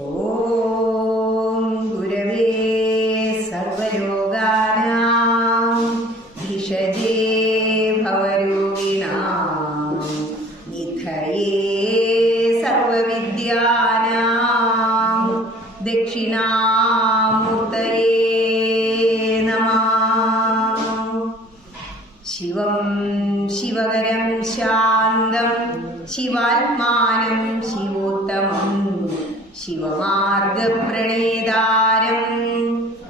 ഓം ഗുരവേ സർവലോകാനാം ഭിഷജേ ഭവരോഗിണാം നിധയേ സർവവിദ്യാനാം ദക്ഷിണാമൂർത്തയേ നമഃ. ശിവം ശിവകരം ശാന്തം ശിവാത്മാനം ശിവോത്തമം ശിവമാർഗപ്രണേതാരം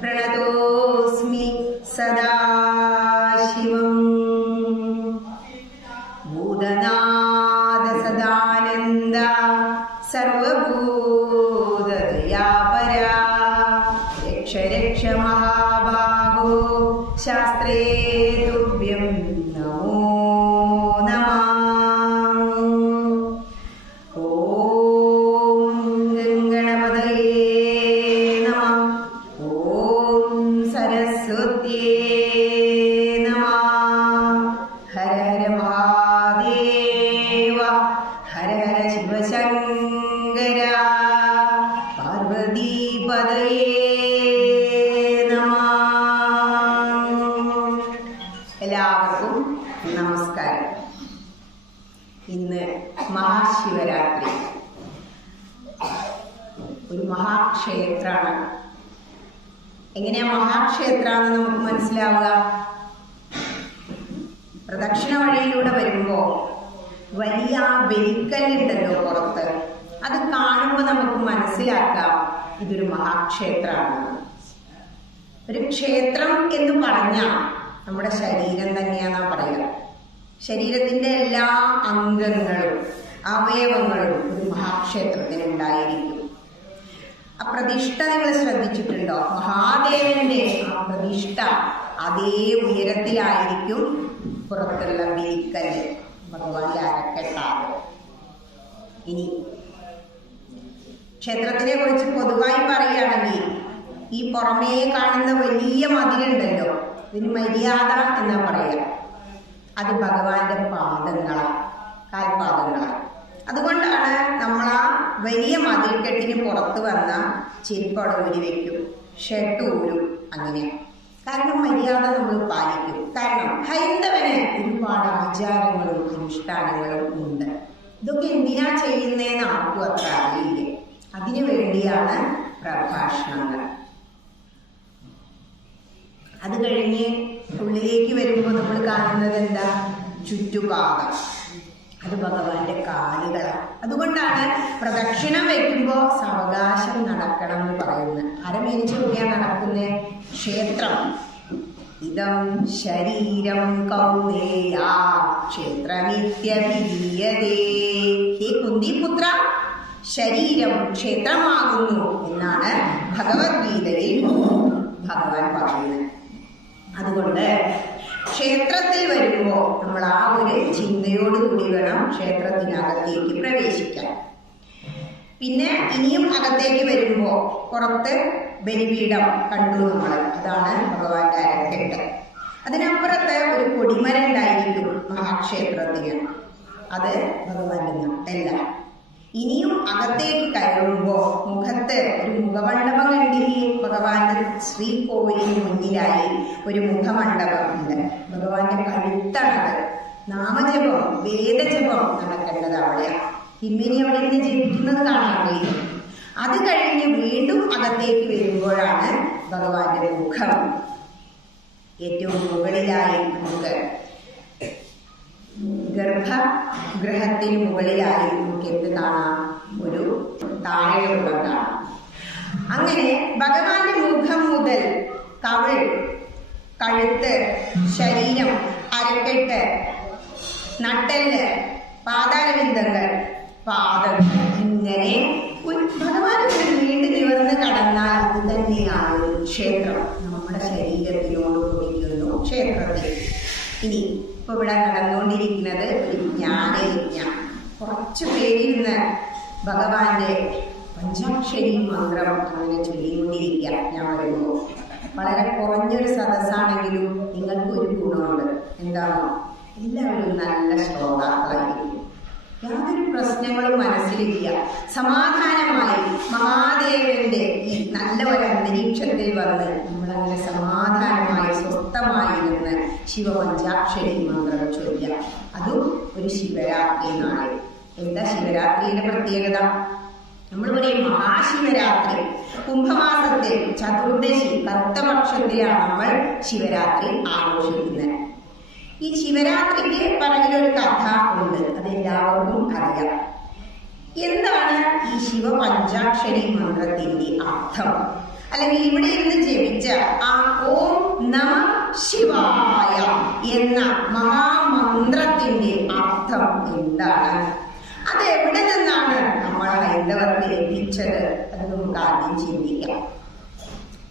പ്രണതോസ്മി സദാശിവം. ഭൂതനാഥ സദാനന്ദ സർവഭൂതദയാപരാ രക്ഷ രക്ഷ മഹാബാഹോ ശാസ്ത്രേ തുഭ്യം നമോ നമഃ. ഓം ഗംഗണപതയേ നമഃ. ഓം സരസ്വത്യേ നമഃ. ഹര ഹര മഹാദേവ ഹര ഹര ശിവശങ്കര പാർവതീപതയേ നമഃ. എല്ലാവർക്കും നമസ്കാരം. ഇന്ന് മഹാശിവരാത്രി. ഒരു മഹാക്ഷേത്രമാണ്. എങ്ങനെയാ മഹാക്ഷേത്രമാണെന്ന് നമുക്ക് മനസ്സിലാവുക? പ്രദക്ഷിണ വഴിയിലൂടെ വരുമ്പോ വലിയ ബലിക്കല്ലുണ്ടല്ലോ പുറത്ത്, അത് കാണുമ്പോൾ നമുക്ക് മനസ്സിലാക്കാം ഇതൊരു മഹാക്ഷേത്രമാണ്. ഒരു ക്ഷേത്രം എന്ന് പറഞ്ഞാൽ നമ്മുടെ ശരീരം തന്നെയാണെന്നാ പറയുക. ശരീരത്തിന്റെ എല്ലാ അംഗങ്ങളും അവയവങ്ങളും ഒരു മഹാക്ഷേത്രത്തിന് ഉണ്ടായിരിക്കും. ആ പ്രതിഷ്ഠ നിങ്ങൾ ശ്രദ്ധിച്ചിട്ടുണ്ടോ? മഹാദേവന്റെ ആ പ്രതിഷ്ഠ അതേ ഉയരത്തിലായിരിക്കും പുറത്തുള്ള ബലിക്കല്ല്, ഭഗവാന്റെ അരക്കെട്ടാണ്. ഇനി ക്ഷേത്രത്തിനെ കുറിച്ച് പൊതുവായി പറയുകയാണെങ്കിൽ ഈ പുറമേ കാണുന്ന വലിയ മതിലുണ്ടല്ലോ, ഇതിന് മര്യാദ എന്നാ പറയുക. അത് ഭഗവാന്റെ പാദങ്ങളാണ്, കാൽപാദങ്ങളാണ്. അതുകൊണ്ടാണ് നമ്മൾ ആ വലിയ മതിൽക്കെട്ടിന് പുറത്ത് വന്ന ചെരുപ്പവിടെ ഊരി വെക്കും, ഷർട്ട് ഊരും, അങ്ങനെ. കാരണം മര്യാദ നമ്മൾ പാലിക്കും. കാരണം ഹൈന്ദവന് ഒരുപാട് ആചാരങ്ങളും അനുഷ്ഠാനങ്ങളും ഉണ്ട്. ഇതൊക്കെ എന്തിനാ ചെയ്യുന്നതെന്ന് ആർക്കും അത്ര അറിയില്ല. അതിനു വേണ്ടിയാണ് പ്രഭാഷണങ്ങൾ. അത് കഴിഞ്ഞ് ഉള്ളിലേക്ക് വരുമ്പോൾ നമ്മൾ കാണുന്നത് എന്താ? ചുറ്റുപാദം. അത് ഭഗവാന്റെ കാലുകളാണ്. അതുകൊണ്ടാണ് പ്രദക്ഷിണം വയ്ക്കുമ്പോൾ സാവകാശം നടക്കണം എന്ന് പറയുന്നത്. അരമേനിച്ച് കൂടിയാണ് നടക്കുന്നത്. ക്ഷേത്രം ഇതം ശരീരം കൗന്ദേയ ക്ഷേത്രമിത്യഭിധീയതേ. ഹേ കുന്തിപുത്ര, ശരീരം ക്ഷേത്രമാകുന്നു എന്നാണ് ഭഗവത്ഗീതയിൽ ഭഗവാൻ പറയുന്നത്. അതുകൊണ്ട് ക്ഷേത്രത്തിൽ വരുമ്പോൾ നമ്മൾ ആ ഒരു ചിന്തയോടുകൂടി വേണം ക്ഷേത്രത്തിനകത്തേക്ക് പ്രവേശിക്കാൻ. പിന്നെ ഇനിയും അകത്തേക്ക് വരുമ്പോൾ പുറത്ത് ബലിപീഠം കണ്ടു നമ്മൾ. അതാണ് ഭഗവാന്റെ അരക്കെട്ട്. അതിനപ്പുറത്ത് ഒരു കൊടിമരം ഉണ്ടായിരിക്കും മഹാക്ഷേത്രത്തിന്. അത് ഭഗവാന്റെ നട്ടല്ല. ഇനിയും അകത്തേക്ക് കയറുമ്പോൾ മുഖത്ത് ഒരു മുഖമണ്ഡപം കണ്ടില്ലേ? ഭഗവാന്റെ ശ്രീകോവിലിന് മുന്നിലായി ഒരു മുഖമണ്ഡപം ഉണ്ട്. ഭഗവാന്റെ കഴുത്താണത്. നാമജപം, വേദജപം നടക്കേണ്ടത് അവിടെയാണ്. തിരുമേനി അവിടെ നിന്ന് ജപിക്കുന്നത് കാണാൻ കഴിയും. അത് കഴിഞ്ഞ് വീണ്ടും അകത്തേക്ക് വരുമ്പോഴാണ് ഭഗവാന്റെ മുഖം. ഏറ്റവും മുകളിലായി നമുക്ക് ഗർഭഗൃഹത്തിന് മുകളിലായി നമുക്ക് എന്ത് കാണാം? ഒരു താഴെയുള്ളത് കാണാം. അങ്ങനെ ഭഗവാന്റെ മുഖം മുതൽ കവിൾ, കഴുത്ത്, ശരീരം, അരക്കെട്ട്, നട്ടെല്ല്, പാതാരബിന്ദങ്ങൾ, പാദങ്ങൾ, ഇങ്ങനെ ഭഗവാനെ നീണ്ടു നിവർന്ന് കടന്നാൽ അത് തന്നെയാണ് ഒരു ക്ഷേത്രം. നമ്മുടെ ശരീരത്തിനോട് കുടിക്കുന്നു ക്ഷേത്രത്തിൽ. ഇനി ഇപ്പൊ ഇവിടെ നടന്നുകൊണ്ടിരിക്കുന്നത് ഒരു ജ്ഞാനയജ്ഞം. കുറച്ചു പേരിരുന്ന് ഭഗവാന്റെ പഞ്ചാക്ഷരി മന്ത്രം അങ്ങനെ ചൊല്ലിക്കൊണ്ടിരിക്കുക. ഞാൻ വരുമ്പോൾ വളരെ കുറഞ്ഞൊരു സദസ്സാണെങ്കിലും നിങ്ങൾക്ക് ഒരു ഗുണമുണ്ട്. എന്താണോ? എല്ലാവരും നല്ല ശ്രോതാക്കളായിരിക്കും. യാതൊരു പ്രശ്നങ്ങളും മനസ്സിലില്ല. സമാധാനമായി മഹാദേവ മഹാദേവന്റെ ഈ നല്ല ഒരു അന്തരീക്ഷത്തിൽ വന്ന് നമ്മളങ്ങനെ സമാധാനമായി സ്വസ്ഥമായി നിന്ന് ശിവപഞ്ചാക്ഷരി മന്ത്രം ചൊല്ലുക. അതും ഒരു ശിവരാത്രി നാളിൽ. എന്താ ശിവരാത്രിയുടെ പ്രത്യേകത? നമ്മൾ പറയും മഹാശിവരാത്രി കുംഭമാസത്തിൽ ചതുർദശി കറുത്തപക്ഷത്തിലാണ് നമ്മൾ ശിവരാത്രി ആഘോഷിക്കുന്നത്. ഈ ശിവരാത്രിക്ക് പറഞ്ഞൊരു കഥ ഉണ്ട്, അതെല്ലാവർക്കും അറിയാം. എന്താണ് ഈ ശിവപഞ്ചാക്ഷരി മന്ത്രത്തിന്റെ അർത്ഥം? അല്ലെങ്കിൽ ഇവിടെ ഇരുന്ന് ജപിച്ച ആ ഓം നമ ശിവായ എന്ന മഹാമന്ത്രത്തിന്റെ അർത്ഥം എന്താണ്? അത് എവിടെ നിന്നാണ് നമ്മൾ ഹൈന്ദവർക്ക് ലഭിച്ചത്? അത് നമുക്ക് ആദ്യം ചിന്തിക്കാം.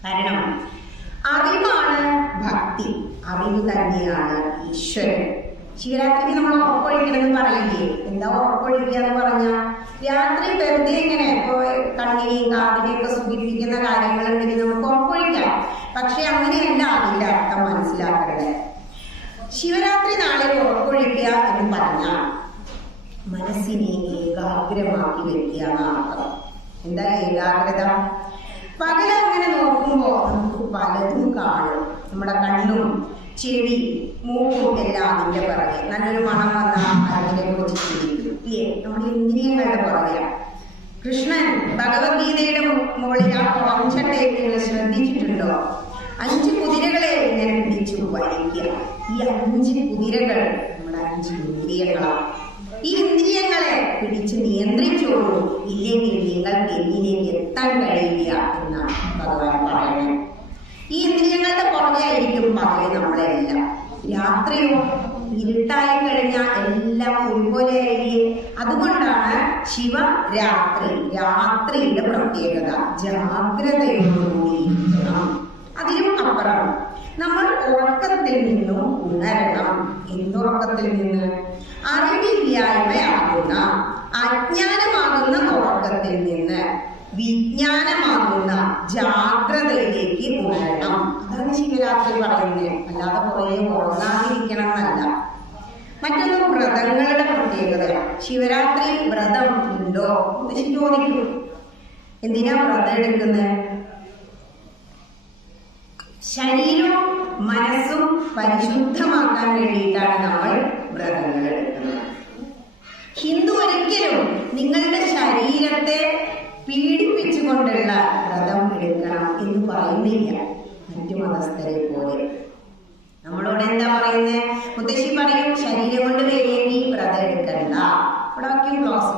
കാരണം അറിവാണ് ഭക്തി, അറിവ് തന്നെയാണ് ഈശ്വരൻ. ശിവരാത്രിക്ക് നമ്മൾ ഉറപ്പൊഴിക്കണമെന്ന് പറയില്ലേ? എന്താ ഉറപ്പൊഴിക്കുക എന്ന് പറഞ്ഞാൽ, രാത്രി വെറുതെ ഇങ്ങനെ ഇപ്പൊ കണ്ണിനെയും കാതിനെയൊക്കെ സുഖിപ്പിക്കുന്ന കാര്യങ്ങളുണ്ടെങ്കിൽ നമുക്ക് ഉറപ്പൊഴിക്കാം. പക്ഷെ അങ്ങനെയല്ല അതിന്റെ അർത്ഥം മനസ്സിലാക്കേണ്ടത്. ശിവരാത്രി നാളിൽ ഉറപ്പൊഴിക്കുക എന്ന് പറഞ്ഞാൽ മനസ്സിനെ ഏകാഗ്രമാക്കി വെക്കുക എന്നർത്ഥം. എന്താ ഏകാഗ്രത? പകലങ്ങനെ നോക്കുമ്പോൾ നമുക്ക് പലതും കാണും. നമ്മുടെ കണ്ണും ചെവി മൂക്കും എല്ലാം അതിന്റെ പുറകെ. നല്ലൊരു മണം വന്നാൽ അതിനെ കുറിച്ച് ചിന്തിക്കും ഇല്ലേ? നമ്മുടെ ഇന്ദ്രിയങ്ങളുടെ പുറകെ. കൃഷ്ണൻ ഭഗവത്ഗീതയുടെ മുകളിൽ ആ പുറംചട്ടയിൽ നിങ്ങൾ ശ്രദ്ധിച്ചിട്ടുണ്ടോ? 5 കുതിരകളെ ഇങ്ങനെ പിടിച്ചു വലിക്കുക. ഈ 5 കുതിരകൾ നമ്മുടെ 5 ഇന്ദ്രിയങ്ങളാണ്. ഈ ഇന്ദ്രിയങ്ങളെ പിടിച്ച് നിയന്ത്രിച്ചോളൂ, ഇല്ലെങ്കിൽ നിങ്ങൾക്ക് എന്നിലേക്ക് എത്താൻ കഴിയില്ല എന്നാണ് ഭഗവാൻ പറയുന്നത്. ഈ ഇന്ദ്രിയങ്ങളുടെ പുറകെ ആയിരിക്കും പകല് നമ്മളെല്ലാം. രാത്രിയോ ഇരുട്ടായി കഴിഞ്ഞാൽ എല്ലാം ഒരുപോലെ ആയിരിക്കും. അതുകൊണ്ടാണ് ശിവരാത്രി രാത്രിയുടെ പ്രത്യേകത. ജാഗ്രതയോടുകൂടി ഇരിക്കണം. അതിലും അപ്പുറം നമ്മൾ ഉറക്കത്തിൽ നിന്നും ഉണരണം. എന്തുറക്കത്തിൽ നിന്ന്? അറിവില്ലായ്മയാകുന്ന അജ്ഞാനമാകുന്ന ഉറക്കത്തിൽ നിന്ന് വിജ്ഞാനമാകുന്ന ജാഗ്രതയിലേക്ക് ഉണരണം. അതാണ് ശിവരാത്രി പറയുന്നത്. അല്ലാതെ കുറേ ഉറങ്ങാതിരിക്കണം എന്നല്ല. മറ്റൊന്ന് വ്രതങ്ങളുടെ പ്രത്യേകത. ശിവരാത്രി വ്രതം ഉണ്ടോ എന്ന് ചോദിക്കും. എന്തിനാ വ്രതം എടുക്കുന്നത്? ശരീരവും മനസ്സും പരിശുദ്ധമാക്കാൻ വേണ്ടിയിട്ടാണ് നമ്മൾ വ്രതങ്ങൾ എടുക്കുന്നത്. ഹിന്ദു ഒരിക്കലും നിങ്ങളുടെ ശരീരത്തെ പീഡിപ്പിച്ചുകൊണ്ടുള്ള വ്രതം എടുക്കണം എന്ന് പറയുന്നില്ല മറ്റു മതസ്ഥരെ പോലെ. നമ്മളോട് എന്താ പറയുന്നത്? മുത്തശ്ശി പറയും ശരീരം കൊണ്ട് വേണ്ടി വ്രതം എടുക്കണ്ട. ഇവിടെ ക്ലോസ്.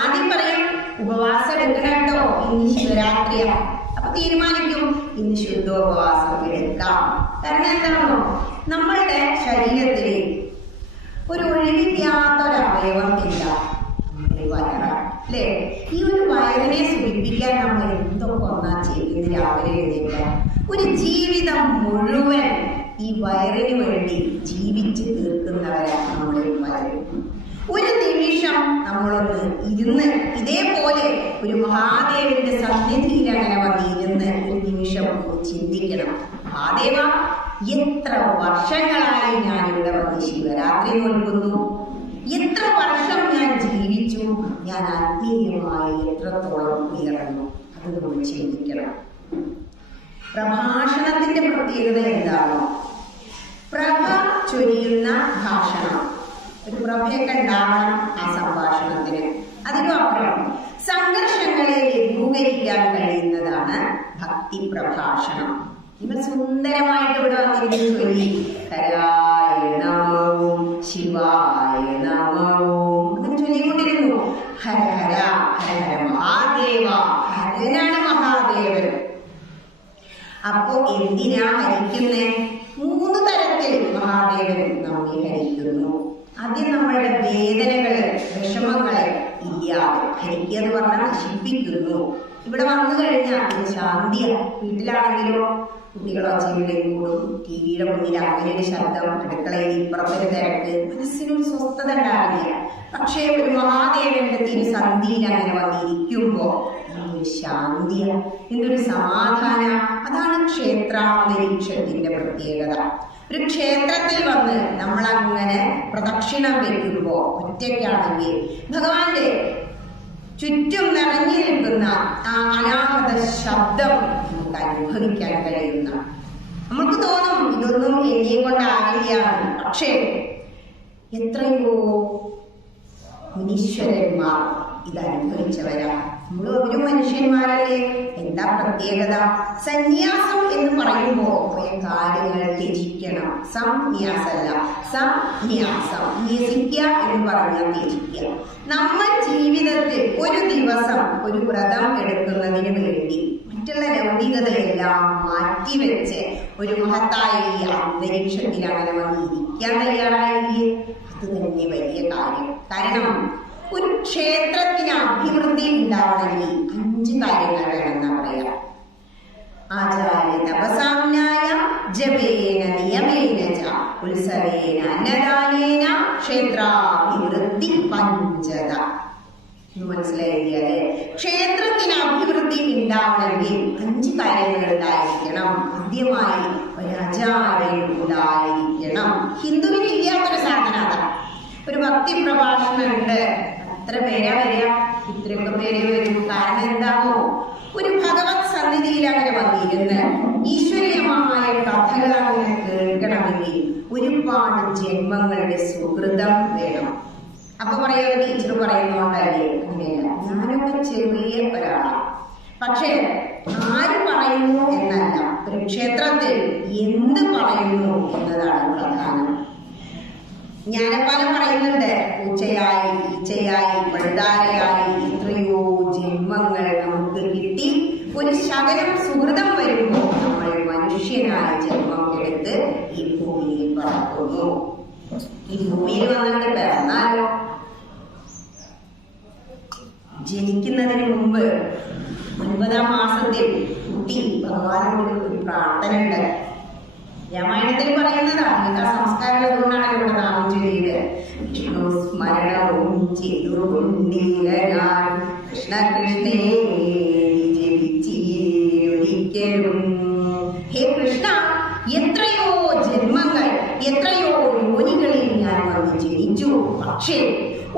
ആദ്യം പറയും ഉപവാസം എടുക്കണം കേട്ടോ, ഇന്ന് ശിവരാത്രിയാ. അപ്പൊ തീരുമാനിക്കും ഇന്ന് ശുദ്ധോപവാസം എടുക്കാം. കാരണം എന്താണോ, നമ്മളുടെ ശരീരത്തിൽ ഒരു ഒഴിവില്ലാത്തൊരവയവം ഇല്ല, നമ്മുടെ വയറാണ് അല്ലേ? ഈ ഒരു വയറിനെ സുഖിപ്പിക്കാൻ നമ്മൾ എന്തൊക്കെ ഒന്നാ ചെയ്യുന്നത്? രാവിലെ എഴുന്നേൽക്കാം. ഒരു ജീവിതം മുഴുവൻ ഈ വയറിന് വേണ്ടി ജീവിച്ച് തീർക്കുന്നവരാണ് നമ്മുടെ വയറ്. ഒരു നിമിഷം നമ്മളൊന്ന് ഇരുന്ന് ഇതേപോലെ ഒരു മഹാദേവന്റെ സന്നിധിയിൽ അങ്ങനെ വന്നിരുന്ന് ഒരു നിമിഷം ചിന്തിക്കണം. മഹാദേവ, എത്ര വർഷങ്ങളായി ഞാൻ ഇവിടെ വന്ന് ശിവരാത്രി നോക്കുന്നു, എത്ര വർഷം ഞാൻ ജീവിച്ചു, ഞാൻ ആത്മീയമായി എത്രത്തോളം ഉയർന്നു, അത് നമ്മൾ ചിന്തിക്കണം. പ്രഭാഷണത്തിന്റെ പ്രത്യേകത എന്താണോ? പ്രഭ ചൊരിയുന്ന ഭാഷണം. ഒരു പ്രഭയൊക്കെ ഉണ്ടാവണം ആ സംഭാഷണത്തിന്. അതിനും അപ്പുറം സംഘർഷങ്ങളെ ലഘൂകരിക്കാൻ കഴിയുന്നതാണ് ഭക്തി പ്രഭാഷണം. ഇവ സുന്ദരമായിട്ട് ഇവിടെ വന്നിരിക്കുന്നു ചൊല്ലി ഹരായ നമോം ശിവായ നമോം അങ്ങനെ ചൊല്ലിക്കൊണ്ടിരുന്നു. ഹര ഹര ഹര ഹര മഹാദേവ, ഹരനാണ് മഹാദേവൻ. അപ്പോ എന്തിനാ ഹരിക്കുന്നേ? 3 തരത്തിൽ മഹാദേവൻ നമ്മെ ഹരിക്കുന്നു. ആദ്യം നമ്മളുടെ വേദനകള് വിഷമങ്ങളെ ഇല്ലാതെ ഹരിക്കുക എന്ന് പറഞ്ഞാൽ നശിപ്പിക്കുന്നു. ഇവിടെ വന്നു കഴിഞ്ഞാൽ ശാന്തിയ. വീട്ടിലാണെങ്കിലോ കുട്ടികളോ ചെവിടെയും കൂടും, ടിവിയുടെ മുന്നിൽ അങ്ങനെ ഒരു ശബ്ദം, അടുക്കളയിൽ ഇപ്പുറത്തൊരു തിരക്ക്, മനസ്സിനൊരു സ്വസ്ഥത ഉണ്ടാവില്ല. പക്ഷേ ഒരു മഹാദേവന്റെ തിരുസന്ധിയിൽ അങ്ങനെ വന്നിരിക്കുമ്പോ ശാന്തിയ, എന്തൊരു സമാധാന. അതാണ് ക്ഷേത്രാന്തരീക്ഷത്തിന്റെ പ്രത്യേകത. ഒരു ക്ഷേത്രത്തിൽ വന്ന് നമ്മളങ്ങനെ പ്രദക്ഷിണം വെക്കുമ്പോ ഒറ്റയ്ക്കാണെങ്കിൽ ഭഗവാന്റെ ചുറ്റും നിറഞ്ഞു നിൽക്കുന്ന ആ അനാഹത ശബ്ദം നമുക്ക് അനുഭവിക്കാൻ കഴിയുന്ന, നമുക്ക് തോന്നും ഇതൊന്നും എന്നെയും കൊണ്ടാകില്ല. പക്ഷേ എത്രയോ മുനീശ്വരന്മാർ ഇത് അനുഭവിച്ചവരാ. അവരും മനുഷ്യന്മാരല്ലേ. എന്താ പ്രത്യേകത? സന്യാസം എന്ന് പറയുമ്പോ കുറെ കാര്യങ്ങൾ ത്യജിക്കണം. സംന്യാസമല്ല, സംന്യാസം. ന്യസിക്കുക എന്ന് പറഞ്ഞാൽ ത്യജിക്കുക. നമ്മൾ ജീവിതത്തിൽ ഒരു ദിവസം ഒരു വ്രതം എടുക്കുന്നതിന് വേണ്ടി മറ്റുള്ള ലൗകികതയെല്ലാം മാറ്റിവെച്ച് ഒരു മഹത്തായ ഈ അന്തരീക്ഷത്തിൽ അങ്ങനെ വന്ന് ഇരിക്കാൻ തയ്യാറായില്ലേ? അത് തന്നെ വലിയ കാര്യം. കാരണം ഒരു ക്ഷേത്രത്തിന് അഭിവൃദ്ധി ഉണ്ടാവണമെങ്കിൽ 5 കാര്യങ്ങൾ വേണമെന്നാ പറയാം. ആചാര്യ തപസാമ്നായ ജപേന നിയമേന ച ഉത്സവേന അന്നദാനേന ക്ഷേത്രാഭിവൃദ്ധി പഞ്ചത. മനസ്സിലായില്ലേ? ക്ഷേത്രത്തിന് അഭിവൃദ്ധി ഉണ്ടാവണമെങ്കിൽ 5 കാര്യങ്ങൾ ഉണ്ടായിരിക്കണം. ആദ്യമായി ഒരു ആചാര്യൻ ഉണ്ടായിരിക്കണം. ഹിന്ദുവിന് ഇല്ലാത്തൊരു സാധനം അതാ. ഒരു ഭക്തി പ്രഭാഷണം ഉണ്ട്. എത്ര പേരാ വരിക? ഇത്രയൊക്കെ പേരെ വരും. കാരണം എന്താണോ? ഒരു ഭഗവത് സന്നിധിയിൽ അങ്ങനെ വന്നിരുന്ന് ഈശ്വരീയമായ കഥകൾ അങ്ങനെ കേൾക്കണമെങ്കിൽ ഒരുപാട് ജന്മങ്ങളുടെ സുഹൃതം വേണം. അപ്പൊ പറയുക ടീച്ചർ പറയുന്നോണ്ടല്ലേ? അങ്ങനെയല്ല. ഞാനൊക്കെ ചെറിയ ഒരാളാണ്. പക്ഷെ ആര് പറയുന്നു എന്നല്ല, ഒരു ക്ഷേത്രത്തിൽ എന്ത് പറയുന്നു എന്നതാണ് പ്രധാനം. ജ്ഞാനപ്പാലം പറയുന്നുണ്ട്, പൂച്ചയായി, ഈച്ചയായി, പഴുതാരയായി എത്രയോ ജന്മങ്ങൾ നമുക്ക് കിട്ടി. ഒരു ശകലം സുഹൃതം വരുമ്പോൾ നമ്മൾ മനുഷ്യനായ ജന്മം എടുത്ത് ഈ ഭൂമിയിൽ പറക്കുന്നു. ഈ ഭൂമിയിൽ വന്നിട്ട് പിറന്നാലോ? ജനിക്കുന്നതിന് മുമ്പ് 9ാം മാസത്തിൽ കുട്ടി ഭഗവാനോട് ഒരു പ്രാർത്ഥന ഉണ്ട്. രാമായണത്തിൽ പറയുന്നതാണ്. നിങ്ങൾക്ക് ആ സംസ്കാരം അതുകൊണ്ടാണ് ഇവിടെ നാമം ചൊല്ലിയത്. വിഷ്ണു സ്മരണവും ചെയ്തുകൊണ്ടില്ല ഞാൻ കൃഷ്ണ കൃഷ്ണേ ഒരിക്കലും. ഹേ കൃഷ്ണ, എത്രയോ ജന്മങ്ങൾ, എത്രയോ യോനികളിൽ ഞാൻ വന്ന് ജനിച്ചു. പക്ഷേ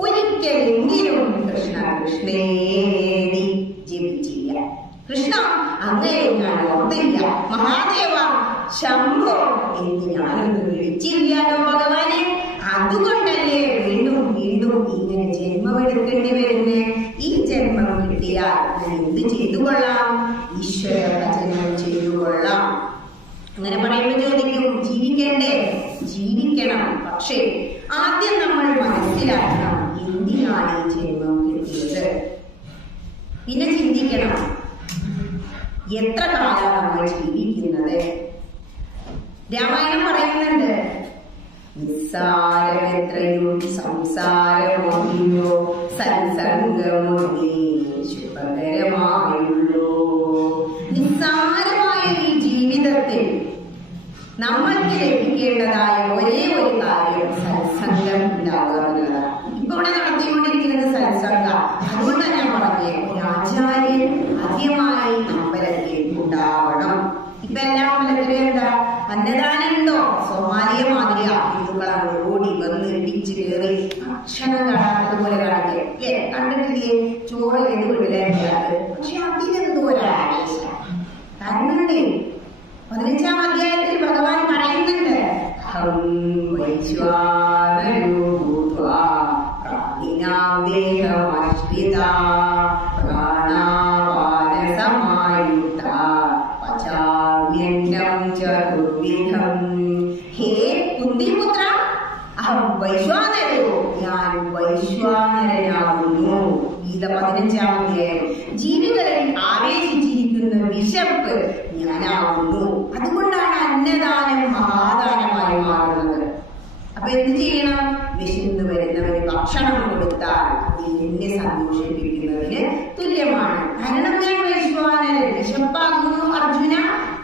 ഒരിക്കലെങ്കിലും കൃഷ്ണ കൃഷ്ണേടി ജപിച്ചില്ല. കൃഷ്ണ അങ്ങനെ ഞാൻ ഓർത്തില്ല. മഹാദേവ ശംഭോ എന്ന് ഞാനൊന്ന് വിളിച്ചില്ലാലോ ഭഗവാനെ. അതുകൊണ്ടല്ലേ വീണ്ടും വീണ്ടും ഇങ്ങനെ ജന്മമെടുക്കേണ്ടി വരുന്നേ. ഈ ജന്മം കിട്ടിയാൽ ഞാൻ എന്ത് ചെയ്തു കൊള്ളാം? ഈശ്വര ഭജനം ചെയ്തു കൊള്ളാം. അങ്ങനെ പറയുമ്പോൾ ചോദിക്കും, ജീവിക്കണ്ടേ? ജീവിക്കണം. പക്ഷേ ആദ്യം നമ്മൾ മനസ്സിലാക്കണം എന്തിനാണ് ഈ ജന്മം കിട്ടിയത്. പിന്നെ ചിന്തിക്കണം എത്ര കാലം നമ്മൾ ജീവിക്കുന്നത്. രാമായണം പറയുന്നുണ്ട്, നിസ്സാരമെത്രയോ സംസാരമൊഴിയോ സത്സംഗമൊഴി ശുഭകരമായുള്ളൂ. നിസ്സാരമായ ഈ ജീവിതത്തിൽ നമ്മൾക്ക് ലഭിക്കേണ്ടതായ ഒരേ ഒരു കാര്യം സത്സംഗം ഉണ്ടാവുക എന്നുള്ളതാണ്. ഇപ്പൊ ഇവിടെ നടത്തിക്കൊണ്ടിരിക്കുന്നത് സത്സംഗം. അതുകൊണ്ടാണ് ഞാൻ പറഞ്ഞത് ഒരു ആചാര്യൻ ആദ്യമായി അമ്പലത്തിൽ ഉണ്ടാവണം. ഇപ്പൊ എല്ലാ അമ്പലത്തിലും എന്താ അന്നദാനം ഉണ്ടോ? സോമാലിയ മാതിരിയാ ഹിന്ദുക്കളാണ് ഓടി വന്ന് ഇടിച്ചു കയറി ഭക്ഷണം കാണാത്തതുപോലെ കാണില്ലേ? അല്ലേ? കണ്ടിട്ടില്ലേ? ചോറ് ഏത് വീട്ടിലേക്കാണ്. പക്ഷെ അതിനെന്തോ ഒരാവേശം. കാരണമുണ്ട്. 15ാം അധ്യായത്തിൽ ഭഗവാൻ പറയുന്നുണ്ട്, ഹേ കുന്തിപുത്ര, അഹം വൈശ്വാനരോ, ഞാൻ വൈശ്വാനരനാകുന്നു. ഗീത 15ാം അധ്യായം. ജീവികളിൽ ആവേശിച്ചിരിക്കുന്ന വിശപ്പ് ഞാനാകുന്നു. അതുകൊണ്ടാണ് അന്നദാനം മഹാദാനമായി മാറുന്നത്. അപ്പൊ എന്ത് ചെയ്യണം? വിശന്ന് വരുന്നവന് ഭക്ഷണം കൊടുത്താൽ അത് എന്നെ സന്തോഷിപ്പിക്കുന്നതിന് തുല്യമാണ്. കാരണം ഞാൻ വൈശ്വാനരൻ. വിശപ്പാകുന്നു അർജുന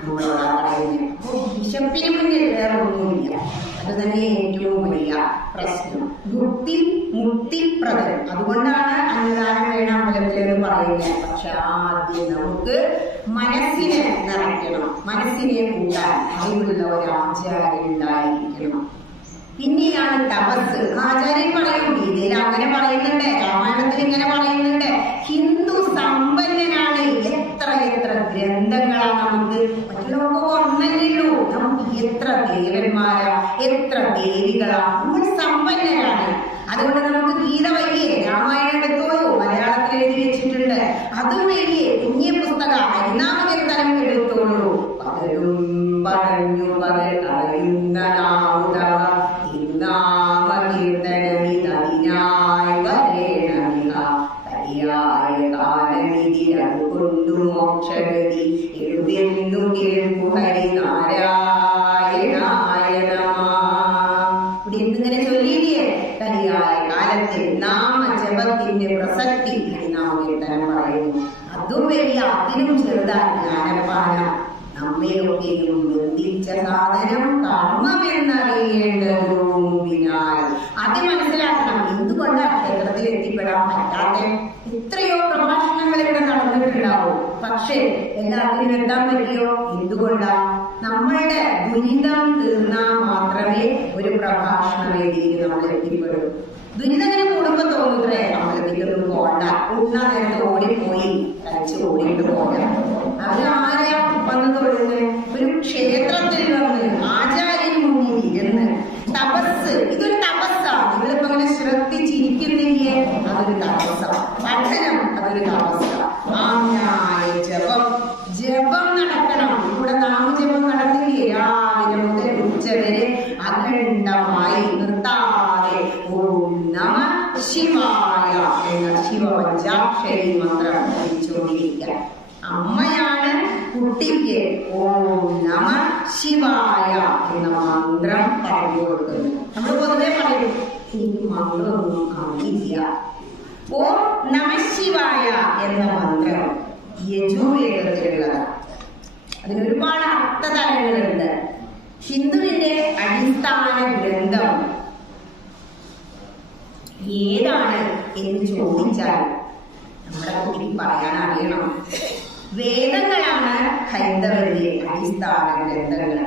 നമ്മളോടാ പറയുന്നത്. അപ്പൊ വിശപ്പിന് മുന്നിൽ വേറെ ഒന്നുമില്ല. അത് തന്നെ ഏറ്റവും വലിയ പ്രശ്നം. മുക്തി മുക്തിപ്രദം. അതുകൊണ്ടാണ് അന്നദാനം വേണം അമ്പലത്തിലെന്ന് പറയുന്നത്. പക്ഷെ ആദ്യം നമുക്ക് മനസ്സിനെ നിറയ്ക്കണം. മനസ്സിനെ കൂട്ടാൻ അറിവുള്ള ഒരു ആചാര്യൻ ഉണ്ടായിരിക്കണം. പിന്നെയാണ് തപസ്. ആചാര്യൻ പറയും, ഗീതയിൽ അങ്ങനെ പറയുന്നുണ്ട്, രാമായണത്തിൽ ഇങ്ങനെ പറയുന്നുണ്ട്. ഹിന്ദു സമ്പന്നനാണ്. എത്ര എത്ര ഗ്രന്ഥങ്ങളാണ് നമുക്ക്. മറ്റുള്ളവർക്ക് ഒന്നല്ലല്ലോ, നമുക്ക് എത്ര ദേവന്മാരാ, എത്ര ദേവികളാ. നമ്മൾ സമ്പന്നരാണ്. അതുകൊണ്ട് നമുക്ക് ഗീത വയ്യേ, രാമായണം എടുത്തോളൂ, മലയാളത്തിൽ എഴുതി വെച്ചിട്ടുണ്ട്. അതും വയ്യേ, കുഞ്ഞെ പുസ്തകം ഹരിനാമകീർത്തനം എടുത്തോളൂ. പകരും പറഞ്ഞു പകൽ അറിയുന്ന നാമുതവ തിരുനാമകീർത്തനമിതതിനായി വരേണമിഹ പര്യായ കാലനിധി അതുകൊണ്ടു മോക്ഷഗതി എഴുതെന്നു കേൾക്കു ഹരിനാരായണായ നമഃ. ഇവിടെ ഇന്നിങ്ങനെ ചൊല്ലിയില്ലേ, പര്യായ കാലത്തിൽ നാമജപത്തിന്റെ പ്രസക്തി ഹരിനാമകീർത്തനം പറയുന്നു. അതും വലിയ അതിനും ചെറുതാ ജ്ഞാനപ്പാന. നമ്മയൊക്കെയും ബന്ധിച്ച സാധനം കർമ്മമെന്നറിയേണ്ടതു മുമ്പിനാൽ. അത് മനസ്സിലാക്കണം. എന്തുകൊണ്ടാണ് ക്ഷേത്രത്തിൽ എത്തിപ്പെടാൻ പറ്റാതെ? എത്രയോ പ്രഭാഷണങ്ങൾ ഇവിടെ നടന്നിട്ടുണ്ടാവും, പക്ഷെ എല്ലാത്തിനും എത്താൻ പറ്റിയോ? എന്തുകൊണ്ടാ? നമ്മളുടെ ദുരിതം തീർന്നാൽ മാത്രമേ ഒരു പ്രഭാഷണ വേദിയിൽ നമ്മൾ എത്തിപ്പെടൂ. ദുരിതം ഇങ്ങനെ കൂടുമ്പോ തോന്നുന്നേ അമ്പലത്തിലൊന്നും പോണ്ട, ഉണ്ണാ നേരത്തെ ഓടിപ്പോയി കഴിച്ച് ഓടിയിട്ട് പോകാം. അവരാരാ വന്ന് തൊഴുന്നത്? ഒരു ക്ഷേത്രത്തിൽ വന്ന് ആചാര്യന് മുന്നിൽ ഇരുന്ന് തപസ്. ഇതൊരു തപസ്സാണ്. നിങ്ങളിപ്പോ അങ്ങനെ ശ്രദ്ധിച്ചിരിക്കുന്നില്ലേ? അതൊരു തപസ്സാണ്. പഠനം അതൊരു തപസ്സാണ്. ആജ്ഞായ ജപം, ജപം നടക്കണം. ഇവിടെ നാമജപം നടന്നില്ലേ? രാവിലെ മുതൽ ഉച്ചവരെ അഖണ്ഡമായി നിർത്താതെ ഓം നമ ശിവായ എന്ന ശിവപഞ്ചാക്ഷരി മന്ത്രം ജപിച്ചുകൊണ്ടിരിക്കുക. അമ്മയാണ് കുട്ടിക്ക് ഓം നമ ശിവായ എന്ന മന്ത്രം പറഞ്ഞു കൊടുക്കുന്നത്. നമ്മൾ പൊതുവെ പറയും, എനിക്ക് മന്ത്രമൊന്നും അറിയില്ല. ഓം നമ ശിവായ എന്ന മന്ത്രം യജുർവേദത്തിലുള്ളതാണ്. അതിനൊരുപാട് അർത്ഥതലങ്ങളുണ്ട്. ഹിന്ദുവിന്റെ അടിസ്ഥാന ഗ്രന്ഥം ഏതാണ് എന്ന് ചോദിച്ചാൽ നമ്മുടെ കുട്ടി പറയാൻ അറിയണം. വേദങ്ങളാണ് ഹൈന്ദവന്റെ അടിസ്ഥാന ഗ്രന്ഥങ്ങൾ.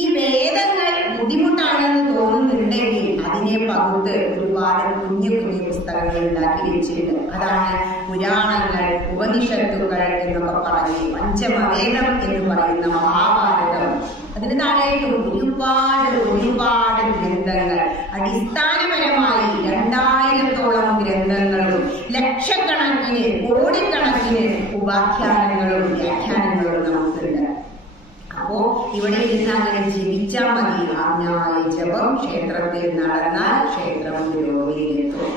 ഈ വേദങ്ങൾ ബുദ്ധിമുട്ടാണെന്ന് തോന്നുന്നുണ്ടെങ്കിൽ അതിനെ പകുത്ത് ഒരുപാട് കുഞ്ഞു കുഞ്ഞു പുസ്തകങ്ങൾ ഉണ്ടാക്കി വെച്ചിട്ടുണ്ട്. അതാണ് പുരാണങ്ങൾ, ഉപനിഷത്തുകൾ എന്നൊക്കെ പറഞ്ഞ് പഞ്ചമവേദം എന്ന് പറയുന്ന മഹാഭാരതം. അതിന് താഴേക്കും ഒരുപാട് ഒരുപാട് ഗ്രന്ഥങ്ങൾ, അടിസ്ഥാനപരമായി 2000-ഓളം ഗ്രന്ഥങ്ങളും ലക്ഷക്കണക്കിന് കോടിക്കണക്കിന് ഉപാഖ്യാനങ്ങളും വ്യാഖ്യാനങ്ങളും നമുക്കുണ്ട്. അപ്പോ ഇവിടെ ഇരുന്ന് അങ്ങനെ ജപിച്ചാൽ മതി. ആജ്ഞായ ജപം ക്ഷേത്രത്തിൽ നടന്നാൽ ക്ഷേത്രം പുരോഗതിയിലെത്തും.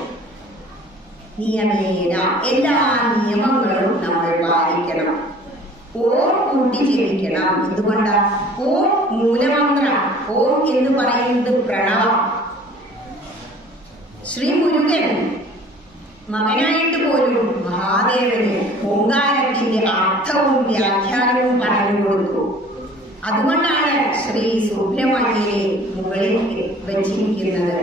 നിയമേന എല്ലാ നിയമങ്ങളും നമ്മൾ പാലിക്കണം. ഓം കൂട്ടി ജപിക്കണം. എന്തുകൊണ്ടാ? ഓം മൂലമന്ത്രം. ഓം എന്ന് പറയുന്നത് പ്രണവം. ശ്രീ മുരുകൻ മകനായിട്ട് പോലും മഹാദേവന് ഓങ്കാരത്തിന്റെ അർത്ഥവും വ്യാഖ്യാനവും പറഞ്ഞു കൊടുത്തു. അതുകൊണ്ടാണ് ശ്രീ സുബ്രഹ്മണ്യനെ മുകളിൽ വച്ചിരിക്കുന്നത്.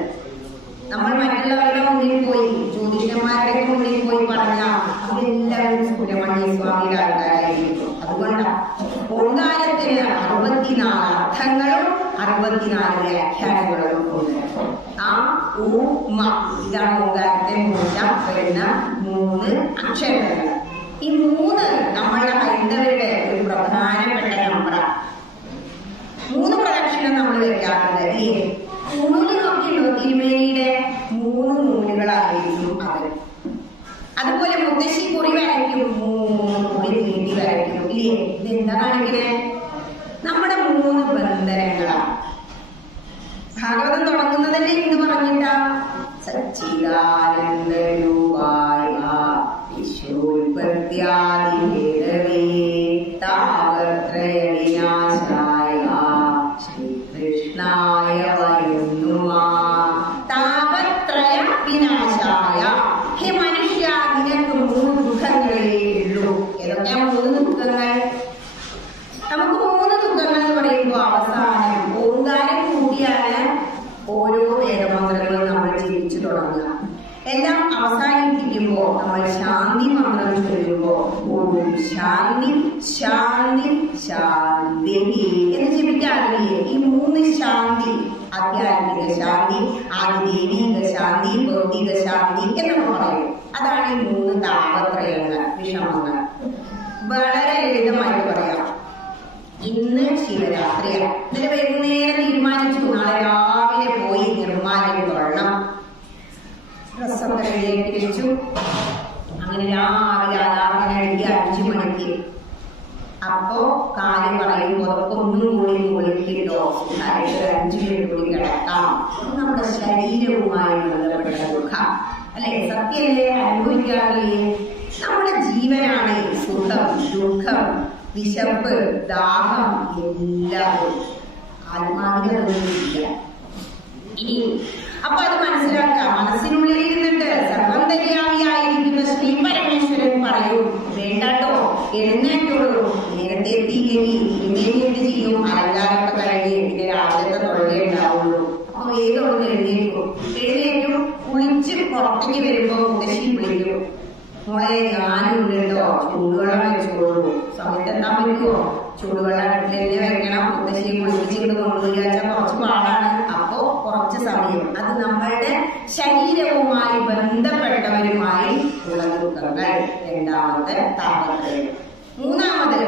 നമ്മൾ മറ്റുള്ളവരുടെ മുന്നിൽ പോയി, ജ്യോതിഷന്മാരുടെ മുന്നിൽ പോയി പറഞ്ഞാൽ അവരെല്ലാവരും സുബ്രഹ്മണ്യ സ്വാമിയുടെ ആൾക്കാരായിരിക്കും. അതുകൊണ്ടാണ് ഓങ്കാരത്തിന് 64 അർത്ഥങ്ങളും 64 വ്യാഖ്യാനങ്ങളും ഉണ്ട്. ആ ഉമ ഇതാണ് ഓങ്കാരത്തെ മൂലം വരുന്ന 3 അക്ഷരങ്ങൾ. ഈ 3 നമ്മളുടെ ഹൈന്ദവരുടെ ഒരു പ്രധാനപ്പെട്ട നമ്പറാണ്. 3 പ്രദക്ഷിണം നമ്മൾ വെക്കാറുണ്ട്. ഈ 3 നോക്കിയുണ്ടോ? തിരുമേനിയുടെ 3 നൂലുകളായിരിക്കും അത്. അതുപോലെ മുത്തശ്ശി കുറി വരയ്ക്കും, 3 കുറി നീട്ടി വരയ്ക്കും. ഇല്ലേ? ഇതെന്താ കാണിക്കണേ? നമ്മുടെ 3 ബന്ധനങ്ങളാണ്. ഭാഗവതം തുടങ്ങുന്നതല്ലേ എന്ന് പറഞ്ഞിട്ടാ? സച്ചിദാനന്ദരൂപായ വിശ്വോൽപത്യാദിഹേതവേ താപത്രയ വിനാശായ ശ്രീകൃഷ്ണായ വയുന്നുമാ. താപത്രയ വിനാശായ. ഹേ മനുഷ്യ, നിനക്ക് 3 ദുഃഖങ്ങളേ ഉള്ളൂ. ഏതൊക്കെയാ 3 ദുഃഖങ്ങൾ? നമുക്ക് 3 ദുഃഖങ്ങൾ എന്ന് പറയുമ്പോൾ അവസാനം ഓങ്കാരം കൂട്ടിയാണ് ഓരോ വേദമന്ത്രങ്ങളും നമ്മൾ ജപിച്ചു തുടങ്ങുക. എല്ലാം അവസാനിപ്പിക്കുമ്പോൾ നമ്മൾ ശാന്തി മന്ത്രം ചൊല്ലുമ്പോൾ ഓം ശാന്തി ശാന്തി ശാന്തി എന്ന് ജപിക്കാറില്ലേ? ഈ 3 ശാന്തി ആധ്യാത്മിക ശാന്തി, ആദിദൈവിക ശാന്തി, ഭൗതിക ശാന്തി എന്നൊക്കെ പറയും. അതാണ് ഈ 3 താപത്രയങ്ങൾ, വിഷമങ്ങൾ. വളരെ ലളിതമായിട്ട് പറയാം. ഇന്ന് ശിവരാത്രിയാണ്. ഇന്നലെ വൈകുന്നേരം തീരുമാനിച്ചു നാളെ രാവിലെ പോയി നിർമ്മാല്യം തൊഴണം. ഡ്രസ്സൊക്കെ റെഡിയാക്കി വെച്ചു. അങ്ങനെ രാവിലെ അലാറടിക്കുക 5 മണിക്ക്. അപ്പോ കാര്യം പറയുമ്പോൾ ഒന്നും കൂടി മുകളിട്ടോ 5 മിനിറ്റ് കൂടി കിടക്കാം. നമ്മുടെ ശരീരവുമായി ബന്ധപ്പെട്ട ദുഃഖം അല്ലെ, സത്യല്ലേ, അനുഭവിക്കാറില്ലേ? നമ്മുടെ ജീവനാണ് സുഖം, ദുഃഖം, വിശപ്പ്, ദാഹം എല്ലാവരും. ആത്മാവിനൊന്നുമില്ല. ഇനി അപ്പൊ അത് മനസ്സിലാക്കാം. മനസ്സിനുള്ളിൽ ഇരുന്നിട്ട് സർവന്തര്യാമിയായിരിക്കുന്ന ശ്രീ പരമേശ്വരൻ പറയും, വേണ്ടാട്ടോ, എഴുന്നേറ്റുള്ളൂ. നേരത്തെ എത്തിയില്ലെങ്കിൽ ഇന്നേക്ക് എന്ത് ചെയ്യും? അലങ്കാരമൊക്കെ കഴിഞ്ഞ് പിന്നെ രാവിലത്തെ തൊഴിലേ ഉണ്ടാവുള്ളൂ. അപ്പൊ വേഗം ഒന്ന് എഴുന്നേക്കും. കുളിച്ച് പുറത്തേക്ക് വരുമ്പോ മുത്തശ്ശി വിളിക്കും, മോളെ ഞാനും ഉണ്ടോ, ചൂടുവെള്ളം വെച്ചോളൂ. സമയത്തെത്താൻ പറ്റുമോ? ചൂടുവെള്ളം അടുപ്പിൽ വെക്കണം. മുത്തശ്ശിയെ കുളിപ്പിച്ചിട്ട് കൊണ്ടുപോയാച്ച കുറച്ച് പാടാണ്. അപ്പോ കുറച്ച് സമയം, അത് നമ്മളുടെ ശരീരവുമായി ബന്ധപ്പെട്ടവരുമായി ഉള്ള ദുഃഖങ്ങൾ. രണ്ടാമത്തെ താപത്രയം. മൂന്നാമത്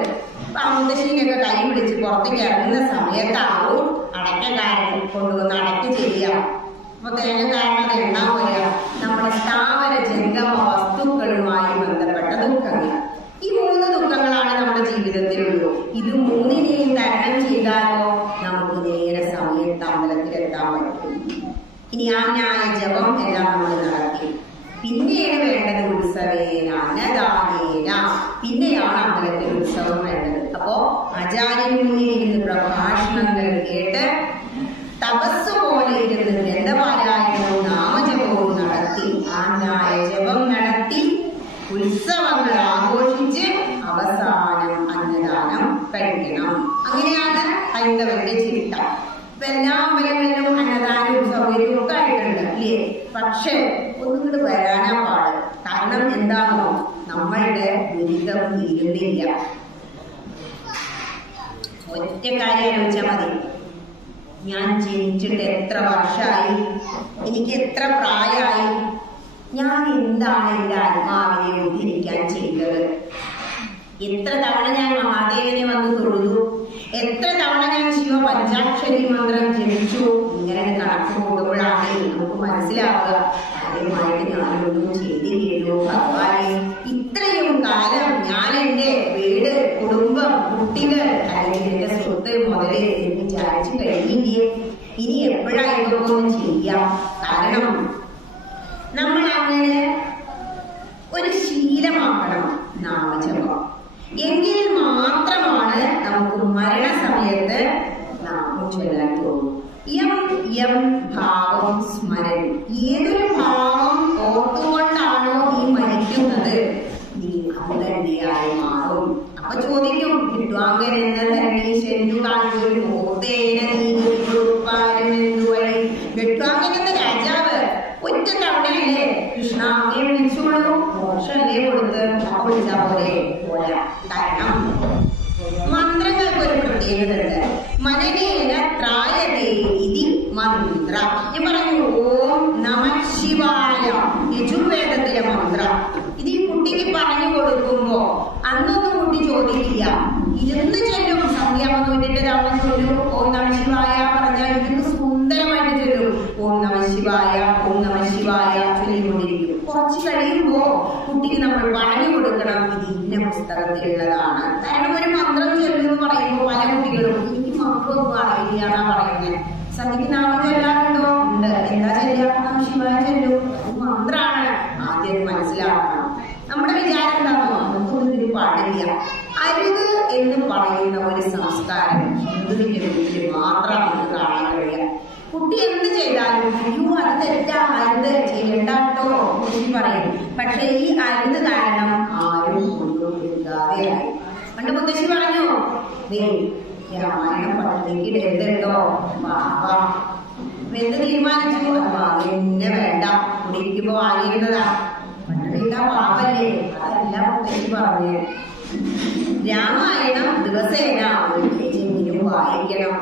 മുത്തശ്ശിയൊക്കെ കൈ പിടിച്ച് പുറത്തേക്ക് ഇറങ്ങുന്ന സമയത്താവും അടയ്ക്കക്കാരൻ കൊണ്ടുവന്ന് അടയ്ക്ക് ചെയ്യാം. അപ്പൊ തേങ്ങക്കാരൻ അത് എണ്ണാൻ പോയാ നമ്മുടെ സ്ഥാവര ജംഗമ വസ്തുക്കളുമായി ബന്ധപ്പെട്ട ദുഃഖങ്ങൾ. ഈ 3 ദുഃഖങ്ങളാണ് നമ്മുടെ ജീവിതത്തിലുള്ളൂ. ഇത് 3നെയും തരണം ചെയ്താലോ നമുക്ക് നേരെ സമയത്ത് അമ്പലത്തിലെത്താൻ പറ്റും. ഇനി ആജ്ഞായ ജപം എല്ലാം നമ്മൾ നടത്തി. പിന്നെയാണ് വേണ്ടത് ഉത്സവേന അന്നദാനേന. പിന്നെയാണ് അമ്പലത്തിൽ ഉത്സവം വേണ്ടത്. അപ്പോ ആചാര്യന് മുന്നിൽ ഇരുന്ന് പ്രഭാഷണങ്ങൾ കേട്ട് തപസ് പോലെ ഇരുന്ന് ഗ്രന്ഥപാരായണവും നാമജപവും നടത്തി, ആജ്ഞായ ജപം നടത്തി, ഉത്സവങ്ങൾ ആഘോഷിച്ച് അവസാനം അന്നദാനം കഴിക്കണം. അങ്ങനെയാണ് ഹൈന്ദവന്റെ ചിട്ട. ഇപ്പൊ എല്ലാ അമ്പലങ്ങളിലും അന്നദാനവും സൗകര്യവും ഒക്കെ ആയിട്ടുണ്ട് അല്ലേ? പക്ഷെ ഒന്നുകൂടി വരാനാ പാട്. കാരണം എന്താണോ, നമ്മളുടെ ദുരിതം തീരുന്നില്ല. ഒറ്റ കാര്യം ആലോചിച്ചാൽ മതി. ഞാൻ ജനിച്ചിട്ട് എത്ര വർഷമായി, എനിക്ക് എത്ര പ്രായമായി, ഞാൻ എന്താണ് എന്റെ ആത്മാവിനെ ഉദ്ധരിക്കാൻ ചെയ്തത്? എത്ര തവണ ഞാൻ മഹാദേവനെ വന്ന് തൊഴുതു, എത്ര തവണ ഞാൻ ശിവ പഞ്ചാക്ഷരി മന്ത്രം ജപിച്ചു. ഇങ്ങനെ കണക്ക് കൂടുമ്പോഴാണ് നമുക്ക് മനസ്സിലാവുക, ആദ്യമായിട്ട് ഞാനൊന്നും ചെയ്തില്ലല്ലോ ഭഗവാനെ. ഇത്രയും കാലം ഞാൻ എന്റെ വീട്, കുടുംബം, കുട്ടികൾ അല്ലെങ്കിൽ എന്റെ സ്വത്ത് മുതല് എന്ന് വിചാരിച്ചു കഴിഞ്ഞില്ലേ? ഇനി എപ്പോഴായിട്ടൊന്നും ചെയ്യാം? കാരണം നമ്മൾ അങ്ങനെ ഒരു ശീലമാക്കണം നാമജപം. എങ്കിൽ മാത്രമാണ് നമുക്ക് മരണസമയത്ത് നാമം ചൊല്ലാൻ തോന്നും. യം ഭാവം സ്മരൻ. ഏതൊരു ഭാവം ഓർത്തുകൊണ്ടാണോ നീ മരിക്കുന്നത്, നീ അത് തന്നെയായി മാറും. അപ്പൊ ചോദിക്കും, വിദ്വാങ്കൻ എന്ന ധരണീശെന്തു കാണിച്ചൊരു മോത്തേന നീപ്പാരുമെന്തു വഴി. വിദ്വാങ്കൻ എന്ന രാജാവ് ഒറ്റ തവണയല്ലേ കൃഷ്ണ അങ്ങേ വിളിച്ചോളൂ, മോക്ഷല്ലേ കൊടുത്ത് വിളിച്ചാ പോലെ പോരാ. കാരണം മന്ത്രങ്ങൾക്ക് ഒരു പ്രത്യേകത ഉണ്ട്. മനനേന ത്രായതേ ഇതി മന്ത്ര. ഞാൻ പറഞ്ഞു, ഓം നമ ശിവായ, യജുർവേദത്തിലെ മന്ത്രം. ഇത് ഈ കുട്ടിക്ക് പറഞ്ഞു കൊടുക്കുമ്പോ അന്നൊന്നും കുട്ടി ചോദിക്കില്ല, ഇരുന്ന് ചെല്ലും. സന്ധ്യാവുന്ന വേണ്ടിട്ട് തവണ ചൊല്ലും. ഓം നമ ശിവായ പറഞ്ഞാൽ ഇതിന് സുന്ദരമായിട്ട് ചൊല്ലും. ഓം നമ ശിവായ, ഓം നമ ശിവായ ചൊല്ലിക്കൊണ്ടിരിക്കും. കുറച്ച് കഴിയുമ്പോ കുട്ടിക്ക് നമ്മൾ പറഞ്ഞു കൊടുക്കണം, ഇത് ഇന്ന പുസ്തകത്തിലുള്ളതാണ്. കാരണം ഒരു മന്ത്രം ചൊല്ലുമെന്ന് പറയുമ്പോൾ പല കുട്ടികളും എനിക്ക് മന്ത്രമൊന്നും അറിയില്ല എന്നാ പറയുന്നത്. സന്ധ്യക്ക് നാമം ചൊല്ലാറുണ്ടോ? ഉണ്ട്. എന്താ ചൊല്ലുക? നമ ശിവായ ചൊല്ലും. മന്ത്രാണ്. ആദ്യം മനസ്സിലാക്കണം. നമ്മുടെ വിചാരം എന്താണോ, നമുക്കൊന്നും ഇതിന് പാടില്ല. അരുത് എന്ന് പറയുന്ന ഒരു സംസ്കാരം ഹിന്ദുവിന്റെ വീട്ടിൽ മാത്രം നമുക്ക് കാണാൻ കഴിയുക. കുട്ടി എന്ത് ചെയ്താലും അയ്യോ അത് തെറ്റാ, അരുത് ചെയ്യണ്ടാട്ടോ കുട്ടി പറയും. പക്ഷെ ഈ അരുത് കാരണം ആരും കൊണ്ടുകൊടുക്കാതെയായി. പണ്ട് മുത്തശ്ശി പറഞ്ഞു, രാമായണം പട്ടിണിക്ക് ഇടരുതോ പാപ്പ. എന്ത് തീരുമാനിച്ചു? എന്നെ വേണ്ട, കുടിയിരിക്കുമ്പോ വാങ്ങിയിരുന്നതാ. പട്ടിണിക്കാ പാപ്പല്ലേ? അതല്ല മുത്തശ്ശി പറഞ്ഞു. രാമായണം ദിവസേന ഒരു പേജെങ്കിലും വായിക്കണം.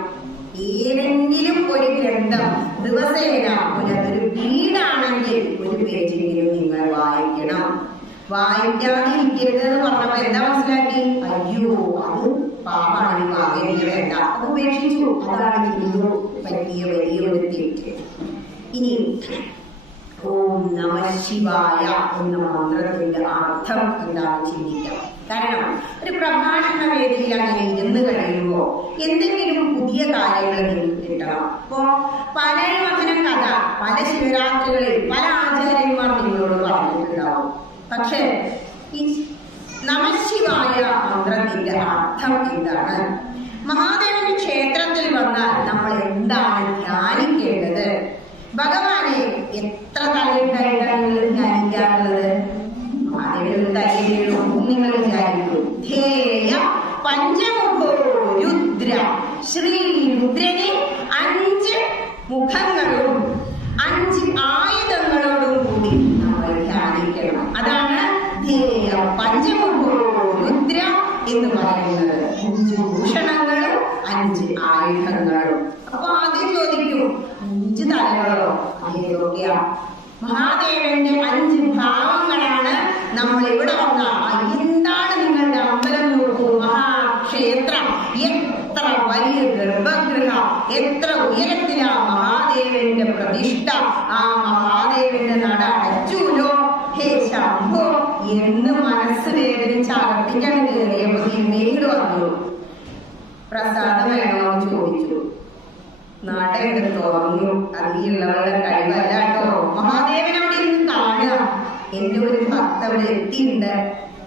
ഏതെങ്കിലും ഒരു ഗ്രന്ഥം ദിവസേന ഒരു വീടാണെങ്കിൽ ഒരു പേജെങ്കിലും നിങ്ങൾ വായിക്കണം. വായിക്കാതിരിക്കരുത് എന്ന് പറഞ്ഞപ്പോ എന്താ മനസ്സിലാക്കി? അയ്യോ, അത് പാപാണ്, വായിക്കേണ്ട, അത് ഉപേക്ഷിച്ചു. അതാണ് ഇന്നും പറ്റിയ വലിയൊരു തെറ്റ്. ഇനി ഓം നമ ശിവായ എന്ന മന്ത്രത്തിന്റെ അർത്ഥം എന്താണെന്ന് ചിന്തിക്കാം. കാരണം ഒരു പ്രഭാഷണ വേദിയിൽ അങ്ങനെ ഇരുന്ന് കഴിയുമ്പോ എന്തെങ്കിലും പുതിയ കാര്യങ്ങൾ നിങ്ങൾക്ക് കിട്ടണം. അപ്പോ പലരും അങ്ങനെ കഥ പല ശിവരാത്രികളിൽ പല ആചാര്യന്മാർ നിങ്ങളോട് പറഞ്ഞിട്ടുണ്ടാവും. പക്ഷെ ഈ നമശിവായ മന്ത്രത്തിന്റെ അർത്ഥം എന്താണ്? മഹാദേവന്റെ ക്ഷേത്രത്തിൽ വന്നാൽ നമ്മൾ എന്താണ് ധ്യാനിക്കേണ്ടത്? ഭഗവാനെ എത്ര തലയുണ്ടായിട്ടാണ് നിങ്ങൾ ധ്യാനിക്കാറുള്ളത്? മഹാദേവന്റെ തലയിലും നിങ്ങൾ വിചാരിക്കൂ. ധേയ പഞ്ചമുഖോ രുദ്ര, ശ്രീ രുദ്രനെ 5 മുഖങ്ങളും 5 ആയുധങ്ങളോടും കൂടി നമ്മൾ ധ്യാനിക്കണം. അതാണ് ധേയ പഞ്ചമുഖോ രുദ്ര എന്ന് പറയുന്നത്. 5 ഭൂഷണങ്ങളും 5 ആയുധങ്ങളും. അപ്പൊ ആദ്യം ചോദിക്കും, 5 തലകളോ? അതേതൊക്കെയാ? മഹാദേവന്റെ 5 ഭാവങ്ങളാണ് നമ്മൾ ഇവിടെ വന്ന. എന്താണ് നിങ്ങളുടെ അമ്പലം നോക്കൂ, മഹാക്ഷേത്രം, എത്ര വലിയ ഗർഭഗൃഹം, എത്ര ഉയരത്തിലാ മഹാദേവന്റെ പ്രതിഷ്ഠ. ആ മഹാദേവന്റെ നട അടച്ചൂലോ, ഹേ ശംഭോ എന്ന് മനസ്സ് വേദനിച്ച് അകത്തിക്കാൻ കയറിയപ്പോ തിരുമേനികൾ വന്നു. പ്രസാദം വേണമെന്ന് ചോദിച്ചു. നാട്ടെടുത്ത് തുറന്നു. അതിലുള്ളവരുടെ കഴിവല്ല കേട്ടോ. മഹാദേവൻ അവിടെ ഇരുന്ന് കാണുക, എന്റെ ഒരു ഭക്ത അവിടെ എത്തിയിട്ടുണ്ട്,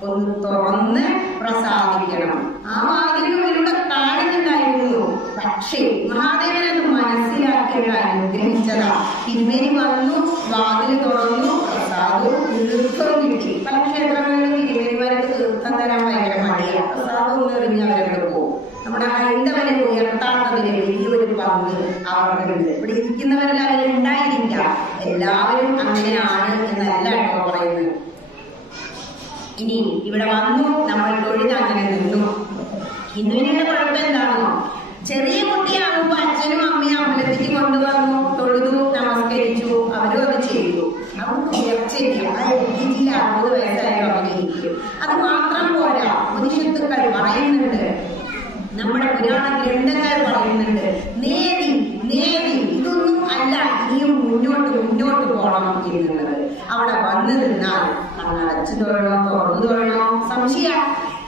ഒന്ന് തുറന്ന് പ്രസാദിക്കണം. ആ വാതിലൂടെ കാണുന്നുണ്ടായിരുന്നു. പക്ഷേ മഹാദേവൻ അത് മനസ്സിലാക്കിയത് അനുഗ്രഹിച്ചതാ. തിരുമേനി വന്നു, വാതിൽ തുറന്നു, പ്രസാദവും തീർത്ഥവും കിട്ടി. പല ക്ഷേത്രങ്ങളിലും തിരുമേനിമാർക്ക് തീർത്ഥം തരാൻ ഭയങ്കര മടിയാണ്. പ്രസാദം ഒന്ന് എറിഞ്ഞ് അവരവിടെ പോകും. നമ്മുടെ ഹൈന്ദവനെ ഉയർത്താത്തതിന് വലിയൊരു പങ്ക് അവർക്കുണ്ട്. ഇവിടെ ഇരിക്കുന്നവരെല്ലാവരും ഉണ്ടായിരിക്കാം, എല്ലാവരും അങ്ങനെയാണ് എന്നല്ല കേട്ടോ പറയുന്നത്. ഇനി ഇവിടെ വന്നു, നമ്മൾ തൊഴുത് അങ്ങനെ നിന്നു. ഹിന്ദുവിന്റെ കുഴപ്പം എന്താണോ, ചെറിയ കുട്ടിയാകുമ്പോ അച്ഛനും അമ്മയും അമ്പലത്തിലേക്ക് കൊണ്ടുവന്നു, തൊഴുതു, നമസ്കരിച്ചു, അവരും അത് ചെയ്തു. അവർക്ക് ഉയർച്ചയില്ല. ആ LKG 60 വയസ്സായാലും അഭിനയിക്കും. അത് മാത്രം പോരാ, ഉപനിഷത്തുക്കൾ പറയുന്നുണ്ട്, നമ്മുടെ പുരാണ ഗ്രന്ഥങ്ങൾ പറയുന്നുണ്ട്, നേതി നേതി ഇതൊന്നും അല്ല, ഇനിയും മുന്നോട്ട് പോകണം എന്നുള്ളത്. അവിടെ വന്നു നിന്നാൽ കണ്ണടച്ചു തൊഴണോ തുറന്നു തൊഴണോ സംശയ.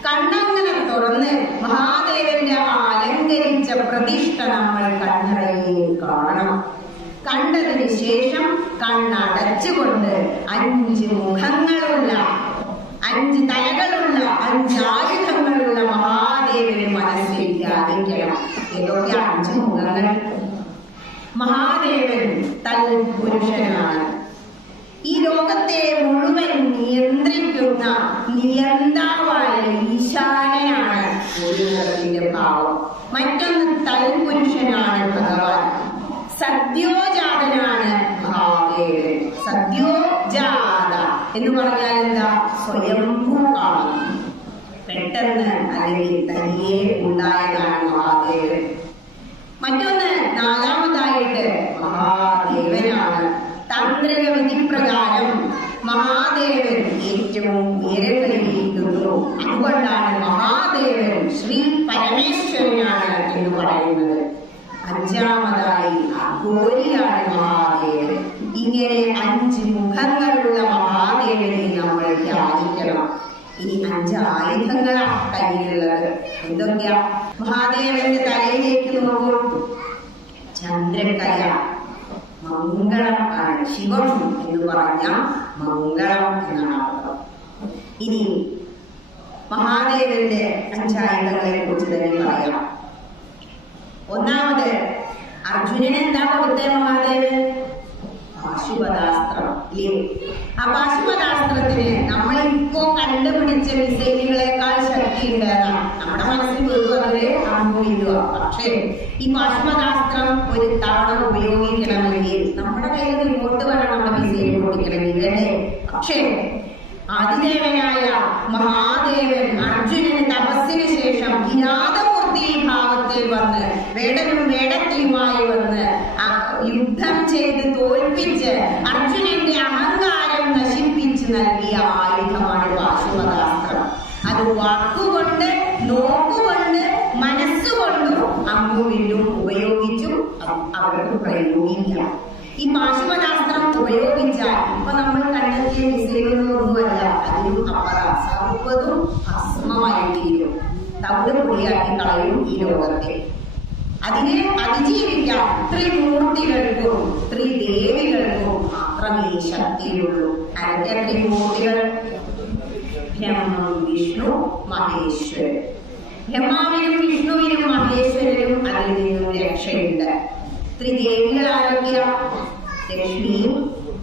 കണ്ണങ്ങനെ തുറന്ന് മഹാദേവന്റെ അലങ്കരിച്ച പ്രതിഷ്ഠ നമ്മൾ കണ്ണടയിൽ കാണണം. കണ്ടതിന് ശേഷം കണ്ണടച്ചുകൊണ്ട് 5 മുഖങ്ങളുള്ള 5 തലകളുള്ള 5 ആയുധങ്ങളുള്ള മഹാദേവനെ മനസ്സിൽ ധ്യാനിക്കണം. ഏതൊക്കെ 5 മുഖങ്ങൾ? മഹാദേവൻ തൽപുരുഷനാണ്. ഈ ലോകത്തെ മുഴുവൻ നിയന്ത്രിക്കുന്ന നിയന്താവായ ഈശാനയാണ് ഒരു മുഖത്തിന്റെ ഭാവം. മറ്റൊന്ന് തൽപുരുഷനാണ് ഭഗവാൻ. സദ്യോജാതനാണ് മഹാദേവൻ. സദ്യോജാത എന്ന് പറഞ്ഞാൽ എന്താ? സ്വയംഭൂ ആണ്. പെട്ടെന്ന് അല്ലെങ്കിൽ തനിയെ ഉണ്ടായതാണ് മഹാദേവൻ. മറ്റൊന്ന് 4ാമതായിട്ട് മഹാദേവനാണ്. താന്ത്രിക വിധിപ്രകാരം മഹാദേവൻ ഏറ്റവും ഉയരങ്ങളിലിരിക്കുന്നു. അതുകൊണ്ടാണ് മഹാദേവൻ ശ്രീ പരമേശ്വരനാണ് എന്ന് പറയുന്നത്. 5ാമതായി അഘോരിയാണ് മഹാദേവൻ. ഇങ്ങനെ 5 മുഖങ്ങളുള്ള മഹാദേവനെ നമ്മൾ ധ്യാനിക്കണം. ഇനി 5 ആയുധങ്ങളാണ് കയ്യിലുള്ളത്. എന്തൊക്കെയാ? മഹാദേവന്റെ തലയിലേക്ക് നോക്കൂ. ചന്ദ്രക്കല മംഗളം ആണ്. ശിവം എന്ന് പറഞ്ഞ മംഗളം എന്നാണ് അർത്ഥം. ഇനി മഹാദേവന്റെ 5 ആയുധങ്ങളെ കുറിച്ച് തന്നെ പറയാം. ഒന്നാമത്, അർജുനന് എന്താ കൊടുത്തേ മഹാദേവൻ? പാശുപതാസ്ത്രം. ഇല്ലേ? ആ പാശുപതാസ്ത്രത്തിന് നമ്മളിപ്പോ കണ്ടുപിടിച്ച മിസൈലുകളെക്കാൾ ശക്തി ഉണ്ടായതാണ്. നമ്മുടെ മനസ്സിൽ വെറുതെ അവരെ അനുഭവിക്കുക. പക്ഷേ ഈ പാശുപതാസ്ത്രം ഒരു തവണ ഉപയോഗിക്കണമെങ്കിൽ നമ്മുടെ കയ്യിൽ റിമോട്ട് വേണം നമ്മുടെ മിസൈൽ ഓടിക്കണമെങ്കിൽ, അല്ലേ? പക്ഷേ ആദിദേവനായ മഹാദേവൻ അർജുനന് തപസ്സിന് ശേഷം കിരാതമൂർത്തി ഭാവത്തിൽ വന്ന് വേടനും വേടത്തി അത് വാക്കുകൊണ്ട്, നോക്കുകൊണ്ട്, മനസ്സുകൊണ്ടും അങ്ങും ഇങ്ങും ഉപയോഗിച്ചു അവർക്ക് പ്രയോഗിക്കാം. ഈ പാശുപതാസ്ത്രം ഉപയോഗിച്ചാൽ ഇപ്പൊ നമ്മൾ കണ്ടെത്തിയ മിസൈലുകളൊന്നുമല്ല, അതിനും അപ്പുറം സർവ്വതും ഭസ്മമായിത്തീരും, തവിട് പൊടിയാക്കി കളയും ഈ ലോകത്തെ. അതിനെ അതിജീവിക്കാൻ ത്രിമൂർത്തികൾക്കും ത്രിദേവികൾക്കും മാത്രമേ ശക്തിയുള്ളൂ. അതിന്റെ ത്രിമൂർത്തികൾ ബ്രഹ്മം, വിഷ്ണു, മഹേശ്വരൻ. ബ്രഹ്മാവിനും വിഷ്ണുവിനും മഹേശ്വരനും അതിൽ നിന്നും രക്ഷയുണ്ട്. ത്രിദേവികൾ ആരോഗ്യ ലക്ഷ്മി,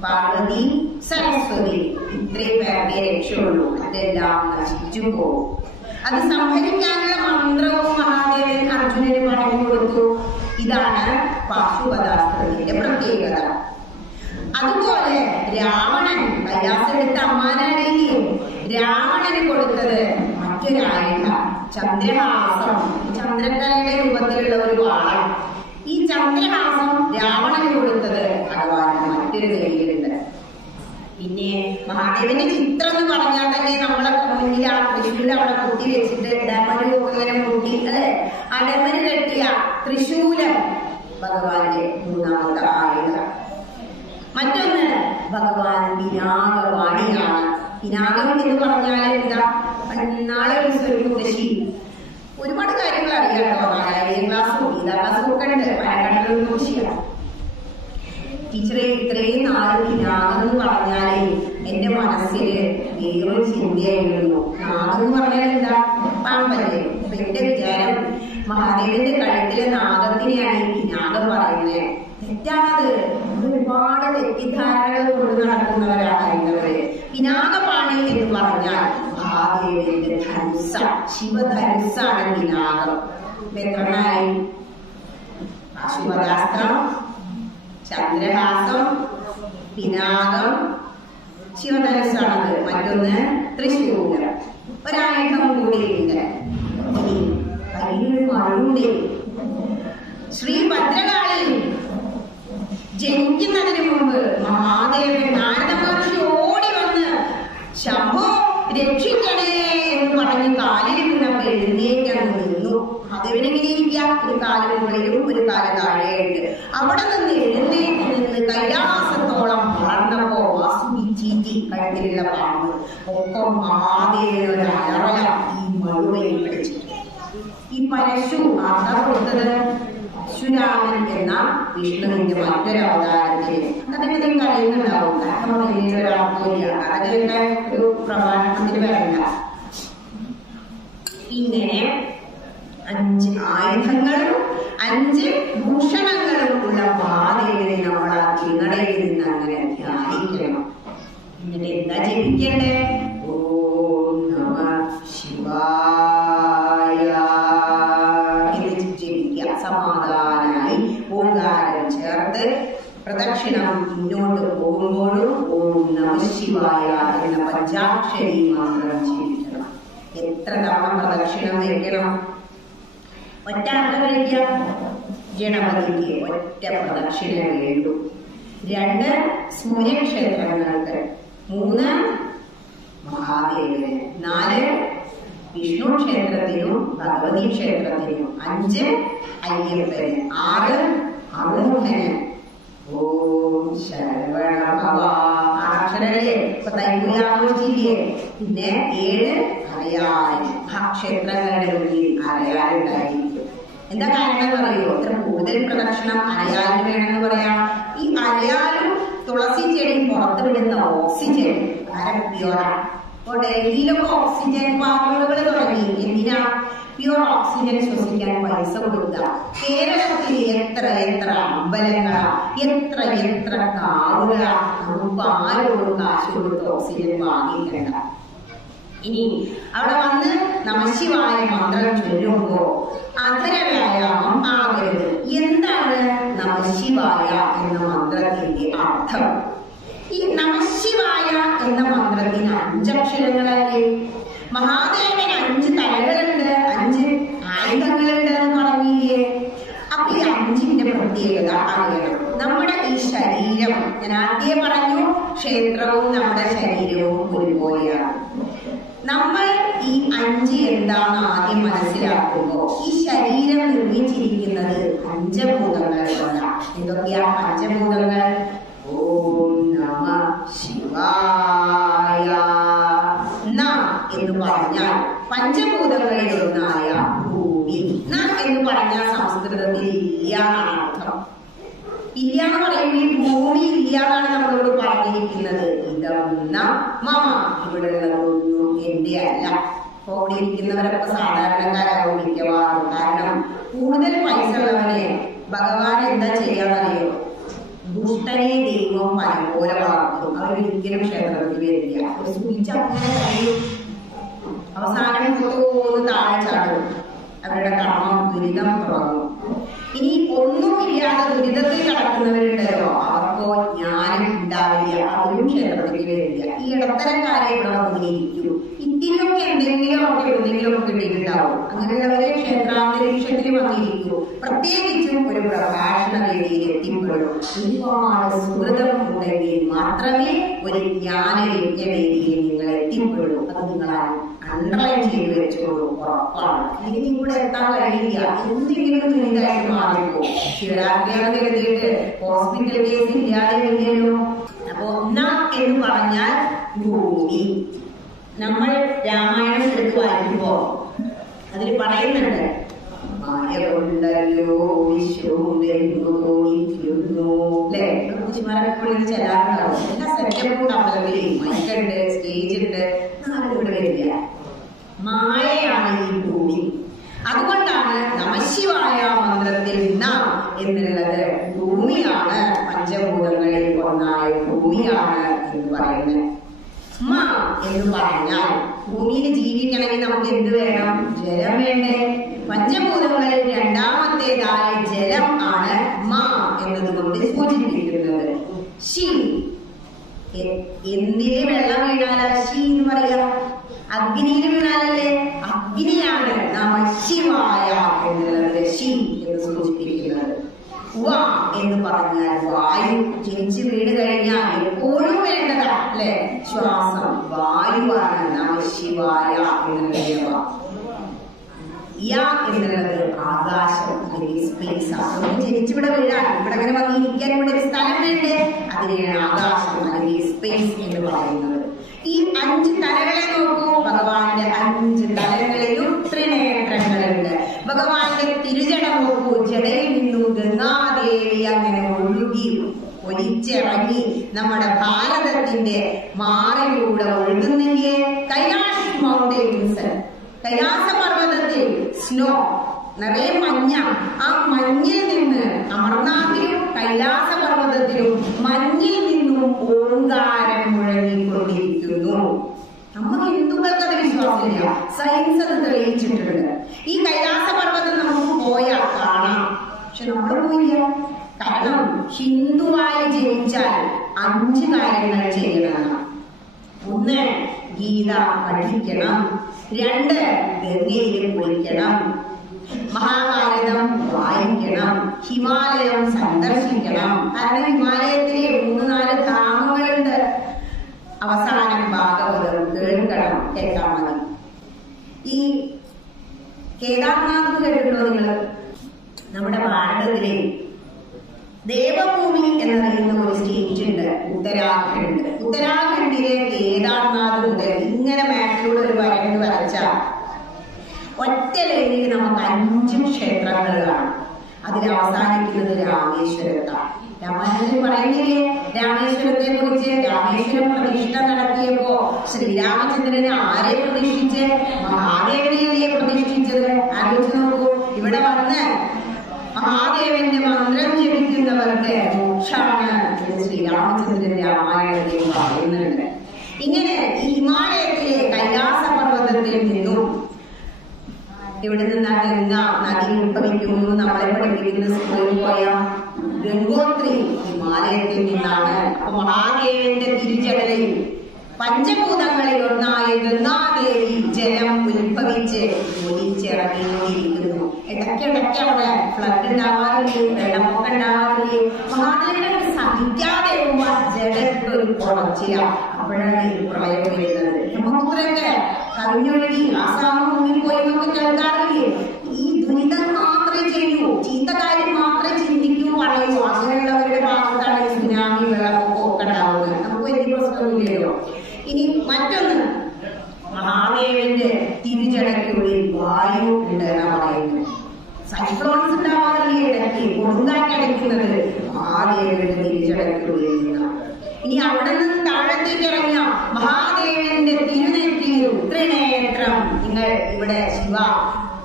പാർവതി, സരസ്വതി, ഇത്രയും പേരുടെ രക്ഷയുള്ളൂ. അതെല്ലാം നശിച്ചു പോകും. അത് സംഹരിക്കാനുള്ള മന്ത്രവും മഹാദേവൻ അർജുനന് പറഞ്ഞു കൊടുത്തു. ഇതാണ് പാശുപതാസ്ത്രത്തിന്റെ പ്രത്യേകത. അതുപോലെ രാവണൻ കൈലാസെടുത്ത അമ്മാനാരെയും രാവണന് കൊടുത്തത് മറ്റൊരായുധ ചന്ദ്രഹാസം, ചന്ദ്രക്കലയുടെ രൂപത്തിലുള്ള ഒരു വാളൻ. ഈ ചന്ദ്രഹാസം രാവണന് കൊടുത്തത് ഭഗവാന് മറ്റൊരു കയ്യിലുണ്ട്. പിന്നെ മഹാദേവന്റെ ചിത്രം എന്ന് പറഞ്ഞാൽ തന്നെ നമ്മളെ മുന്നിൽ ആ തൃശ്ശൂര് അവിടെ കുട്ടി വെച്ചിട്ട് ഡമരു അങ്ങനെ മുട്ടി അല്ലെ, അടമര് കെട്ടിയ തൃശൂലം ഭഗവാന്റെ മൂന്നാമത്തെ ആയുധം. മറ്റൊന്ന് ഭഗവാൻ പിനാകവാണിയാണ്. പിനാകം എന്ന് പറഞ്ഞാൽ എന്താ? നാളെ ഒരു മുത്തശ്ശി ഒരുപാട് കാര്യങ്ങൾ അറിയാട്ടോ. 4ാം ക്ലാസ്സും 5ാം ക്ലാസ്സും ഒക്കെ ഉണ്ട്. പാലക്കാട്ടിലൊരു മുത്തശ്ശിയാണ്. ടീച്ചറെ ഇത്രയും നാള് പിനാകം എന്ന് പറഞ്ഞാലേ എന്റെ മനസ്സില് വേറൊരു ചിന്തയായിരുന്നു. നാഗം എന്ന് പറഞ്ഞാൽ എന്താ? പാമ്പല്ലേ. അപ്പൊ എന്റെ വിചാരം മഹാദേവന്റെ കഴുത്തിലെ നാഗത്തിനെയാണ് ഈ പിനാകം പറയുന്നത്. തെറ്റാണത്. ഒരുപാട് തെറ്റിദ്ധാരണകൾ കൊണ്ട് നടക്കുന്നവരാണ് പിനാകപാണി എന്ന് പറഞ്ഞാൽ മഹാദേവന്റെ ധനുസ, ശിവധനുസാണ് പിനാകം. എത്രണ്ണായി? പാശുപതാസ്ത്രം, ചന്ദ്രഹാസം, പിനാകം, ശിവധനുസാണത്. മറ്റൊന്ന് തൃശൂലം. ഒരായുധം കൂടിയുണ്ട്. വലിയൊരു മറുണ്ട്. ശ്രീ ഭദ്രകാളി ജനിക്കുന്നതിന് മുമ്പ് മഹാദേവൻ നാരദ മഹർഷി ഓടി വന്ന് ശംഭോ രക്ഷിക്കണേ എന്ന് പറഞ്ഞ് കാലിൽ നിന്നപ്പോ എഴുന്നേറ്റങ്ങ് നിന്നു. മഹാദേവനെങ്ങനെ ഇരിക്കുക? ഒരു കാല് മുകളിലും ഒരു കാല് താഴെയുണ്ട്. അവിടെ നിന്ന് എഴുന്നേറ്റ് നിന്ന് കൈലാസത്തോളം വളർന്നപ്പോ വാസുചീറ്റി കഴുത്തിലുള്ള പാമ്പ് ഒപ്പം മഹാദേവൻ ഒരു അലറല ഈ മഴുവയിൽ പിടിച്ചിട്ട്. ഈ പരശു ആർക്കാ കൊടുത്തത്? പരശുരാമൻ എന്ന വിഷ്ണുവിന്റെ മറ്റൊരു അവതാരത്തിൽ. അതിനെ നിങ്ങൾ അറിയുന്നുണ്ടാവും. ഒരാൾക്കില്ല, അതിന്റെ ഒരു പ്രഭാഷണത്തിന് വരണ്ട. ഇങ്ങനെ 5 ആയുധങ്ങളും 5 ഭൂഷണങ്ങളും ഉള്ള മഹാദേവനെ നമ്മൾ ആ ചിങ്ങടയിൽ നിന്ന് അങ്ങനെ ധ്യാനിക്കണം. എന്നിട്ട് എന്താ ജപിക്കണ്ടേ? ഓം നമഃ ശിവായ എന്ന് ജപിക്കുക. സമാധാനായി ഓംകാരം ചേർത്ത് പ്രദക്ഷിണം മുന്നോട്ട് പോകുമ്പോഴും ഓം നമഃ ശിവായ എന്ന പഞ്ചാക്ഷരി മന്ത്രം ജപിക്കണം. എത്ര തവണ പ്രദക്ഷിണം വയ്ക്കണം? ഒറ്റ ആൾക്ക് കഴിക്കാം. ഗണപതിക്ക് ഒറ്റ പ്രദക്ഷിണം വേണ്ടു. 2 സൂര്യക്ഷേത്രങ്ങൾക്ക്, 3 മഹാദേവന്, 4 വിഷ്ണു ക്ഷേത്രത്തിനും ഭഗവതി ക്ഷേത്രത്തിനും, 5 അയ്യപ്പന്, 6 അമോഘന്. ഓം ശരവണ ഭവ അക്ഷരല്ലേ. ഇപ്പൊ തൈപ്പൂയാഘോഷിച്ചില്ലേ? പിന്നെ 7 അരയാൻ. ക്ഷേത്രങ്ങളുടെ ഉള്ളിൽ അരയാനുണ്ടായിരിക്കും. എന്താ കാരണം എന്ന് പറയോ? ഇത്ര കൂടുതൽ പ്രദക്ഷിണം അരയാലിന് വേണമെന്ന് പറയാം. ഈ അരയാലും തുളസി ചെടിയും പുറത്ത് വിടുന്ന ഓക്സിജൻ പ്യുവറാണ്. ഇപ്പൊ ഡൽഹിയിലൊക്കെ ഓക്സിജൻ പാർലറുകൾ തുടങ്ങി. എന്തിനാ? പ്യുവർ ഓക്സിജൻ ശ്വസിക്കാൻ പൈസ കൊടുക്കുക. കേരളത്തിൽ എത്ര അമ്പലങ്ങളാ, എത്ര കാവുകളാ. നമുക്ക് ആരോടും കാശ് കൊടുത്ത് ഓക്സിജൻ വാങ്ങിക്കണ്ട. ഇനി അവിടെ വന്ന് നമഃശിവായ മന്ത്രം ചൊല്ലുമ്പോ അധര വ്യായാമം ആകരുത്. എന്താണ് നമഃശിവായ എന്ന മന്ത്രത്തിന്റെ അർത്ഥം? ഈ നമഃശിവായ എന്ന മന്ത്രത്തിന് 5 അക്ഷരങ്ങളല്ലേ? മഹാദേവന് 5 തലകളുണ്ട്, 5 ആയുധങ്ങളുണ്ട് എന്ന് പറഞ്ഞില്ലേ? അപ്പൊ ഈ 5ന്റെ പ്രത്യേകത അറിയണം. നമ്മുടെ ഈ ശരീരം, ഞാൻ ആദ്യം പറഞ്ഞു, ക്ഷേത്രവും നമ്മുടെ ശരീരവും ഒരുപോലെയാണ്. നമ്മൾ ഈ 5 എന്താണെന്ന് ആദ്യം മനസ്സിലാക്കുമ്പോൾ ഈ ശരീരം നിർമ്മിച്ചിരിക്കുന്നത് പഞ്ചഭൂതങ്ങൾ കൊണ്ടാണ്. എന്തൊക്കെയാ പഞ്ചഭൂതങ്ങൾ? ഓം നമ ശിവായ. ന എന്ന് പറഞ്ഞാൽ പഞ്ചഭൂതങ്ങളിൽ ഒന്നായ ഭൂമി. ന എന്ന് പറഞ്ഞാൽ സംസ്കൃതത്തിൽ ഇല്ല എന്നാണ് അർത്ഥം. ഇല്ല എന്ന് പറയുമ്പോൾ ഈ ഭൂമി ഇല്ല എന്നാണ് നമ്മളോട് പറഞ്ഞിരിക്കുന്നത്. ഇതെന്ന മമ, ഇവിടെ ഉള്ളതൊന്നും എന്റെ അല്ല. അവിടെ ഇരിക്കുന്നവരൊക്കെ സാധാരണക്കാരാവും മിക്കവാറും. കാരണം കൂടുതൽ പൈസ ഉള്ളവനെ ഭഗവാൻ എന്താ ചെയ്യാന്നറിയോ? ദുഷ്ടനെ ദൈവം പലപോലെ വളർത്തും. അവരൊരിക്കലും ക്ഷേത്രത്തിൽ വരില്ല. ഒരു സൂചിച്ച് അങ്ങനെ കഴിയും. അവസാനം തോന്ന് താഴെ ചാടും. അവരുടെ കർമ്മം ദുരിതം തുടങ്ങും. ഇനി ഒന്നുമില്ലാതെ ദുരിതത്തിൽ കിടക്കുന്നവരുണ്ടല്ലോ, അവർക്കോ ജ്ഞാനം ഉണ്ടാവില്ല. അവരും ക്ഷേത്രത്തിൽ വരില്ല. ഈ ഇടത്തരക്കാരെ ഇവിടെ വന്നിരിക്കും. ഇതിനൊക്കെ എന്തെങ്കിലും അവർക്ക് എന്തെങ്കിലും ഒക്കെ കിട്ടിയിട്ടുണ്ടാവും. അങ്ങനെയുള്ളവരെ ക്ഷേത്രാന്തരീക്ഷത്തിൽ വന്നിരിക്കും. പ്രത്യേകിച്ചും ഒരു പ്രഭാഷണ വേദിയിൽ എത്തിപ്പെടും. ഒരുപാട് സുഹൃതം ഉണ്ടെങ്കിൽ മാത്രമേ ഒരു ജ്ഞാനയജ്ഞ വേദിയിൽ നിങ്ങൾ എത്തിപ്പെടും. അത് നിങ്ങൾ അണ്ടർലൈൻ ചെയ്ത് വെച്ചോളൂ, ഉറപ്പാണ്. ഇതിന് ഇവിടെ എത്താൻ കഴിയില്ല. എന്തെങ്കിലും ദുരിതമായിട്ട് മാറിപ്പോ. ശിവരാത്രിയാണെന്ന് കരുതിയിട്ട് ഹോസ്പിറ്റൽ കേസ് ഇല്ലാതെ ഇല്ലല്ലോ. അപ്പോ ന എന്ന് പറഞ്ഞാൽ ഭൂമി. നമ്മൾ രാമായണം എടുത്ത് വായിക്കുമ്പോ അതിൽ പറയുന്നുണ്ട്, മായ കൊണ്ടല്ലോ വിശ്വവും തോന്നിക്കുന്നു അല്ലെ? കുച്ചിമാരെപ്പോഴും ചെല്ലാറുണ്ടാവും. എല്ലാ സെറ്റപ്പും അമ്പലത്തില് മൈക്കുണ്ട്, സ്റ്റേജ് ഉണ്ട്. ഇവിടെ വരില്ല. മായയാണ് ഈ ഭൂമി. അതുകൊണ്ടാണ് നമശിവായ മന്ത്രത്തിൽ ന എന്നുള്ളത് ഭൂമിയാണ്, പഞ്ചഭൂതങ്ങളിൽ ഒന്നായ ഭൂമിയാണ് എന്ന് പറയുന്നത്. മ എന്ന് പറഞ്ഞാൽ ഭൂമിയിൽ ജീവിക്കണമെങ്കിൽ നമുക്ക് എന്ത് വേണം? ജലം വേണ്ടേ? പഞ്ചഭൂതങ്ങളിൽ രണ്ടാമത്തേതായ ജലം ആണ് മ എന്നതുകൊണ്ട് സൂചിപ്പിക്കുന്നത്. ശി, എന്തിന് വെള്ളം വീണാലാ ശി എന്ന് പറയാം? അഗ്നിയിൽ വീണാലല്ലേ? അഗ്നിയാണ് നമശിവായ എന്നുള്ളത് ശി എന്ന് സൂചിപ്പിക്കുന്നത്. വ എന്ന് പറഞ്ഞാൽ വായു. ജനിച്ച് വീട് കഴിഞ്ഞാൽ എപ്പോഴും വേണ്ടതാ അല്ലെ? ശ്വാസം, വായുവാണ് നമശിവായ എന്നുള്ളത്. യ എന്നുള്ളത് ആകാശം അല്ലെങ്കിൽ സ്പേസ് ആണ്. ജനിച്ചിവിടെ വീഴാൻ, ഇവിടെ അങ്ങനെ വന്നിരിക്കാൻ ഇവിടെ ഒരു സ്ഥലം വേണ്ടേ? അതിനെയാണ് ആകാശം അല്ലെങ്കിൽ സ്പേസ് എന്ന് പറയുന്നത്. ഈ 5 തലകളെ നോക്കൂ. ഭഗവാന്റെ 5 തലകളിലും ത്രിനേത്രങ്ങളുണ്ട്. ഭഗവാന്റെ തിരുജട നോക്കൂ. ജടയിൽ നിന്നും ഗംഗാദേവി അങ്ങനെ ഒഴുകി ഒലിച്ചിറങ്ങി നമ്മുടെ ഭാരതത്തിന്റെ മാറിലൂടെ ഒഴുകുന്നില്ലേ? കൈലാഷ് മൗണ്ടൻസ്, കൈലാസ പർവ്വതത്തിൽ സ്നോ, നിറയെ മഞ്ഞ. ആ മഞ്ഞിൽ നിന്ന് അമർനാഥിലും കൈലാസ പർവ്വതത്തിലും മഞ്ഞിൽ നിന്നും ഓങ്കാരം മുഴങ്ങിക്കൊണ്ടിരിക്കുന്നു. നമുക്ക് ഹിന്ദുക്കൾക്ക് അത് വിശ്വാസമില്ല. സയൻസ് അത് തെളിയിച്ചിട്ടുണ്ട്. ഈ കൈലാസ പർവ്വതം നമുക്ക് പോയാൽ കാണാം. പക്ഷെ നമ്മൾ പോയില്ല. കാരണം ഹിന്ദുവായി ജനിച്ചാൽ 5 കാര്യങ്ങൾ ചെയ്യണം. 1, ഗീത പഠിക്കണം. 2, ഗംഗയിൽ കുളിക്കണം. മഹാഭാരതം വായിക്കണം. ഹിമാലയം സന്ദർശിക്കണം. കാരണം ഹിമാലയത്തിലെ 3-4 ധാമങ്ങളുണ്ട്. അവസാനം ഭാഗവതം കേൾക്കണം. കേട്ടാൽ മതി. ഈ കേദാർനാഥ് കേട്ടിട്ടുണ്ടോ നിങ്ങൾ? നമ്മുടെ ഭാരതത്തിലെ ദേവഭൂമി എന്നറിയുന്ന ഒരു സ്റ്റേറ്റ് ഉണ്ട്, ഉത്തരാഖണ്ഡ്. ഉത്തരാഖണ്ഡിലെ കേദാർനാഥ് മുതൽ ഇങ്ങനെ മാപ്പിലൂടെ ഒരു വരണ്ട് വരച്ചാൽ ഒറ്റ ലൈനിൽ നമുക്ക് 5 ക്ഷേത്രങ്ങൾ കാണാം. അതിൽ അവസാനിക്കുന്നത് രാമേശ്വരത്താണ്. രാമായണത്തിൽ പറയുന്നില്ലേ രാമേശ്വരത്തെ കുറിച്ച്? രാമേശ്വരം പ്രതിഷ്ഠ നടത്തിയപ്പോ ശ്രീരാമചന്ദ്രനെ ആരെ പ്രതിഷ്ഠിച്ച്? മഹാദേവനെയല്ലേ പ്രതിഷ്ഠിച്ചത്? ആലോചിച്ച് നോക്കൂ. ഇവിടെ വന്ന് മഹാദേവന്റെ മന്ത്രം ജപിക്കുന്നവർക്ക് മോക്ഷാണ് എന്ന് ശ്രീരാമചന്ദ്രൻ രാമായണത്തിൽ പറയുന്നുണ്ട്. ഇങ്ങനെ ഈ ഹിമാലയത്തിലെ കൈലാസ പർവ്വതത്തിൽ നിന്നും ഇവിടെ നിന്നാ ഗംഗ നദി ഉത്ഭവിക്കുന്നു. നമ്മളെ പഠിപ്പിക്കുന്ന സ്കൂളിൽ പോയ ഗംഗോത്രി ഹിമാലയത്തിൽ നിന്നാണ്. അപ്പൊ മഹാദേവന്റെ തിരുജടലയിൽ പഞ്ചഭൂതങ്ങളിൽ ഒന്നായ ഗംഗാദേവി ജലം ഉത്ഭവിച്ച് ഒലിച്ചിറങ്ങിയിരിക്കുന്നു. ഇടയ്ക്കിടയ്ക്ക് അവിടെ ഫ്ലഡ് ഉണ്ടാവാറില്ലേ, വെള്ളപ്പൊക്കം ഉണ്ടാവാറില്ലേ? മഹാദേവനെ സഹിക്കാതെ ജലത്ത് ഒരു കുറച്ചില്ല. അപ്പോഴാണ് ഈ പ്രളയം വരുന്നത്. ബ്രഹ്മപുത്രന്റെ കവിഞ്ഞൊഴുകി ആസാമം മുങ്ങിപ്പോയി എന്നൊക്കെ കേൾക്കാറില്ലേ? ഈ ദുരിതം മാത്രമേ ചെയ്യൂ, ചീത്ത കാര്യം മാത്രമേ ചിന്തിക്കൂ, പറയൂ. അങ്ങനെയുള്ളവരുടെ ഭാഗത്താണ് സുനാമി, വെള്ളപ്പൊക്കം ഒക്കെ ഉണ്ടാവുന്നത്. നമുക്ക് വലിയ പ്രശ്നമില്ലല്ലോ. ഇനി മറ്റൊന്ന്, മഹാദേവന്റെ തിരിച്ചടയ്ക്കുള്ളിൽ വായു ഉണ്ട് എന്നാണ് പറയുന്നത്. സൈക്ലോൺസ് ഉണ്ടാവാറില്ലേ ഇടയ്ക്ക്, കൊടുങ്കാറ്റടിക്കുന്നത് മഹാദേവന്റെ തിരിച്ചടയ്ക്കുള്ളിൽ നിന്നാണ്. ഇനി അവിടെ നിന്ന് താഴത്തേക്ക് ഇറങ്ങിയ മഹാദേവന്റെ തിരുനെറ്റിയിൽ ത്രിനേത്രം. നിങ്ങൾ ഇവിടെ ശിവ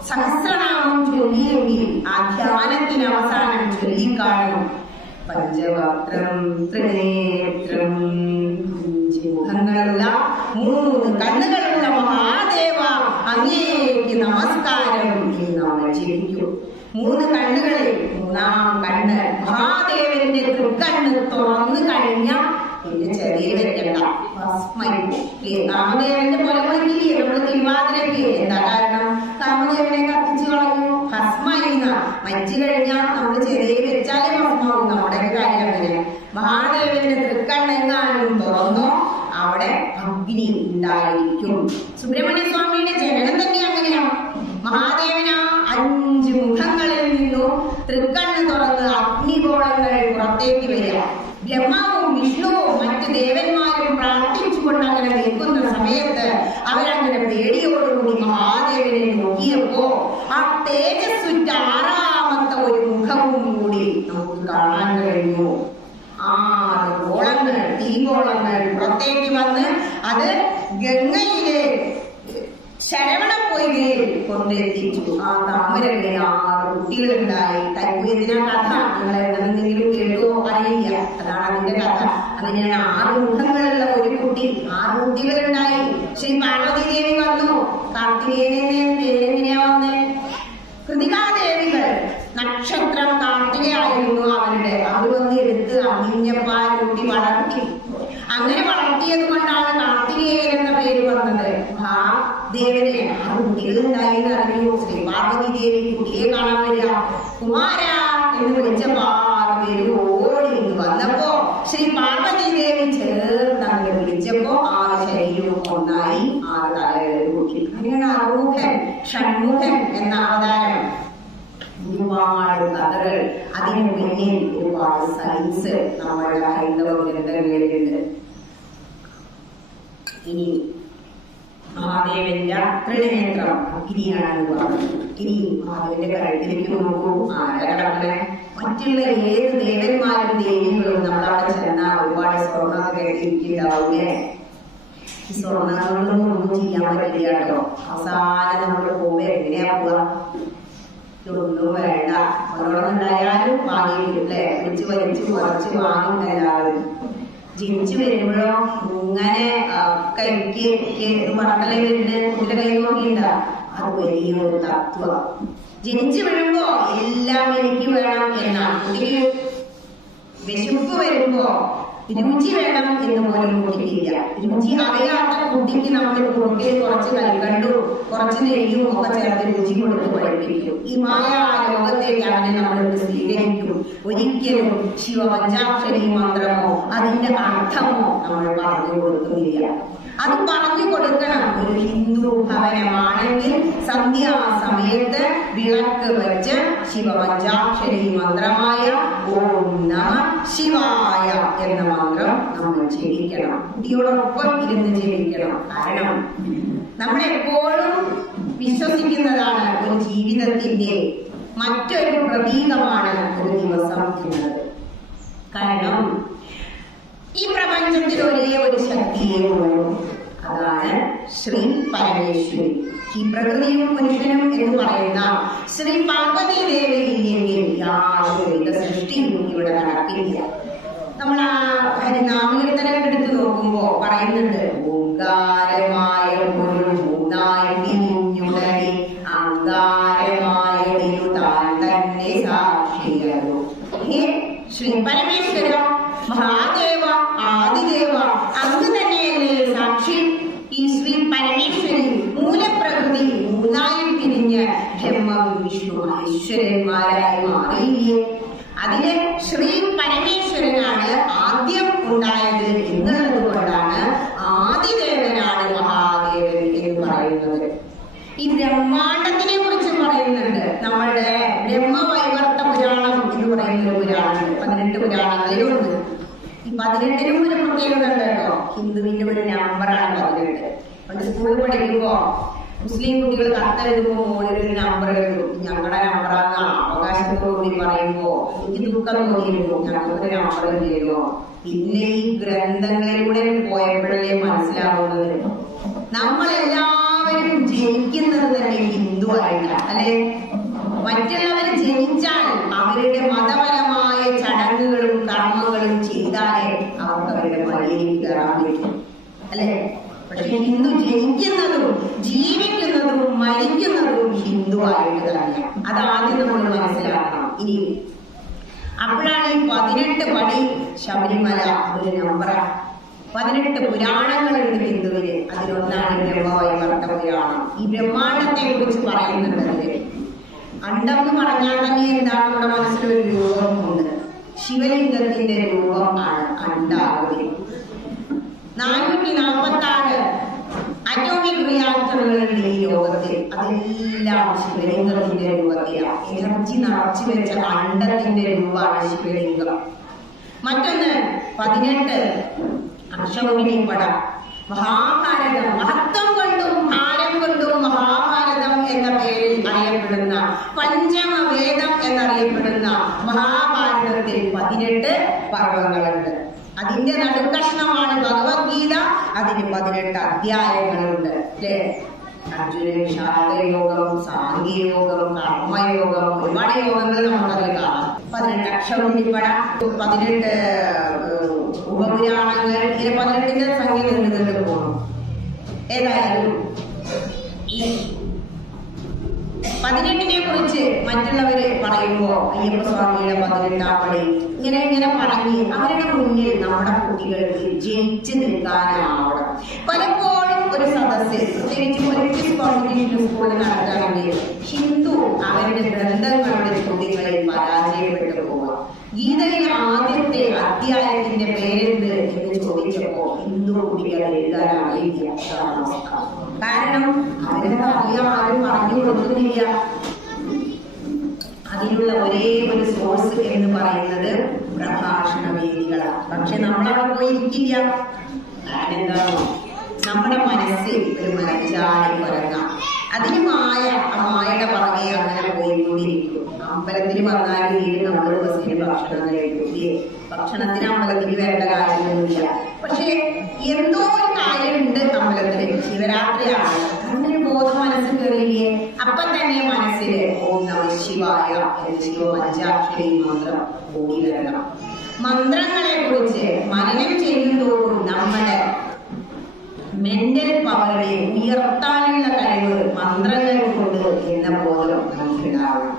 സഹസ്രനാമം ചൊല്ലിയെങ്കിൽ ആ ധ്യാനത്തിന് അവസാനം ചൊല്ലിക്കാണും പഞ്ചവക്രം ത്രിനേത്രം, മുഖങ്ങളുള്ള 3 കണ്ണുകളുള്ള മഹാദേവ അങ്ങേക്ക് നമസ്കാരം എന്ന് നമ്മൾ ജപിക്കും. 3 കണ്ണുകളിൽ 3-ാം കണ്ണ് മഹാദേവന്റെ തൃക്കണ്ണ് തുറന്നു കഴിഞ്ഞാൽ പിന്നെ ചെറിയ വെക്കണ്ട, കാമദേവന്റെ പോലെ വിളിക്കില്ലേ നമ്മള് തിരുവാതിരക്ക്? എന്താ കാരണം? കാമദേവനെ കത്തിച്ചു കളഞ്ഞു, ഭസ്മയുന്ന. മരിച്ചു കഴിഞ്ഞാൽ നമ്മൾ ചെറിയ വെച്ചാലേ ഭസ്മാവും. നമ്മുടെ കാര്യം അങ്ങനെ. മഹാദേവന്റെ തൃക്കണ്ണെങ്ങാനും തുറന്നോ അവിടെ അഗ്നി ഉണ്ടായിരിക്കും. സുബ്രഹ്മണ്യ സ്വാമിയുടെ ജനനം തന്നെ അങ്ങനെയാണ്. മഹാദേവന 5 മുഖങ്ങളിൽ നിന്നും തൃക്കണ്ണ് തുറന്ന് അഗ്നിഗോളങ്ങൾ പുറത്തേക്ക് വരിക. ബ്രഹ്മാവും വിഷ്ണുവും മറ്റ് ദേവന്മാരും പ്രാർത്ഥിച്ചുകൊണ്ട് അങ്ങനെ നിൽക്കുന്ന സമയത്ത് അവരങ്ങനെ പേടിയോടുകൂടി മഹാദേവനെ നോക്കിയപ്പോ ആ തേജസ്സുറ്റ 6ാമത്തെ ഒരു മുഖവും കൂടി നമുക്ക് കാണാൻ കഴിഞ്ഞു. 6 ഗോളങ്ങൾ, തീഗോളങ്ങൾ പുറത്തേക്ക് വന്ന് അത് ഗംഗയിലെ ശരവണപ്പൊയ്കയിൽ കൊണ്ടെത്തിച്ചു. ആ താമരകളിൽ 6 കുട്ടികളുണ്ടായി. തൈപ്പൂയത്തിനാ കഥ നിങ്ങൾ എന്തെങ്കിലും കേട്ടോ അറിയില്ല, അതാണ് അതിന്റെ കഥ. അങ്ങനെയാണ് 6 മുഖങ്ങളുള്ള ഒരു കുട്ടി, 6 കുട്ടികളുണ്ടായി. ശ്രീ പാർവതി ദേവി വന്നു. കാർത്തികേയനെ എങ്ങനെയാ വന്ന്? കൃതികാദേവികൾ നക്ഷത്രം കാർത്തികയായിരുന്നു അവരുടെ. അവർ വന്ന് എടുത്ത് അമ്മിഞ്ഞപ്പാൽ കൂട്ടി വളർത്തി. അങ്ങനെ വളർത്തിയത് കൊണ്ടാണ് കാർത്തികേയൻ എന്ന പേര് വന്നത്. ആ ദേവനെ 6 കുട്ടികളുണ്ടായി എന്ന് അറിഞ്ഞു. ശ്രീ പാർവതി ദേവി കുട്ടിയെ കാണാൻ വരിക. കുമാര എന്ന് വിളിച്ചപ്പോ 6 പേര് ഓടി വന്നപ്പോ ശ്രീ പാർവതി ദേവി ചേർന്ന് അങ്ങനെ വിളിച്ചപ്പോ 6 ശരീരവും ഒന്നായി, 6 തലകൾ കൂട്ടി. അങ്ങനെയാണ് അറുമുഖൻ ഷൺമുഖൻ എന്ന അവതാരം. ഒരുപാട് കഥകൾ, അതിന് പിന്നിൽ ഒരുപാട് സയൻസ് നമ്മളുടെ ഹൈന്ദവ ഗ്രന്ഥങ്ങളിലുണ്ട്. ഇനി മഹാദേവന്റെ ത്രിനേത്രം അഗ്നിയാണെന്ന് പറഞ്ഞു. ഇനി മഹാദേവന്റെ കഴുത്തിലേക്ക് നോക്കൂ, ആരകടങ്ങളെ മറ്റുള്ള ഏത് ദേവന്മാരും ദേവികളും നമ്മളവിടെ ചെന്നാൽ ഒരുപാട് സ്വർണ്ണമൊക്കെ കെട്ടിയിരിക്കുന്നുണ്ടാവൂലേ? ഈ സ്വർണ്ണങ്ങളൊന്നും ഒന്നും ചെയ്യാൻ പറ്റില്ല കേട്ടോ. അവസാനം നമ്മൾ പോവുക എങ്ങനെയാ പോവാ? ഇതൊന്നും വേണ്ട, ഓരോന്നുണ്ടായാലും വാങ്ങിയിട്ടില്ലേ? വിളിച്ച് വലിച്ച് കുറച്ച് വാങ്ങും എല്ലാവരും. ജനിച്ചു വരുമ്പോഴോ ഇങ്ങനെ കൈക്ക് മടക്കല വരുന്നത് കുട്ടിയുടെ കൈ നോക്കിയിട്ട അത് വലിയൊരു തത്വം. ജനിച്ചു വീഴുമ്പോ എല്ലാം എനിക്ക് വേണം എന്നാണ്. കുട്ടിക്ക് വിശപ്പ് വരുമ്പോ രുചി വേണം എന്ന് പോലും കുട്ടിക്കില്ല. രുചി അറിയാത്ത കുട്ടിക്ക് നമ്മൾ കുട്ടിയെ കുറച്ച് കൽക്കണ്ടും കുറച്ച് നെയ്യും ഒക്കെ ചേർത്ത് രുചി കൊടുത്ത് പഠിപ്പിക്കും. ഈ മായ ലോകത്തേക്ക് അവനെ നമ്മൾ സ്വീകരിക്കും. ഒരിക്കലും ശിവപഞ്ചാക്ഷരി മന്ത്രമോ അതിന്റെ അർത്ഥമോ നമ്മൾ പറഞ്ഞു കൊടുക്കുന്നില്ല. അത് പറഞ്ഞു കൊടുക്കണം. ഒരു ഹിന്ദു ഭവനമാണെങ്കിൽ സന്ധ്യാസമയത്ത് വിളക്ക് വെച്ച് ശിവപഞ്ചാക്ഷരി മന്ത്രമായ ഓം നമ ശിവായ എന്ന മന്ത്രം നമ്മൾ ജപിക്കണം. കുട്ടിയോടൊപ്പം ഇരുന്ന് ജപിക്കണം. കാരണം നമ്മളെപ്പോഴും വിശ്വസിക്കുന്നതാണ് ഒരു ജീവിതത്തിന്റെ മറ്റൊരു പ്രതീകമാണ് ഒരു ദിവസം എന്നത്. കാരണം ഈ പ്രപഞ്ചത്തിൽ ഒരേ ഒരു ശക്തിയേ ഉള്ളൂ, അതാണ് ശ്രീ പരമേശ്വരി. ഈ പ്രകൃതിയും പുരുഷനും എന്ന് പറയുന്ന ശ്രീ പാർവതി ദേവി ഇല്ലെങ്കിൽ യാതൊരു സൃഷ്ടിയും ഇവിടെ നടക്കില്ല. നമ്മൾ ആ ഹരിനാമകീർത്തനം എടുത്ത് നോക്കുമ്പോ പറയുന്നുണ്ട്, ഓങ്കാരമായ ഒരു മൂന്നായി തിരിഞ്ഞുടനെ അങ്കാരമായ താൻ തന്നെ സാക്ഷിയല്ലോ. ഹേ ശ്രീ പരമേശ്വര, മഹാദേവ, ആദിദേവ, അങ്ങ് തന്നെയല്ലേ തിരിഞ്ഞ് ബ്രഹ്മവും വിഷ്ണു മഹേശ്വരന്മാരായി മാറിയില്ലേ? അതിന് ശ്രീ പരമേശ്വരനാണ് ആദ്യം ഉണ്ടായത് എന്നുള്ളത് കൊണ്ടാണ് ആദിദേവനാണ് മഹാദേവൻ എന്ന് പറയുന്നത്. ഈ ബ്രഹ്മാണ്ടത്തിനെ കുറിച്ച് പറയുന്നുണ്ട്. നമ്മളുടെ ബ്രഹ്മവൈവർത്ത പുരാണം എന്ന് പറയുന്ന ഒരു പുരാണമുണ്ട്. 18 പുരാണങ്ങളിലുണ്ട്. ഈ 18നും ഒരു പ്രത്യേകത ഉണ്ട് കേട്ടോ. ഹിന്ദുവിന്റെ ഒരു നമ്പറാണ് 18. പണ്ട് സ്കൂളിൽ പഠിക്കുമ്പോ മുസ്ലിം കുട്ടികൾ കത്തെഴുതുമ്പോ മുകളിൽ ഒരു നമ്പർ എഴുതും. ഞങ്ങളുടെ നമ്പറാണ് അവകാശത്തോടുകൂടി പറയുമ്പോ എനിക്ക് ദുഃഖം തോന്നിയിരുന്നു, ഞങ്ങൾക്ക് നമ്പർ ഇല്ലല്ലോ. പിന്നെ ഈ ഗ്രന്ഥങ്ങളിലൂടെ പോയപ്പോഴേ മനസ്സിലാവുന്നത് നമ്മളെല്ലാവരും ജനിക്കുന്നത് തന്നെ ഹിന്ദു ആയിട്ടാണ്, അല്ലെ? മറ്റുള്ളവർ ജനിച്ചാൽ അവരുടെ മതപരമായ ചടങ്ങുകളും കർമ്മങ്ങളും ചെയ്താലേ അവർക്ക് അവരുടെ പള്ളിയിൽ കയറാൻ പറ്റും, അല്ലെ? പക്ഷെ ഹിന്ദു ജനിക്കുന്നതും ജീവിക്കുന്നതും മരിക്കുന്നതും ഹിന്ദു ആയിട്ട് തന്നെ. അതാദ്യം നമ്മൾ മനസ്സിലാക്കണം. ഇനി അപ്പോഴാണ് ഈ 18 പടി ശബരിമല ഒരു നമ്പറാണ്. 18 പുരാണങ്ങളുണ്ട് ഹിന്ദുവിന്. അതിലൊന്നാണ് ബ്രഹ്മവൈവർത്ത പുരാണം. ഈ ബ്രഹ്മാണ്ടത്തെ കുറിച്ച് പറയുന്നുണ്ട്. അണ്ടം എന്ന് പറഞ്ഞാൽ തന്നെ എന്താണ് നമ്മുടെ മനസ്സിലൊരു രൂപമുണ്ട്. ശിവലിംഗത്തിന്റെ രൂപമാണ് അണ്ടാകൃതി. 446 അറ്റോമിക് റിയാക്ടറുകളുണ്ട് ഈ ലോകത്തിൽ. അതെല്ലാം ശിവലിംഗത്തിന്റെ രൂപത്തിലാണ്. എനർജി നിറച്ചു വെച്ച അണ്ടത്തിന്റെ രൂപമാണ് ശിവലിംഗം. മറ്റൊന്ന് 18 അക്ഷൗഹിണിപ്പട. മഹാഭാരതം മഹത്വം കൊണ്ടും ഭാരം കൊണ്ടും മഹാഭാരതം എന്ന പേരിൽ അറിയപ്പെടുന്ന പഞ്ചമവേദം എന്നറിയപ്പെടുന്ന മഹാഭാരതത്തിൽ 18 പർവ്വങ്ങളുണ്ട്. അതിന്റെ നടുക്കഷ്ണമാണ് ഭഗവത്ഗീത. അതിന് 18 അധ്യായങ്ങളുണ്ട്, അല്ലേ? അർജുനൻ ശാന്തയോഗം, സാഖ്യയോഗം, കർമ്മയോഗം, ഒരുപാട് യോഗങ്ങൾ നമുക്കതിൽ കാണാം. 18 അക്ഷൗഹിണിപ്പട, 18 ഉപപുരാണങ്ങൾ, ഇങ്ങനെ 18ന്റെ സംഖ്യ നീണ്ടുകൊണ്ട് പോകും. ഏതായാലും ഈ 18നെ കുറിച്ച് മറ്റുള്ളവര് പറയുമ്പോ അയ്യപ്പസ്വാമിയുടെ 18 പടി ഇങ്ങനെ പറഞ്ഞ് അവരുടെ മുന്നിൽ നമ്മുടെ കുട്ടികൾക്ക് ജയിച്ചു നിൽക്കാനാവണം. പലപ്പോഴും ഒരു സദസ്സ്, പ്രത്യേകിച്ച് പൊളിറ്റിക്സ് കോമ്പറ്റീഷൻ സ്കൂളിൽ നടക്കുകയാണെങ്കിൽ ഹിന്ദു അവരുടെ ഗ്രന്ഥങ്ങളുടെ ചോദ്യങ്ങളിൽ പരാജയപ്പെട്ടു പോവുക. ഗീതയിലെ ആദ്യത്തെ അധ്യായത്തിന്റെ പേരെന്ത് എന്ന് ചോദിച്ചപ്പോ ഹിന്ദു കുട്ടികൾ എഴുതാനായില്ല. കാരണം അവരുടെ അറിയാൻ ആരും പറഞ്ഞു കൊടുക്കുന്നില്ല. അതിനുള്ള ഒരേ ഒരു സോഴ്സ് എന്ന് പറയുന്നത് പ്രഭാഷണ വേദികളാണ്. പക്ഷെ നമ്മളവിടെ പോയിരിക്കില്ല. കാരണം എന്താണോ, നമ്മുടെ മനസ്സിൽ ഒരു മരച്ചാടി കുരങ്ങാം. അതിന് മായ, ആ മായയുടെ പുറകെ അങ്ങനെ പോയിക്കൊണ്ടിരിക്കും. അമ്പലത്തിൽ വന്നാലും വീട് നമ്മൾ ബസ്സിന് ഭക്ഷണം കഴിക്കും. ഭക്ഷണത്തിന് അമ്പലത്തിൽ വരേണ്ട കാര്യമൊന്നുമില്ല. പക്ഷെ എന്തോ ഒരു കാര്യമുണ്ട് അമ്പലത്തിൽ. ശിവരാത്രിയാണ്, അങ്ങനെ ബോധം മനസ്സിൽ കയറിയില്ലേ? അപ്പൊ തന്നെ മനസ്സിൽ ഓം നമഃ ശിവായ എന്ന് ശിവപഞ്ചാക്ഷരി മന്ത്രം ഓടി വരണം. മന്ത്രങ്ങളെ കുറിച്ച് മനനം ചെയ്യുന്നതോടും നമ്മുടെ മെന്റൽ പവറിനെ ഉയർത്താനുള്ള കഴിവ് മന്ത്രങ്ങൾ കൊണ്ട് എന്ന ബോധം നമുക്കുണ്ടാവണം.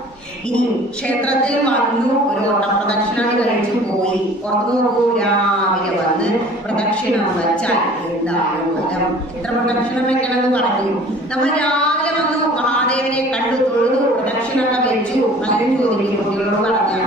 ഇനി ക്ഷേത്രത്തിൽ വന്നു ഒരു ഓട്ടപ്രദക്ഷിണം കഴിച്ചു പോയി, പുറത്തു നോക്കൂ, രാവിലെ വന്ന് പ്രദക്ഷിണം വെച്ചാൽ എന്താണ് ഫലം? എത്ര പ്രദക്ഷിണം വെക്കണമെന്ന് പറഞ്ഞു. നമ്മൾ രാവിലെ വന്നു മഹാദേവനെ കണ്ടു തൊഴുതു പ്രദക്ഷിണമൊക്കെ വെച്ചു. പലരും ചോദിക്കും, കുട്ടികളോട് പറഞ്ഞ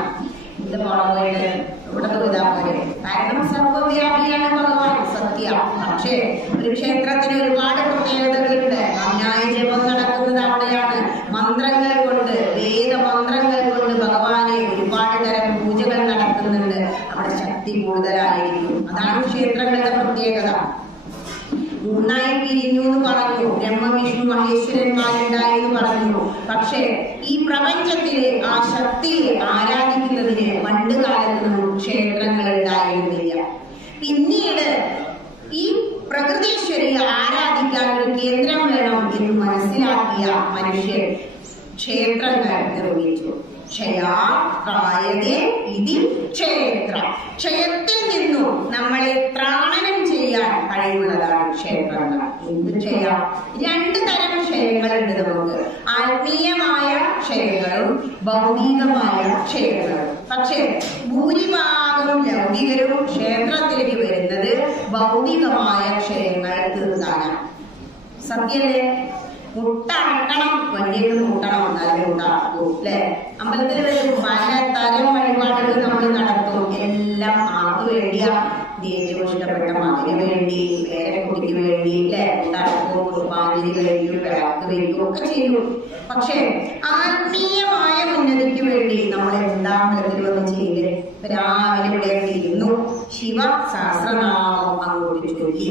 ഇത് പോയിട്ട് ഇവിടെ തൊഴുതാ പോലെ. കാരണം സർവ്വവ്യാപിയാണ് ഭഗവാൻ, സത്യ. പക്ഷേ ഒരു ക്ഷേത്രത്തിന് ഒരുപാട് പ്രത്യേകതകളുണ്ട്. അന്യായ ജപം നടക്കുന്നത് അവിടെയാണ്. മന്ത്രങ്ങൾ കൊണ്ട്, വേദമന്ത്രങ്ങൾ കൊണ്ട് ഭഗവാനെ ഒരുപാട് തരം പൂജകൾ നടത്തുന്നുണ്ട്. അവിടെ ശക്തി കൂടുതലായിരിക്കും. അതാണ് ക്ഷേത്രങ്ങളുടെ പ്രത്യേകത. 3 പിരിഞ്ഞു എന്ന് പറഞ്ഞു, ബ്രഹ്മ വിഷ്ണു മഹേശ്വരന്മാരുണ്ടായെന്ന് പറഞ്ഞു. പക്ഷെ ഈ പ്രപഞ്ചത്തിലെ ആ ശക്തിയെ ആരാധിക്കുന്നതിന് പണ്ട് കാലത്തൊന്നും ക്ഷേത്രങ്ങൾ ഉണ്ടായിരുന്നില്ല. പിന്നീട് ഈ പ്രകൃതീശ്വരിയെ ആരാധിക്കാൻ ഒരു കേന്ദ്രം വേണം എന്ന് മനസ്സിലാക്കിയ മനുഷ്യർ ക്ഷേത്രങ്ങൾ നിർമ്മിച്ചു. ക്ഷയായതേ ഇതി ക്ഷേത്ര. ക്ഷയത്തിൽ നിന്നും നമ്മളെ ത്രാണനം ചെയ്യാൻ കഴിവുള്ളതാണ് ക്ഷേത്രങ്ങൾ. എന്ത് ക്ഷയം? 2 തരം ക്ഷയങ്ങളുണ്ട് നമുക്ക്. ആത്മീയമായ ക്ഷയങ്ങളും ഭൗതികമായ ക്ഷയങ്ങളും. പക്ഷെ ഭൂരിഭാഗം ലൗകികരും ക്ഷേത്രത്തിലേക്ക് വരുന്നത് ഭൗതികമായ ക്ഷയങ്ങൾ തീർക്കാനാണ്. സത്യല്ലേ? മുട്ടടക്കണം, വണ്ടിയൊക്കെ മുട്ടണം, എന്നാലും മുട്ടടക്കും അല്ലെ. അമ്പലത്തിൽ വരും പലതരം വഴിപാടുകൾ നമ്മൾ നടത്തും. എല്ലാം ആർക്ക് വേണ്ടിയാ? ഏറ്റവും ഇഷ്ടപ്പെട്ട മകന് വേണ്ടി, പേരക്കുട്ടിക്ക് വേണ്ടി അല്ലെ. മുട്ടടക്കും, കുർബാനയിൽ കഴിക്കും, വിളക്ക് വയ്ക്കും ഒക്കെ ചെയ്യും. പക്ഷെ ആത്മീയമായ ഉന്നതിക്ക് വേണ്ടി നമ്മൾ എന്താ അമ്പലത്തിൽ വന്ന് ചെയ്ത്? രാവിലെ ഇവിടെ ഇരുന്നു ശിവ സഹസ്രനാമം അങ്ങോട്ട് ചൊല്ലി.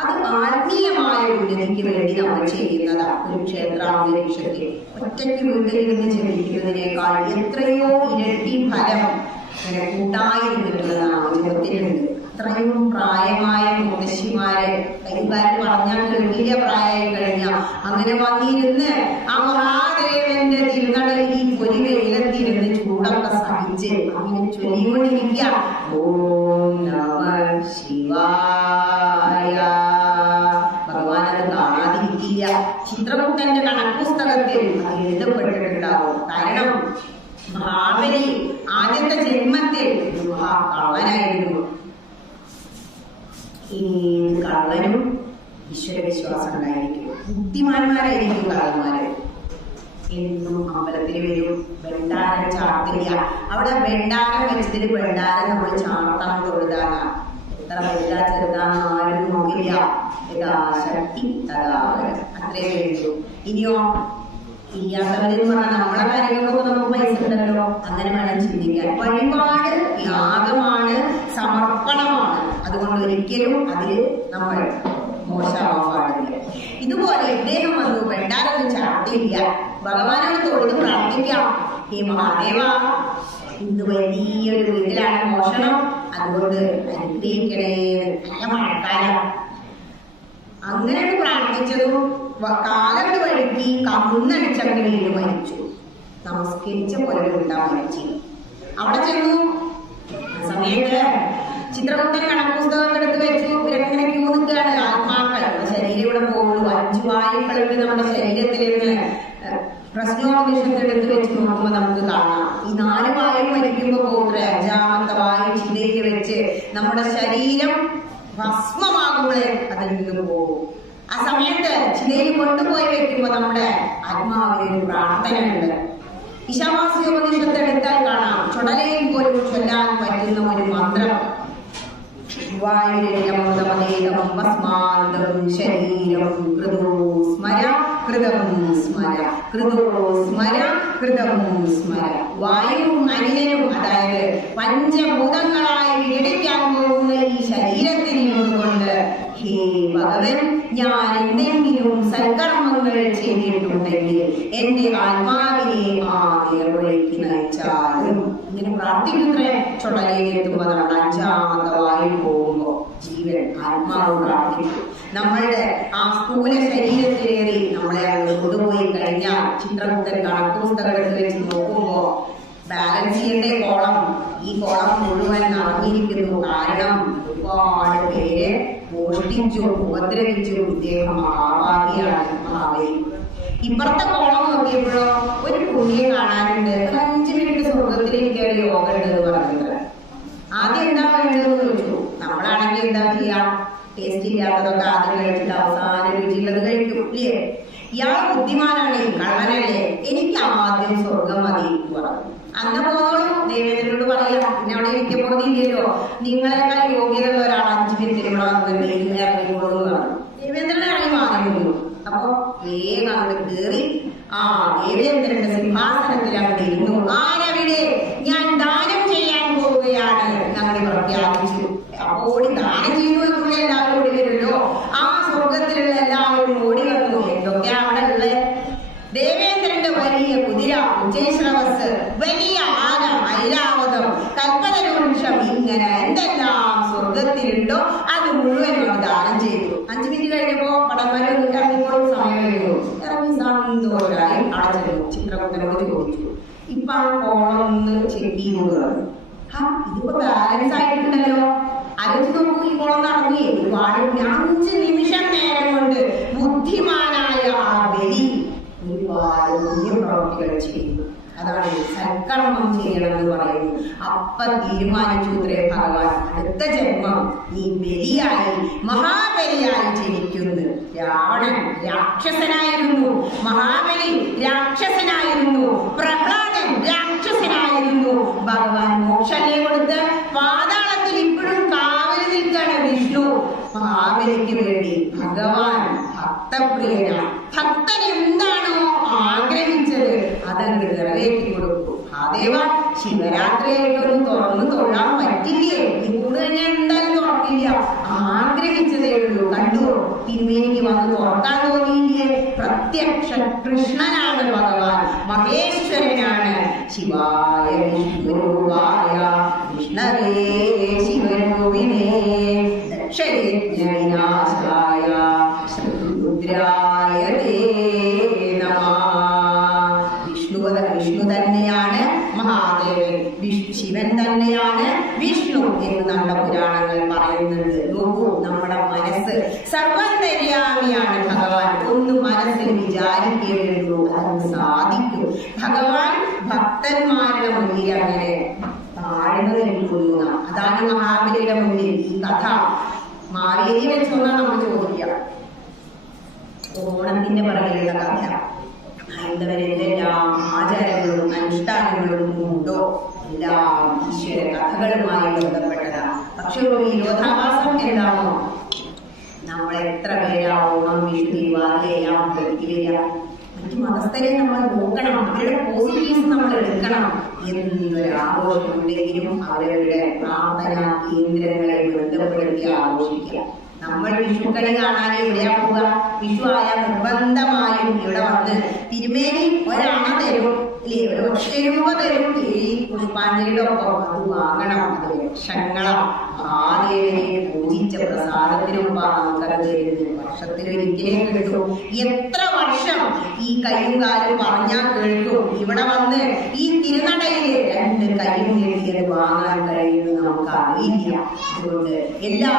അത് ആത്മീയമായ ഉന്നതിക്ക് വേണ്ടി നമ്മൾ ചെയ്യുന്നതാണ്. ഒരു ക്ഷേത്രാന്തരീക്ഷത്തിൽ ഒറ്റയ്ക്ക് വീട്ടിലിരുന്ന് ചിന്തിക്കുന്നതിനേക്കാൾ എത്രയോ ഇരട്ടി ഫലം അങ്ങനെ കൂട്ടായിരുന്നിട്ടുള്ള നാമജപത്തിനുണ്ട്. അത്രയും പ്രായമായ മുത്തശ്ശിമാരെ കൈകാര്യം പറഞ്ഞാൽ വലിയ പ്രായമായി കഴിഞ്ഞ അങ്ങനെ വന്നിരുന്ന് ആ മഹാദേവന്റെ തിരുനടയിൽ ഈ പൊരി വെയിലത്തിരുന്ന് ചൂടൊക്കെ സഹിച്ച് അങ്ങനെ ചൊല്ലിക്കൊണ്ടിരിക്കുക. ഓം നമഃ ശിവായ. ഭഗവാൻ അത് കാണാതിരിക്കില്ല. ചിത്രകൂട്ടന്റെ കണക്കുപുസ്തകത്തിൽ അത് എഴുതപ്പെട്ടിട്ടുണ്ടാവും. കാരണം മഹാബലി ആദ്യത്തെ ജന്മത്തിൽ കള്ളനായിരുന്നു. ഈ കള്ളനും ഈശ്വരവിശ്വാസം ഉണ്ടായിരിക്കും. ബുദ്ധിമാന്മാരായിരിക്കും കള്ളന്മാര്. എന്നും അമ്പലത്തിൽ വരും. ഭണ്ഡാരം ചാർത്തില്ല. അവിടെ ഭണ്ഡാരം വെച്ചതിന് ഭണ്ഡാരം നമ്മൾ ചാർത്താൻ തൊഴുതാണ്. എത്ര വലുതാ ചെറുതാന്ന് ആരും നോക്കില്ല. യഥാശക്തി തഥാവരം, അത്രേ വേണ്ടു. ഇനിയോ ഇല്ലാത്തവരെന്ന് പറഞ്ഞാൽ നമ്മളെ കാര്യങ്ങൾക്കൊക്കെ നമുക്ക് പൈസ ഉണ്ടല്ലോ, അങ്ങനെ വേണം ചിന്തിക്കാൻ. വഴിപാട് യാഗമാണ്, സമർപ്പണമാണ്. അതുകൊണ്ട് ഒരിക്കലും അതിൽ നമ്മൾ മോശമാവാൻ പാടില്ല. ഇതുപോലെ ഇദ്ദേഹം വന്നു ഭണ്ഡാരം ചാർത്തില്ല. ഭഗവാനോട് തൊഴുത് പ്രാർത്ഥിക്കാം. ഹേ മഹാദേവ, ഇന്ന് വലിയൊരു വീട്ടിലാണ് മോഷണം, അതുകൊണ്ട് അനുഗ്രഹിക്കണേ. നല്ല മഴക്കാലം. അങ്ങനെ പ്രാർത്ഥിച്ചതും കാലത്ത് വഴുക്കി കന്നടിച്ചങ്ങനെ വീട് മരിച്ചു. നമസ്കരിച്ച പോലെ ഉണ്ടാ മരിച്ചു. അവിടെ ചെന്നു. സമയത്ത് ചിത്രകൂട്ടൻ കണക്കുപുസ്തകം എടുത്ത് വെച്ചു. ഇങ്ങനെ ക്യൂ നിൽക്കുകയാണ് ആത്മാക്കൾ. ശരീരം ഇവിടെ പോകുള്ളൂ. 5 വായുക്കളുണ്ട് നമ്മുടെ ശരീരത്തിൽ നിന്ന്. പ്രശ്നോപനിഷത്ത് എടുത്ത് വെച്ച് നോക്കുമ്പോൾ നമുക്ക് കാണാം. ഈ 4 വായു മരിക്കുമ്പോ പോകുന്ന 5ാമത്തെ വായു ചിന്തയിൽ വെച്ച് നമ്മുടെ ശരീരം ഭസ്മമാകുമ്പോഴേ അതിൽ നിന്ന് പോകും. ആ സമയത്ത് ചിതയിൽ കൊണ്ടുപോയി വെക്കുമ്പോ നമ്മുടെ ആത്മാവിന് ഒരു പ്രാർത്ഥനയുണ്ട്. ഈശാവാസ്യോപനിഷത്ത് എടുത്താൽ കാണാം. ചുടലയിൽ പോലും ചൊല്ലാൻ പറ്റുന്ന ഒരു മന്ത്രം. വായുരമതമതേകം ഭസ്മാന്തം ശരീരം കൃതോ സ്മര കൃതം സ്മര കൃതോ സ്മര കൃതം സ്മര. വായുവും അനിലനും, അതായത് പഞ്ചഭൂതങ്ങളായി വിഘടിക്കാൻ പോകുന്ന ഈ ശരീരത്തിൽ നിന്നുകൊണ്ട് ഹേ ഭഗവൻ, ഞാൻ എന്തെങ്കിലും സൽക്കർമ്മങ്ങൾ ചെയ്തിട്ടുണ്ടെങ്കിൽ എന്റെ ആത്മാവിനെ ആ നേർവഴിക്ക് നയിച്ചാലും. ഇങ്ങനെ പ്രാർത്ഥിക്കുന്നേ. ചുടലയിലെത്തുമ്പോ നമ്മൾ 5ാമത്തെ വായു പോകുമ്പോ ജീവൻ ആത്മാവ് പ്രാർത്ഥിക്കും. നമ്മളുടെ ആ സ്ഥൂല ശരീരത്തിലേറി നമ്മളെ അങ്ങ് കൊണ്ടുപോയി കഴിഞ്ഞാൽ ചിത്രകൂട്ടൻ കണക്കുപുസ്തകം എടുത്ത് വെച്ച് നോക്കുമ്പോ ബാലൻസ് ചെയ്യേണ്ട കോളം, ഈ കോളം മുഴുവൻ നിറഞ്ഞിരിക്കുന്നു. കാരണം ഒരുപാട് പേര് മോഷ്ടിച്ചു, ഉപദ്രവിച്ചു. ഇദ്ദേഹം മഹാഭാഗ്യാണ്, മഹാബലി. ഇപ്പുറത്തെ കോളം നോക്കിയപ്പോഴോ ഒരു പുണ്യം കാണാനുണ്ട്. 5 മിനിറ്റ് സ്വർഗത്തിലേക്ക് ഒരു യോഗ ഉണ്ടെന്ന് പറഞ്ഞത്. ആദ്യം എന്താ വേണ്ടതെന്ന് ചോദിച്ചു. നമ്മളാണെങ്കിൽ എന്താ ചെയ്യാം? ടേസ്റ്റ് ഇല്ലാത്തതൊക്കെ ആദ്യം കഴിച്ചിട്ട് അവസാനം രുചിയുള്ളത് കഴിക്കും ഇല്ലേ? ഇയാൾ ബുദ്ധിമാനാണ്, കള്ളനല്ലേ. എനിക്ക് ആദ്യം സ്വർഗം മതി എന്ന് പറഞ്ഞു. അന്ന് പോകണം. ദേവേന്ദ്രനോട് പറയാം, പിന്നെ അവിടെ ഇരിക്കപ്പെടുന്നില്ലല്ലോ, നിങ്ങളെക്കാൾ യോഗ്യതയുള്ള ഒരാൾ 5 മിനിറ്റ് ഇവിടെ വന്നിട്ട് ഇറങ്ങിക്കോളൂ എന്ന് പറഞ്ഞു. ദേവേന്ദ്രനെ ഇറങ്ങി മാറിയിരുന്നു. അപ്പൊ വേഗം അങ്ങോട്ട് കയറി ആ ദേവേന്ദ്രന്റെ സിംഹാസനത്തിൽ അവിടെ ഇരുന്നു. ആരവിടെ? ഞാൻ ദാനം ചെയ്യാൻ പോവുകയാണ് അങ്ങനെ പ്രഖ്യാപിച്ചു. അപ്പൊ ഓടി ദാനം ചെയ്യുന്നു എന്നുള്ള എല്ലാവരും ഓടി വരുമല്ലോ. ആ സ്വർഗത്തിലുള്ള എല്ലാവരും ഓടി വന്നു. എന്തൊക്കെയാ അവിടെ ഉള്ളത്? ദേവേന്ദ്രന്റെ വലിയ കുതിര, ഉച്ചൈശ്രവസ്, വലിയ ആന, ഐരാവതം, കൽപ്പതവൃക്ഷം, ഇങ്ങനെ എന്തെല്ലാം സ്വർഗത്തിലുണ്ടോ അത് മുഴുവൻ ദാനം ചെയ്തു. 5 മിനിറ്റ് കഴിഞ്ഞപ്പോ പടന്മാരൊന്നും ഇറങ്ങിക്കോളും, സമയം കഴിഞ്ഞു. ഇറങ്ങി സന്തോഷമായി അടച്ചു. ചിത്രകൂട്ടനോട് ചോദിച്ചു, ഇപ്പൊ ആ കോളം ഒന്ന് ചെക്ക് ചെയ്തു പറഞ്ഞു. ഇതിപ്പോ ബാലൻസ് ആയിട്ടുണ്ടല്ലോ, ആലോചിച്ച് നോക്കൂ. ഈ കോളം നടന്നു ഒരുപാട് 5 നിമിഷം നേരം കൊണ്ട് ബുദ്ധിമാനായ ആ ബലി ഒരുപാട് പുണ്യപ്രവർത്തികൾ ചെയ്യുന്നു. അതാണ് സൽക്കർമ്മം ചെയ്യണം എന്ന് പറയുന്നു. അപ്പ തീരുമാനിച്ചു ഭഗവാൻ, അടുത്ത ജന്മം ഈ ബലിയായി മഹാബലിയായി ജനിക്കുന്നു. രാവണൻ രാക്ഷസനായിരുന്നു, മഹാബലി രാക്ഷസനായിരുന്നു, പ്രഹ്ലാദൻ രാക്ഷസനായിരുന്നു. ഭഗവാൻ മോക്ഷല്ലേ കൊടുത്ത് പാതാളത്തിൽ ഇപ്പോഴും കാവൽ നിൽക്കാണ് വിഷ്ണു. മഹാബലിക്ക് വേണ്ടി ഭഗവാൻ ഭക്തപ്രിയനാണ്. ഭക്തൻ എന്താണോ ആഗ്രഹിച്ചത് അതങ്ങ് നിറവേറ്റി കൊടുക്കും. മഹാദേവ, ശിവരാത്രിയായിട്ടൊന്നും തുറന്നു തൊഴാൻ പറ്റില്ലേ? ഇന്ന് തന്നെ എന്തായാലും തുറക്കില്ല. ആഗ്രഹിച്ചതേ ഉള്ളൂ. കണ്ടു, തിരുമേനിക്ക് വന്ന് തുറക്കാൻ തോന്നിയില്ലേ? പ്രത്യക്ഷ കൃഷ്ണനാണ് ഭഗവാൻ, മഹേശ്വരനാണ്. ശിവായ വിഷ്ണുരൂപായ വിഷ്ണവേ ശിവരൂപിണേ ദക്ഷയജ്ഞവിനാശായ ശ്രീരുദ്രായ തേ നമഃ. വിഷ്ണു തന്നെയാണ് മഹാദേവൻ, ശിവൻ തന്നെയാണ് വിഷ്ണു എന്ന് നമ്മുടെ പുരാണങ്ങൾ പറയുന്നുണ്ട്. നോക്കൂ, നമ്മുടെ മനസ്സ് സർവന്തര്യാമിയാണ് ഭഗവാൻ. ഒന്ന് മനസ്സിൽ വിചാരിക്കേണ്ടു, അത് സാധിക്കും. ഭഗവാൻ ഭക്തന്മാരുടെ മുന്നിൽ അങ്ങനെ താഴ്ന്നു നിൽക്കുന്നു. അതാണ് മഹാബലിയുടെ മുന്നിൽ ഈ കഥ മാവേലി വെച്ചൊന്നാ നമ്മൾ ചോദിക്കാം. ഓണത്തിന്റെ പിറകിലുള്ള കഥ. ഹൈന്ദവരെല്ലാം ആചാരങ്ങളും അനുഷ്ഠാനങ്ങളും ഉണ്ടോ? എല്ലാം ഈശ്വര കഥകളുമായി ബന്ധപ്പെട്ടതാണ്. പക്ഷെ ഒരു വിരോധാഭാസം എന്താണോ? നമ്മൾ എത്ര പേരാ ഓണം, വിഷു, തിരുവാതിരയെല്ലാം കളിക്കില്ല. മറ്റു മതസ്ഥരെ നമ്മൾ നോക്കണം, അവരുടെ പോസിറ്റീവ്സ് നമ്മൾ എടുക്കണം. എന്നൊരാഘോഷമുണ്ടെങ്കിലും അവരവരുടെ പ്രാർത്ഥന കേന്ദ്രങ്ങളെ ബന്ധപ്പെടുത്തി ആഘോഷിക്കുക. നമ്മൾ വിഷുക്കളി കാണാൻ എവിടെയാ പോവുക? വിഷു ആയ നിർബന്ധമായും ഇവിടെ വന്ന് തിരുമേനി ഒരണ തരും, അല്ലേ, ഒരു 1 രൂപ തരും. ഈ പുഷ്പാഞ്ജലിയുടെ ഒപ്പം അത് വാങ്ങണം. അത് ലക്ഷങ്ങളാണ്. മഹാദേവനെ പൂജിച്ച പ്രസാദത്തിനൊപ്പം നമുക്കത് തരുന്നത്. വർഷത്തിലൊരിക്കലേ കിട്ടും. എത്ര വർഷം ഈ കയ്യും കാലും പറഞ്ഞാൽ കേൾക്കും. ഇവിടെ വന്ന് ഈ തിരുനടയില് 2 കയ്യും നീട്ടിയത് വാങ്ങാൻ കഴിയുന്നത് നമുക്ക് അറിയില്ല. അതുകൊണ്ട് എല്ലാ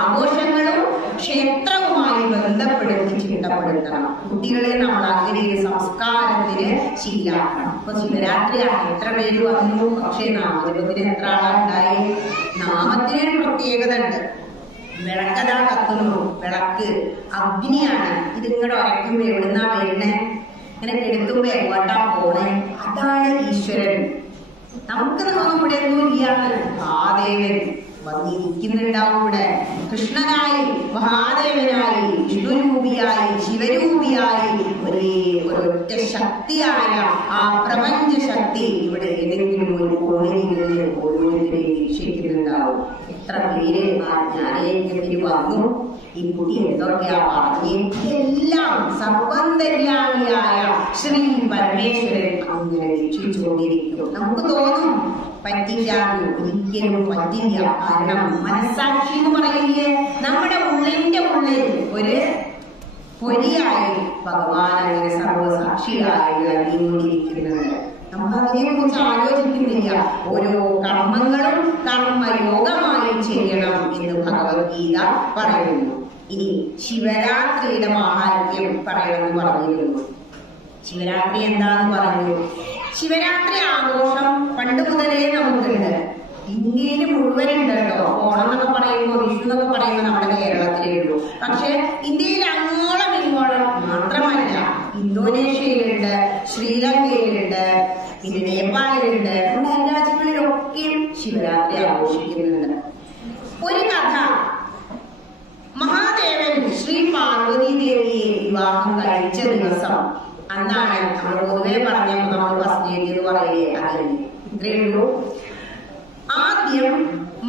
ആഘോഷങ്ങളും ക്ഷേത്രവുമായി ബന്ധപ്പെടുത്തി ചിട്ടപ്പെടുത്തണം. കുട്ടികളെ നമ്മൾ അങ്ങനെ ഒരു സംസ്കാരത്തിന് ശീലാക്കണം. ഇപ്പൊ ശിവരാത്രിയാണ്, എത്ര പേര് വന്നു, പക്ഷേ നാമജപത്തിന് എത്ര ആളുണ്ടായി? നാമത്തിനൊരു പ്രത്യേകത ഉണ്ട്. വിളക്കതാ കത്തുന്നു. വിളക്ക് അഗ്നിയാണ്. ഇതിങ്ങോട്ട് ഉറയ്ക്കുമ്പോ എവിടുന്നാ വരുന്നേ? ഇങ്ങനെ കെടുത്തുമ്പോ എങ്ങോട്ടാ പോണേ? അതാണ് ഈശ്വരൻ. നമുക്ക് ഇവിടെ ഒന്നും ഇല്ലാതെ മഹാദേവൻ വന്നിരിക്കുന്നുണ്ടാവും. ഇവിടെ കൃഷ്ണനായി, മഹാദേവനായി, വിഷ്ണുരൂപിയായി, ശിവരൂപിയായി ഒരൊറ്റ ശക്തിയായ ആ പ്രപഞ്ച ശക്തി ഇവിടെ ഏതെങ്കിലും ഒരു കോണിൽ നിന്ന് ഓരോരുത്തരെ വീക്ഷിക്കുന്നുണ്ടാവും. എത്ര പേര് ആ ജ്ഞാനയജ്ഞത്തിന് വന്നു. ഈ കുട്ടി എന്തൊക്കെയാ പറഞ്ഞ് എല്ലാം സർവന്തര്യാമിയായ ശ്രീ പരമേശ്വരൻ അങ്ങനെ വീക്ഷിച്ചുകൊണ്ടിരിക്കും. നമുക്ക് തോന്നും പറ്റില്ല, ഒരിക്കലും പറ്റില്ല. കാരണം മനസ്സാക്ഷി എന്ന് പറയില്ലേ, നമ്മുടെ ഉള്ളിന്റെ ഉള്ളിൽ ഒരു പൊരിയായി ഭഗവാൻ അങ്ങനെ സർവസാക്ഷിയായി വിളങ്ങിക്കൊണ്ടിരിക്കുന്നുണ്ട്. നമ്മൾ അതിനെ കുറിച്ച് ആലോചിക്കുന്നില്ല. ഓരോ കർമ്മങ്ങളും കർമ്മയോഗമായി ചെയ്യണം എന്ന് ഭഗവത്ഗീത പറയുന്നു. ഇനി ശിവരാത്രിയുടെ മഹാത്മ്യം പറയണമെന്ന് പറഞ്ഞിരുന്നു. ശിവരാത്രി എന്താന്ന് പറഞ്ഞു? ശിവരാത്രി ആഘോഷം പണ്ട് മുതലേ നമുക്കുണ്ട്. ഇന്ത്യയിൽ മുഴുവനുണ്ട് കേട്ടോ. ഓണം എന്നൊക്കെ പറയുമ്പോൾ, വിഷു എന്നൊക്കെ പറയുമ്പോൾ നമ്മുടെ കേരളത്തിലേ ഉള്ളൂ. പക്ഷെ ഇന്ത്യയിൽ അങ്ങോളം ഇങ്ങോളം മാത്രമല്ല, ഇന്തോനേഷ്യയിലുണ്ട്, ശ്രീലങ്കയിലുണ്ട്, പിന്നെ നേപ്പാളിലുണ്ട്, നമ്മുടെ രാജ്യങ്ങളിലൊക്കെയും ശിവരാത്രി ആഘോഷിക്കുന്നുണ്ട്. ഒരു കഥ. മഹാദേവൻ ശ്രീ പാർവതി ദേവിയെ വിവാഹം കഴിച്ച ദിവസം അന്നാണ് നമ്മൾ പൊതുവെ പറഞ്ഞപ്പോൾ നമ്മൾ ഫസ്റ്റ് എന്ന് പറയേ, അതല്ലേ, ഇത്രയേ ഉള്ളൂ. ആദ്യം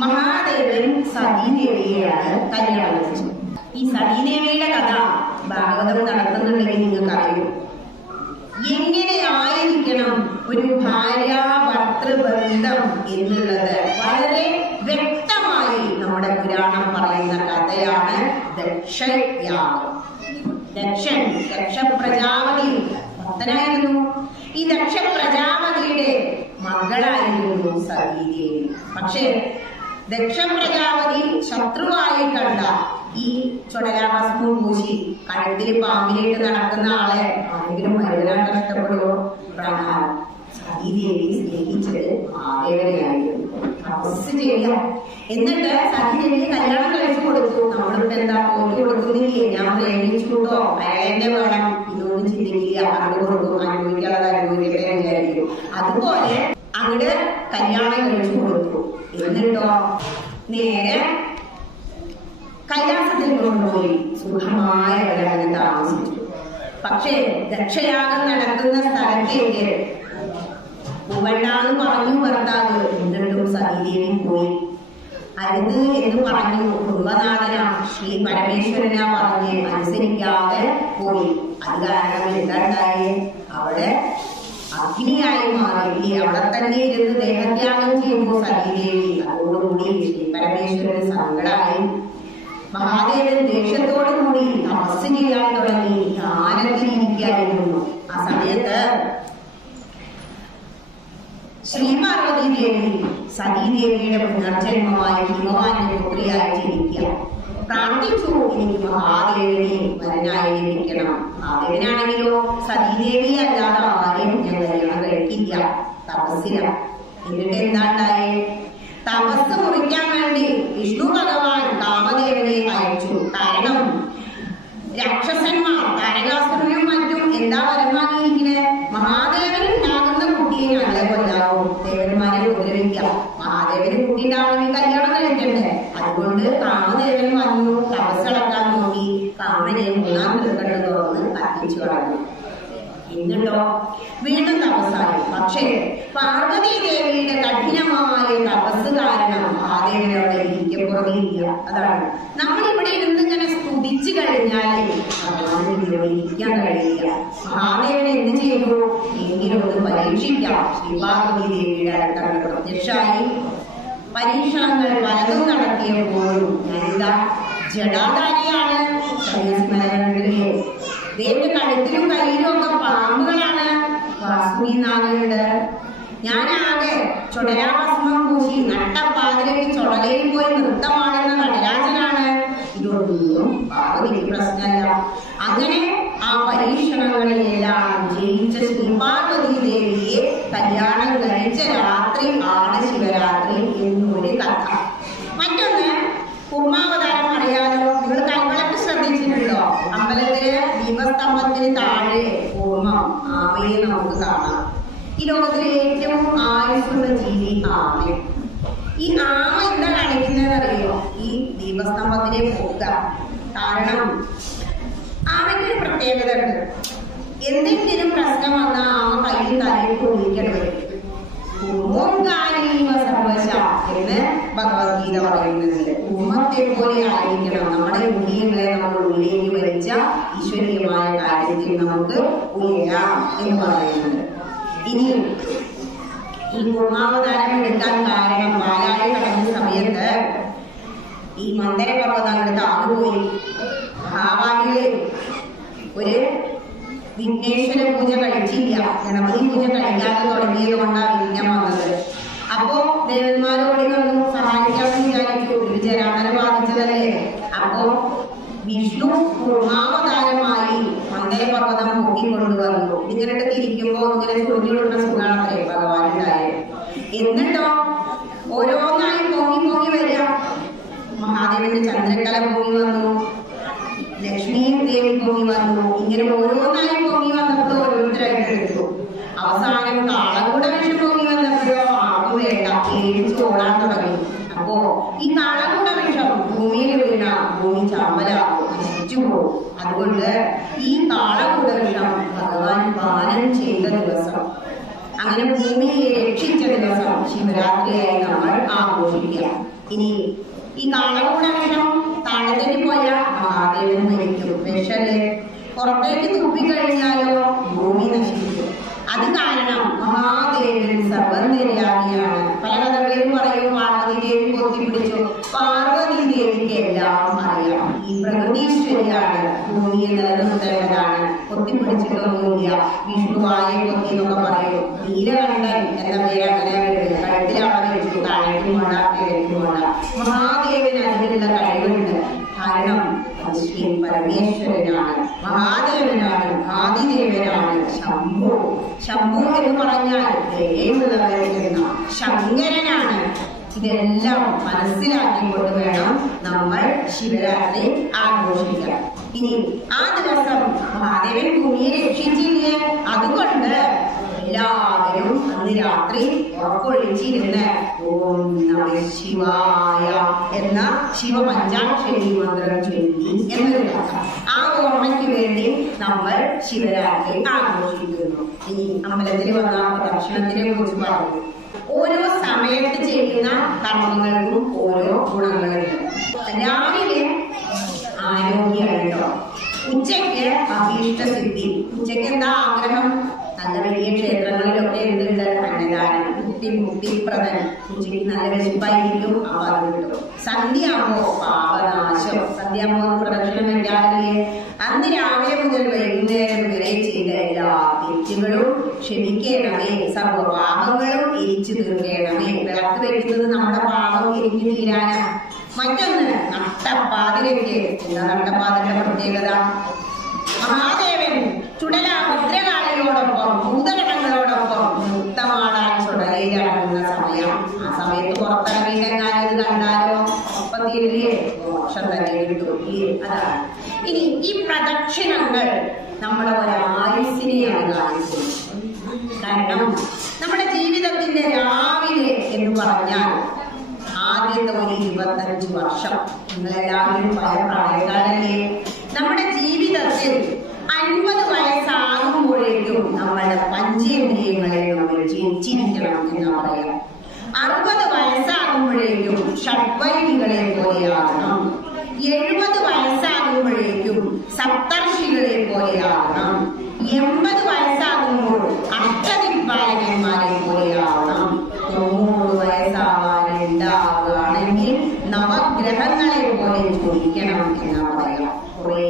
മഹാദേവൻ സതീദേവിയെയാണ് കല്യാണം കഴിച്ചത്. ഈ സതീദേവിയുടെ കഥ ഭാഗവതം നടത്തുന്നുണ്ടെങ്കിൽ നിങ്ങൾക്ക് അറിയും. എങ്ങനെയായിരിക്കണം ഒരു ഭാര്യാഭർത്തൃബന്ധം എന്നുള്ളത് വളരെ വ്യക്തമായി നമ്മുടെ പുരാണം പറയുന്ന കഥയാണ് ദക്ഷയാഗം. ദക്ഷ പ്രജാപതി ഭക്തനായിരുന്നു. ഈ ദക്ഷ പ്രജാപതിയുടെ മകളായിരുന്നു സതീദേവി. പക്ഷേ ദക്ഷ പ്രജാപതി ശത്രുവായി കണ്ട ഈ ചുടലാഭസ്മവും പൂശി കഴുത്തിൽ പാമ്പിലിട്ട് നടക്കുന്ന ആളെ ആരെങ്കിലും മരുന്നാൻ കഷ്ടപ്പെടുമോ? സതീദേവി സ്നേഹിച്ചത് മഹാദേവനെയായിരുന്നു. തപസ് ചെയ്യാം. എന്നിട്ട് സതീദേവിയെ കല്യാണം കഴിച്ചു കൊടുത്തു. നമ്മളിവിടെ എന്താ പോറ്റി കൊടുക്കുന്നില്ലേ? ഞാൻ പ്രേമിച്ചുണ്ടോ, അയാളെന്നെ വേണം, ഇതൊന്നും ചിന്തിക്കില്ല, അത് കൊടുക്കും, അനുഭവിക്കാതെ അനുഭവിക്കട്ടെ വിചാരിക്കും. അതുപോലെ അങ്ങട് കല്യാണം കഴിച്ചു കൊടുത്തു. എന്നിട്ടോ നേരെ കൈലാസത്തിൽ കൊണ്ടുപോയി സുഖമായ ഒരാളെ താമസിച്ചു. പക്ഷേ ദക്ഷയാഗം നടക്കുന്ന സ്ഥലത്തേക്ക് പോകണ്ടാന്ന് പറഞ്ഞു ഭർത്താവ്. എന്നിട്ടും സതീദേവി പോയി. അരുത് എന്ന് പറഞ്ഞു. കുടുംബനാഥനാ ശ്രീ പരമേശ്വരനാ പറഞ്ഞ് അനുസരിക്കാതെ പോയി. അത് കാരണം എന്താണ്ടായി? അവിടെ അഗ്നിയായി മാറി. അവിടെ തന്നെ ഇരുന്ന് ദേഹത്യാഗം ചെയ്യുമ്പോൾ സതീദേവി അതോടുകൂടി ശ്രീ പരമേശ്വരന് സങ്കടമായി. മഹാദേവൻ ദേഷ്യത്തോടു കൂടി തപസ് ചെയ്യാൻ തുടങ്ങി. ധ്യാനത്തിലിരിക്കായിരുന്നു. ആ സമയത്ത് ശ്രീപാർവതി ദേവി സതീദേവിയുടെ പുനർജന്മമായ ഹിമവാന്റെ പുത്രിയായി ജനിക്കുക പ്രാർത്ഥിച്ചു. എനിക്ക് മഹാദേവനെ വരനായി ലഭിക്കണം. മഹാദേവനാണെങ്കിലോ സതീദേവി അല്ലാതെ ആരെയും ഞാൻ കല്യാണം കഴിക്കില്ല. തപസ്സില. എന്നിട്ട് എന്താണ്ടായേ? തപസ് മുറിക്കാൻ വേണ്ടി വിഷ്ണു ഭഗവാൻ കാമദേവനെ അയച്ചു. കാരണം രാക്ഷസന്മാർ താരകാസുരനും മറ്റും എന്താ വരം വാങ്ങിയിരിക്കുന്നത്? മഹാദേവൻ ഉണ്ടാകുന്ന കുട്ടിയെ ഞങ്ങളെ കൊല്ലാവും, ദേവന്മാരെ ഉപദ്രവിക്കാം. മഹാദേവന് കുട്ടി ഉണ്ടാവണമെങ്കിൽ കല്യാണം കഴിക്കണ്ടേ? അതുകൊണ്ട് കാമദേവൻ വന്നു. തപസ്സടക്കാൻ നോക്കി. കാമനെ 3-ാം തൃക്കണ്ണ് തുറന്ന് കത്തിച്ചു കളഞ്ഞു. എന്നിട്ടോ വീണ്ടും തപസ്സായി. പക്ഷേ പാർവതി ദേവിയുടെ കഠിനമായ തപസ് കാരണം മഹാദേവൻ അവിടെ ഇരിക്കപ്പുറമില്ല. അതാണ് നമ്മളിവിടെ ഇരുന്ന് ഇങ്ങനെ സ്തുതിച്ചു കഴിഞ്ഞാൽ ഇരിക്കാൻ കഴിയില്ല. മഹാദേവൻ എന്ത് ചെയ്തു? എങ്കിലും ഒന്ന് പരീക്ഷിക്കാം. ശ്രീപാർവതി ദേവിയുടെ അടുത്താണ് പ്രത്യക്ഷമായി. പരീക്ഷണങ്ങൾ പലതും നടത്തിയപ്പോഴും ഞാനിതാ ജടാധാരിയാണ്. സ്മരണകളിലെ ദേവിന്റെ കഴുത്തിലും കയ്യിലും ഒക്കെ പാമ്പുകളാണ്. വാസുകിനാഥുണ്ട്. ഞാനാകെ ചുടലാഭസ്മം പൂശി നട്ടപ്പാതിലേക്ക് ചുടലയിൽ പോയി നൃത്തമാടുന്ന നടരാജനാണ്. ഇതൊന്നും പാർവതിക്ക് പ്രശ്നമല്ല. അങ്ങനെ ആ പരീക്ഷണങ്ങളിലെല്ലാം ജയിച്ച ശ്രീപാർവതി ദേവിയെ കല്യാണം കഴിച്ച രാത്രി ആണ് ശിവരാത്രി എന്നൊരു കഥ. മറ്റൊന്ന് കൂർമാവതാരം അറിയാലോ. നിങ്ങൾ കൈവിളക്ക് ശ്രദ്ധിച്ചിട്ടുണ്ടോ? അമ്പലത്തിലെ ദീപസ്തംഭത്തിന് താഴെ കൂർമ്മം ആമയെ നമുക്ക് കാണാം. ഈ ലോകത്തിലെ ഏറ്റവും ആയുസ്സുള്ള ജീവി ആമ. ഈ ആമ എന്താ കാണിക്കുന്നത് അറിയോ? ഈ ദീപസ്തംഭത്തിനെ പോക. കാരണം ആമയ്ക്ക് ഒരു പ്രത്യേകത ഉണ്ട്. എന്തെങ്കിലും പ്രശ്നം വന്നാൽ ആമ കയ്യിൽ തലയിൽ കൊള്ളിക്കണം വരും. എന്ന് ഭഗവത്ഗീത പറയുന്നുണ്ട്. ഉമ്മത്തെ പോലെ ആയിരിക്കണം നമ്മുടെ ഉള്ളിയങ്ങളെ നമ്മൾ ഉള്ളിലേക്ക് വലിച്ച ഈശ്വരീയമായ കാര്യത്തിൽ നമുക്ക് ഉയരാം എന്ന് പറയുന്നുണ്ട്. ഇനി ഈ കൂർമാവതാരം എടുക്കാൻ കാരണം പാലാഴി കടന്ന സമയത്ത് ഈ മന്ദരപർവ്വതം അങ്ങോട്ട് താന്നുപോയി. മഹാഭാഗ്യയിൽ ഒരു വിഘ്നേശ്വര പൂജ കഴിച്ചില്ല. ഗണപതി പൂജ കഴിക്കാതെ തുടങ്ങിയത് കൊണ്ടാണ് വിഘ്നം വന്നത്. അപ്പോ ദേവന്മാരോടി വന്നു സഹായിക്കാമെന്ന് വിചാരിച്ചു. ഒരു ജരാമനെ ബാധിച്ചതല്ലേ. അപ്പോ വിഷ്ണു കൂർമാവതാരമായി മന്ദരപർവ്വതം പൊക്കിക്കൊണ്ടുവന്നു. ഇങ്ങനെയൊക്കെ തിരിക്കുമ്പോ ഇങ്ങനെ ചുരുങ്ങിയുള്ള സുഖാണത്രേ ഭഗവാനുണ്ടായത്. എന്നിട്ടോ ഓരോന്നായി പൊങ്ങി പൊങ്ങി വരിക. മഹാദേവന്റെ ചന്ദ്രക്കല പൊങ്ങി വന്നു. ലക്ഷ്മി ദേവി പൊങ്ങി വന്നു. ഇങ്ങനെ ഓരോന്നായി പൊങ്ങി വന്നപ്പോൾ ഓരോരുത്തരായിട്ട് എടുത്തു. അവസാനം കാളകൂട വിഷം പൊങ്ങി വന്നപ്പോഴോ ആർക്കും വേണ്ട, പേടിച്ച് ഓടാൻ തുടങ്ങി. അപ്പോ ഈ കാളകൂട വിഷം ഭൂമിയിൽ വീണ ഭൂമി ചാമ്പലാകും, നശിച്ചു പോകും. അതുകൊണ്ട് ഈ കാളകൂട വിഷം ഭഗവാൻ പാനം ചെയ്ത ദിവസം, അങ്ങനെ ഭൂമിയെ രക്ഷിച്ച ദിവസം ശിവരാത്രിയായി നമ്മൾ ആഘോഷിക്കുക. ഇനി ഈ കാളകൂട വിഷം താഴത്തേക്ക് പോയാൽ മഹാദേവൻ മരിക്കും. വിഷല് പുറത്തേക്ക് തുപ്പിക്കഴിഞ്ഞാലോ ഭൂമി നശിക്കും. അത് കാരണം മഹാദേവൻ സർവനിര്യാണിയാണ്. പല കഥകളിലും പറയും പാർവതി ദേവി പൊത്തിപ്പിടിച്ചു. പാർവതി ദേവിക്ക് എല്ലാം അറിയാം. ഈ പ്രകൃതീശ്വരിയാണ്, ഭൂമിയെ നിലനിർത്തേണ്ടതാണ്, പൊത്തിപ്പിടിച്ചിട്ടൊന്നുമില്ല. വിഷ്ണുവായ പൊത്തി എന്നൊക്കെ പറയും. നീലകണ്ഠൻ എന്ന പേര് അങ്ങനെ കഴുത്തിലാണ് വെച്ചു. താഴേക്കും വേണ്ട, കിഴക്കും വേണ്ട. മഹാദേവന് അതിനുള്ള കഴിവുണ്ട്. കാരണം അത് ശ്രീ പരമേശ്വരനാണ്, മഹാദേവനാണ്, ആദിദേവനാണ്, ശംഭു. ശംഭു എന്ന് പറഞ്ഞാൽ ദയയുള്ളവരെന്ന ശങ്കരനാണ്. ഇതെല്ലാം മനസ്സിലാക്കിക്കൊണ്ട് വേണം നമ്മൾ ശിവരാത്രി ആഘോഷിക്കാൻ. ഇനി ആ ദിവസം മഹാദേവൻ ഭൂമിയെ രക്ഷിച്ചില്ലേ, അതുകൊണ്ട് എല്ലാവരും അന്ന് രാത്രി ഉറക്കൊഴിച്ചിരുന്ന് ഓം നമഃ ശിവായ എന്ന ശിവപഞ്ചാക്ഷരി മന്ത്രം ചൊല്ലി എന്നൊരു ആ ഓർമ്മയ്ക്ക് വേണ്ടി നമ്മൾ ശിവരാത്രി ആഘോഷിക്കുന്നു. ഇനി അമ്പലത്തിൽ വന്ന പ്രദക്ഷിണത്തിനെ കുറിച്ച് പറഞ്ഞു. ഓരോ സമയത്ത് ചെയ്യുന്ന കർമ്മങ്ങൾക്കും ഓരോ ഗുണങ്ങളുണ്ട്. രാവിലെ ആരോഗ്യമുണ്ടോ, ഉച്ചയ്ക്ക് അഭീഷ്ടസിദ്ധി. ഉച്ചയ്ക്ക് എന്താ ആഗ്രഹം? നല്ല വലിയ ക്ഷേത്രങ്ങളിലൊക്കെ ഉണ്ട് അന്നദാനം, മുക്തിപ്രദൻ. ഉച്ചയ്ക്ക് നല്ല വിശപ്പായിരിക്കും, അവ അത് കിട്ടും. സന്ധ്യയാകുമ്പോ പാപനാശം. സന്ധ്യാകുമ്പോ പ്രദക്ഷിണം വെക്കാറില്ലേ? അന്ന് രാവിലെ മുതൽ വൈകുന്നേരം വരെ ചെയ്ത എല്ലാ തെറ്റുകളും ക്ഷമിക്കണമേ, സർവ്വപാപങ്ങളും എരിച്ചു തീർക്കണമേ. വിളക്ക് വെക്കുന്നത് നമ്മുടെ പാപം എരിഞ്ഞു തീരാനാണ്. മറ്റൊന്ന് നട്ടപ്പാതിരയ്ക്ക്. എന്താ നട്ടപ്പാതിരയുടെ പ്രത്യേകത? മഹാദേവൻ ചുടലാഭദ്രകാളിയോടൊപ്പം ഭൂതഗണങ്ങളോടൊപ്പം നൃത്തമാടാൻ ചുടലയിലിറങ്ങുന്ന സമയം. ആ സമയത്ത് പുറത്തിറങ്ങിയിട്ടെങ്ങാനും ഇത് കണ്ടാലോ ഒപ്പം തീരില്ലേ, മോക്ഷം തന്നെ കിട്ടും. അതാണ്. ഇനി ഈ പ്രദക്ഷിണങ്ങൾ നമ്മുടെ ഒരായുസിനെയാണ് കാണിക്കുന്നത്. കാരണം നമ്മുടെ ജീവിതത്തിന്റെ രാവിലെ എന്ന് പറഞ്ഞാൽ ആദ്യത്തെ ഒരു 25 വർഷം, നിങ്ങളെല്ലാവരും പല പ്രായക്കാരല്ലേ, നമ്മുടെ ജീവിതത്തിൽ 50 വയസ്സാകുമ്പോഴേക്കും നമ്മളുടെ പഞ്ചേന്ദ്രിയങ്ങളെ നമ്മൾ ജയിച്ചിരിക്കണം എന്ന് പറയാം. 60 വയസ്സാകുമ്പോഴേക്കും ഷഡ്വൈദികളെ പോലെയാകണം. 70 വയസ്സാകുമ്പോഴേക്കും സപ്തർഷികളെ പോലെയാകണം. 80 വയസ്സാകുമ്പോൾ അഷ്ടദിക്പാലകന്മാരെ പോലെയാവണം. 90 വയസ്സാവാനുണ്ടാവുകയാണെങ്കിൽ നവഗ്രഹങ്ങളെ പോലെ ചോദിക്കണം എന്ന് പറയാം. കുറേ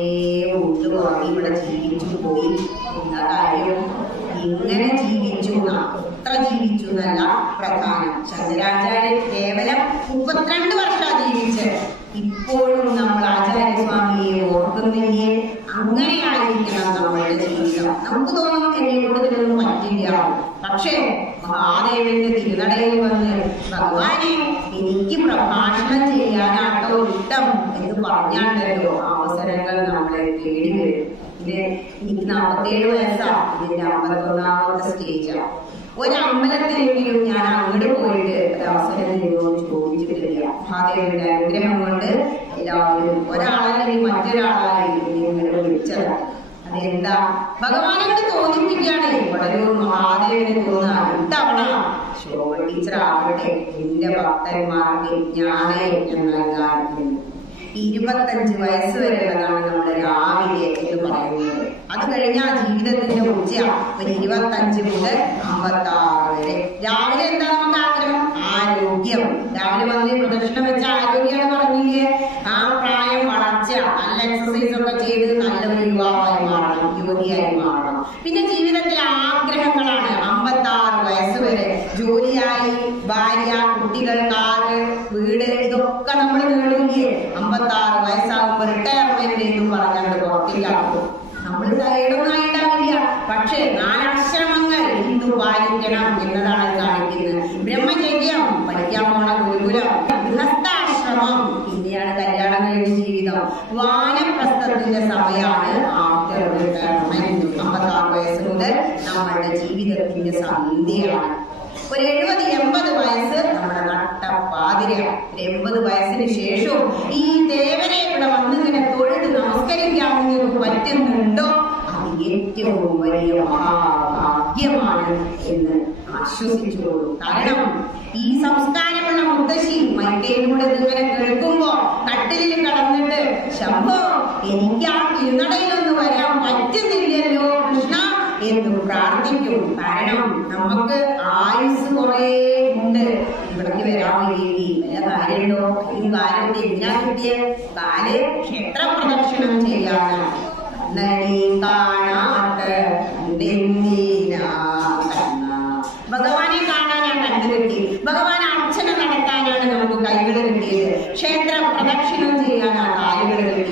ഒട്ടുപാടി ഇവിടെ ജീവിച്ചു പോയി. എന്താ കാര്യം? ഇങ്ങനെ ജീവിച്ചു, അത്ര ജീവിച്ചു എന്നല്ല പ്രധാനം. ശങ്കരാചാര്യൻ കേവലം 32 വർഷം ജീവിച്ച് ഇപ്പോഴും നമ്മൾ ആചാര്യസ്വാമിയെ ഓർക്കുന്നില്ലേ? അങ്ങനെയായിരിക്കണം നമ്മളുടെ ജീവിതം. നമുക്ക് തോന്നും എന്നെ കൂടുതലൊന്നും പറ്റില്ല, പക്ഷേ മഹാദേവന്റെ തിരുനടയിൽ വന്ന് ഭഗവാനെ എനിക്ക് പ്രഭാഷണം ചെയ്യാനാട്ടോ ഇഷ്ടം എന്ന് പറഞ്ഞാണ്ടല്ലോ അവസരങ്ങൾ നമ്മളെ തേടി വരും. ഇത് എനിക്ക് 47 വയസ്സാണ്, ഇതിന്റെ 51ാമത്തെ സ്റ്റേജാണ്. ഒരമ്പലത്തിലെങ്കിലും ഞാൻ അങ്ങോട്ട് പോയിട്ട് ഒരു അവസരം തരുമോന്ന് ചോദിച്ചിട്ടില്ല. മഹാദേവന്റെ അനുഗ്രഹം കൊണ്ട് എല്ലാവരും ഒരാളായാലും മറ്റൊരാളായാലും ഇങ്ങനെ വിളിച്ചതാണ്. അതെന്താ? ഭഗവാനോട് തോന്നിപ്പിക്കുകയാണ്. വടലൂർ മഹാദേവന് തോന്നാ ഇത്തവണ ശോഭ ടീച്ചർ ആവട്ടെ എന്റെ ഭക്തന്മാർക്ക് ജ്ഞാനയജ്ഞം നൽകാറുണ്ട്. 25 വയസ്സ് വരെയുള്ളതാണ് നമ്മുടെ രാവിലെ എന്ന് പറയുന്നത്. അത് കഴിഞ്ഞാൽ ജീവിതത്തിന്റെ ഉച്ച ഒരു 25 മുതൽ 56 വരെ. രാവിലെ എന്താ നമുക്ക് ആഗ്രഹം? ആരോഗ്യം. രാവിലെ വന്ന് പ്രദക്ഷിണം വെച്ച ആരോഗ്യമാണ് പറഞ്ഞില്ലേ? ആ പ്രായം വളർച്ച, നല്ല എക്സസൈസ് ഒക്കെ ചെയ്ത് നല്ലൊരു യുവാവായി മാറണം, യുവതിയായി മാറണം. പിന്നെ ജീവിതത്തിലെ ആഗ്രഹങ്ങളാണ് 56 വയസ്സ് വരെ ജോലിയായി, ഭാര്യ, കുട്ടികൾ, കാറ്, വീട്, ഇതൊക്കെ നമ്മൾ നേടില്ലേ? 56 വയസ്സാകുമ്പോൾ റിട്ടയർമെന്റ് എന്നും പറഞ്ഞാൽ പുറത്തേക്കാക്കും. നമ്മൾ സൈഡൊന്നും ആയിട്ടാവില്ല, പക്ഷേ 4 ആശ്രമങ്ങൾ ഹിന്ദു പാലിക്കണം എന്നതാണ് കാണിക്കുന്നത്. ബ്രഹ്മചര്യം, പഠിക്കാൻ പോണ ഗുരുകുലം, ഗൃഹസ്ഥാശ്രമം, പിന്നെയാണ് കല്യാണം കഴിഞ്ഞ ജീവിതം. വാനപ്രസ്ഥത്തിന്റെ സമയമാണ് ആഫ്റ്റർ റിട്ടയർമെന്റ്. 56 വയസ്സ് മുതൽ നമ്മളുടെ ജീവിതത്തിന്റെ സന്ധ്യയാണ്. ഒരു 70-80 വയസ്സ് നമ്മുടെ നട്ടപ്പാതിര. 80 വയസ്സിന് ശേഷവും ഈ ദേവനെ ഇവിടെ വന്നിങ്ങനെ തൊഴുത് നമസ്കരിക്കാമെന്ന് പറ്റുന്നുണ്ടോ? അത് ഏറ്റവും വലിയ മഹാഭാഗ്യമാണ് എന്ന് ആശ്വസിച്ചോളൂ. കാരണം ഈ സംസ്കാരമുള്ള മുത്തശ്ശി മൈക്കേലൂടെ ഇങ്ങനെ കേൾക്കുമ്പോ കട്ടിലിൽ കടന്നിട്ട് ശംഭോ എനിക്ക് ആ തിരുനടയിലൊന്ന് വരാൻ പറ്റുന്നില്ലല്ലോ കൃഷ്ണ എന്ന് പ്രാർത്ഥിക്കും. കാരണം നമുക്ക് ആയുസ് കുറെ ഉണ്ട്. ഇവിടേക്ക് വരാൻ വേണ്ടി വല്ല കാര്യമുണ്ടോ? ഈ കാലത്ത് എന്തിനാ കിട്ടിയ കാല് ക്ഷേത്ര പ്രദക്ഷിണം ചെയ്യാനാണ്. ഭഗവാനെ കാണാനാണ് കണ്ടു കിട്ടി. ഭഗവാൻ അർച്ചന നടത്താനാണ് നമുക്ക് കൈകൾ കിട്ടിയത്. ക്ഷേത്ര പ്രദക്ഷിണം ചെയ്യാനാണ് കാലുകൾ കിട്ടിയത്.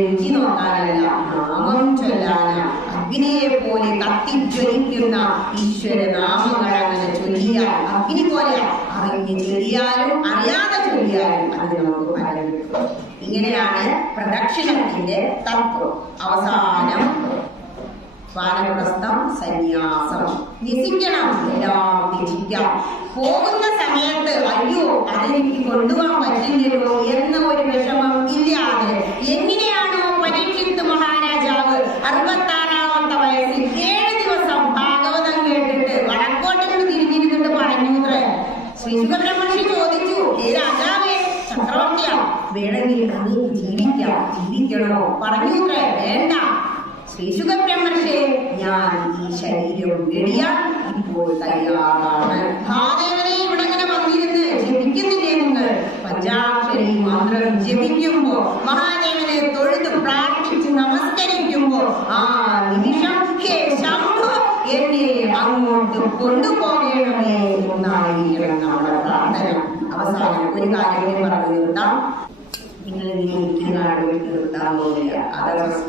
രുചി നോക്കാനല്ല, നാമം ചൊല്ലാനാണ്. അഗ്നിയെ പോലെ കത്തിജ്വലിക്കുന്ന ഈശ്വര നാമങ്ങൾ അങ്ങനെ ചൊല്ലിയാൽ അഗ്നി പോലെ അറിഞ്ഞ് ചൊല്ലിയാലും അറിയാതെ ചൊല്ലിയാലും അത് നമുക്ക് ഫലം കിട്ടും. ഇങ്ങനെയാണ് പ്രദക്ഷിണത്തിന്റെ തത്വം. അവസാനം വാനപ്രസ്ഥം, സന്യാസം. ന്യസിക്കണം, എല്ലാം ത്യജിക്കാം. പോകുന്ന സമയത്ത് അയ്യോ അതെനിക്ക് കൊണ്ടുപോകാൻ പറ്റില്ലല്ലോ എന്ന ഒരു വിഷമം ഇല്ലാതെ എങ്ങനെയാണോ പരീക്ഷിത്ത് മഹാരാജാവ് 66-ാമത്തെ വയസ്സിൽ 7 ദിവസം ഭാഗവതം കേട്ടിട്ട് വടക്കോട്ടിൽ തിരിഞ്ഞിരുന്നിട്ട് പറഞ്ഞൂത്രേ. ശ്രീശുഖബ്രഹ്മർഷി ചോദിച്ചു, ഏ രാജാവേ, ചക്രവർത്തിയാണ്, വേണമെങ്കിൽ അങ്ങ് ജീവിക്കണോ? പറഞ്ഞൂത്രേ, വേണ്ട. ശ്രീശുഖബ്രഹ്മർഷി, ഞാൻ ഈ ശരീരം വെടിയാൻ ഇപ്പോൾ തയ്യാറാണ്. മഹാദേവനെ ഇവിടെ അങ്ങനെ വന്നിരുന്ന് ജപിക്കുന്നില്ലേ നിങ്ങൾ? പഞ്ചാക്ഷരി മന്ത്രം ജപിക്കുമ്പോ, മഹാദേവനെ തൊഴുത് പ്രാർത്ഥിച്ച് നമസ്കരിക്കുമ്പോ ആ നിമിഷം ഹേ ശംഭോ എന്നെ അങ്ങോട്ട് കൊണ്ടുപോകണമേ എന്നായിരിക്കണം നമ്മുടെ പ്രാർത്ഥന. അവസാനം ഒരു കാര്യം കൂടി പറഞ്ഞു നിർത്താം. നിങ്ങൾ എനിക്ക് നിർത്താൻ പോകില്ല, അതവസ്ഥ.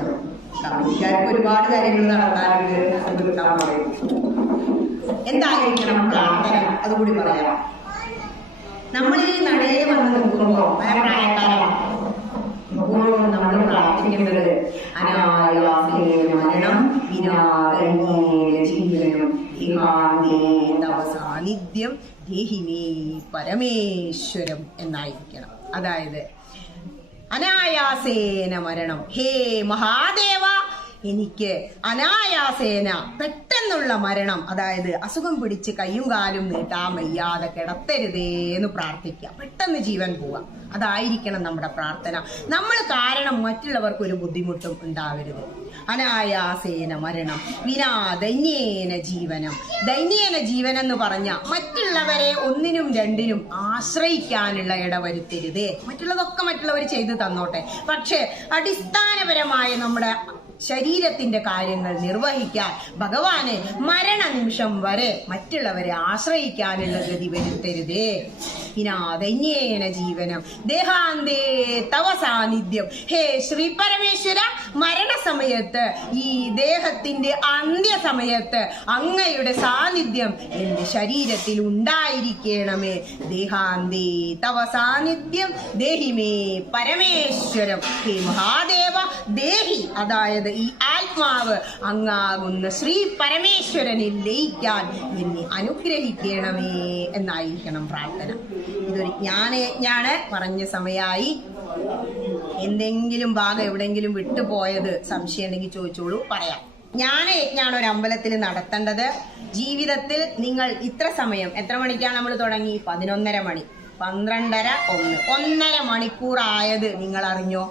കമ്മിറ്റിക്കാർക്ക് ഒരുപാട് കാര്യങ്ങൾ നടത്താനുണ്ട്, അത് കിട്ടാൻ പറയും. എന്തായിരിക്കണം പ്രാർത്ഥന, അതുകൂടി പറയാം. നമ്മൾ ഈ നടയിൽ വന്ന് നിൽക്കുമ്പോ പ്രായക്കാരാണ്, ഇപ്പോഴും നമ്മൾ പ്രാർത്ഥിക്കേണ്ടത് അനായാസേന മരണം വിനാദന്യേന ജീവനം തവ സാന്നിധ്യം ദേഹിമേ പരമേശ്വരം എന്നായിരിക്കണം. അതായത് അനായാസേന മരണം, ഹേ മഹാദേവ, എനിക്ക് അനായാസേന പെട്ടെന്നുള്ള മരണം, അതായത് അസുഖം പിടിച്ച് കയ്യും കാലും നീട്ടാൻ വയ്യാതെ കിടത്തരുതേന്ന് പ്രാർത്ഥിക്കുക. പെട്ടെന്ന് ജീവൻ പോവാം, അതായിരിക്കണം നമ്മുടെ പ്രാർത്ഥന. നമ്മൾ കാരണം മറ്റുള്ളവർക്ക് ഒരു ബുദ്ധിമുട്ടും ഉണ്ടാവരുത്. അനായാസേന മരണം വിനാ ദൈന്യേന ജീവനം. ദൈന്യേന ജീവനം എന്ന് പറഞ്ഞ മറ്റുള്ളവരെ ഒന്നിനും രണ്ടിനും ആശ്രയിക്കാനുള്ള ഇടവരുത്തരുത്. മറ്റുള്ളതൊക്കെ മറ്റുള്ളവർ ചെയ്തു തന്നോട്ടെ, പക്ഷെ അടിസ്ഥാനപരമായ നമ്മുടെ ശരീരത്തിന്റെ കാര്യങ്ങൾ നിർവഹിക്കാൻ ഭഗവാന് മരണനിമിഷം വരെ മറ്റുള്ളവരെ ആശ്രയിക്കാനുള്ള ഗതി വരുത്തരുതേ. ധന്യേന ജീവനം ദേഹാന്തേ തവ സാന്നിധ്യം. ഹേ ശ്രീ പരമേശ്വര, മരണസമയത്ത്, ഈ ദേഹത്തിന്റെ അന്ത്യസമയത്ത് അങ്ങയുടെ സാന്നിധ്യം എന്റെ ശരീരത്തിൽ ഉണ്ടായിരിക്കണമേ. ദേഹാന്തേ തവ സാന്നിധ്യം ദേഹിമേ പരമേശ്വരം. ഹേ മഹാദേവ, ദേഹി, അതായത് ഈ ആത്മാവ് അങ്ങാകുന്ന ശ്രീ പരമേശ്വരനിൽ ലയിക്കാൻ എന്നെ അനുഗ്രഹിക്കണമേ എന്നായിരിക്കണം പ്രാർത്ഥന. ഇതൊരു ജ്ഞാനയജ്ഞാണ്. പറഞ്ഞ സമയമായി. എന്തെങ്കിലും ഭാഗം എവിടെങ്കിലും വിട്ടുപോയത് സംശയം ഉണ്ടെങ്കിൽ ചോദിച്ചോളൂ, പറയാം. ജ്ഞാനയജ്ഞാണ് ഒരു അമ്പലത്തിൽ നടത്തേണ്ടത്. ജീവിതത്തിൽ നിങ്ങൾ ഇത്ര സമയം, എത്ര മണിക്കാണ് നമ്മൾ തുടങ്ങി? 11:30 മണി, 12:30, 1.5 മണിക്കൂർ ആയത് നിങ്ങൾ അറിഞ്ഞോ?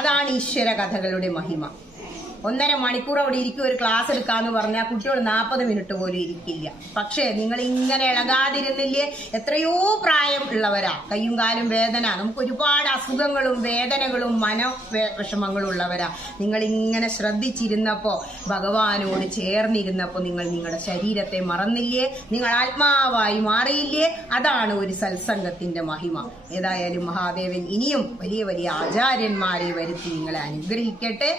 അതാണ് ഈശ്വര കഥകളുടെ മഹിമ. 1.5 മണിക്കൂർ അവിടെ ഇരിക്കും. ഒരു ക്ലാസ് എടുക്കാന്ന് പറഞ്ഞാൽ കുട്ടികൾ 40 മിനിറ്റ് പോലും ഇരിക്കില്ല. പക്ഷേ നിങ്ങൾ ഇങ്ങനെ ഇളകാതിരുന്നില്ലേ? എത്രയോ പ്രായം ഉള്ളവരാ, കയ്യും കാലും വേദന, നമുക്ക് ഒരുപാട് അസുഖങ്ങളും വേദനകളും മനോവിഷമങ്ങളും ഉള്ളവരാ. നിങ്ങൾ ഇങ്ങനെ ശ്രദ്ധിച്ചിരുന്നപ്പോ, ഭഗവാനോട് ചേർന്നിരുന്നപ്പോ നിങ്ങൾ നിങ്ങളുടെ ശരീരത്തെ മറന്നില്ലേ? നിങ്ങൾ ആത്മാവായി മാറിയില്ലേ? അതാണ് ഒരു സത്സംഗത്തിന്റെ മഹിമ. ഏതായാലും മഹാദേവൻ ഇനിയും വലിയ വലിയ ആചാര്യന്മാരെ വരുത്തി നിങ്ങളെ അനുഗ്രഹിക്കട്ടെ.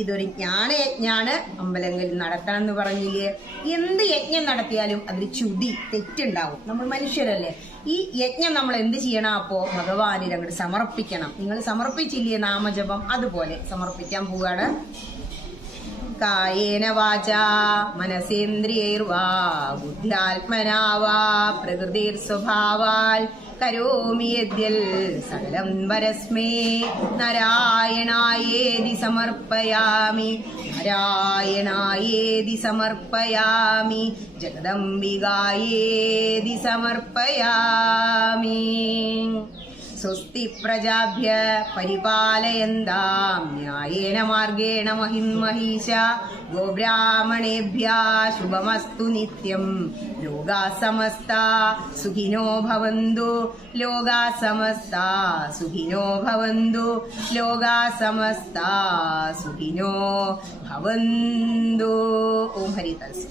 ഇതൊരു ജ്ഞാനയജ്ഞാണ്, അമ്പലങ്ങളിൽ നടത്തണം എന്ന് പറഞ്ഞില്ലേ? എന്ത് യജ്ഞം നടത്തിയാലും അതിൽ ചുതി, തെറ്റുണ്ടാവും. നമ്മൾ മനുഷ്യരല്ലേ? ഈ യജ്ഞം നമ്മൾ എന്ത് ചെയ്യണം? അപ്പോ ഭഗവാനിൽ അങ്ങോട്ട് സമർപ്പിക്കണം. നിങ്ങൾ സമർപ്പിച്ചില്ലേ നാമജപം? അതുപോലെ സമർപ്പിക്കാൻ പോവുകയാണ്. കായേന വാചാ മനസേന്ദ്രിയൈർവാ ബുദ്ധ്യാത്മനാ വാ പ്രകൃതിർ സ്വഭാവാൽ കരോമി യദ്യൽ സകലം വരസ്മേ നാരായണായേതി സമർപ്പയാമി. നാരായണായേതി സമർപ്പയാമി. ജഗദംബികായേതി സമർപ്പയാമി. സ്വസ്തി പ്രജാഭ്യ പരിപാലയന്താം ന്യായേന മാർഗേണ മഹിം മഹീശ. ഗോബ്രാഹ്മണേഭ്യ ശുഭമസ്തു നിത്യം. ലോകാ സമസ്താ സുഖിനോ ഭവന്തു. ലോകാ സമസ്താ സുഖിനോ ഭവന്തു. ലോകാ സമസ്താ സുഖിനോ ഭവന്തു. ഓം ഹരി തൽസ.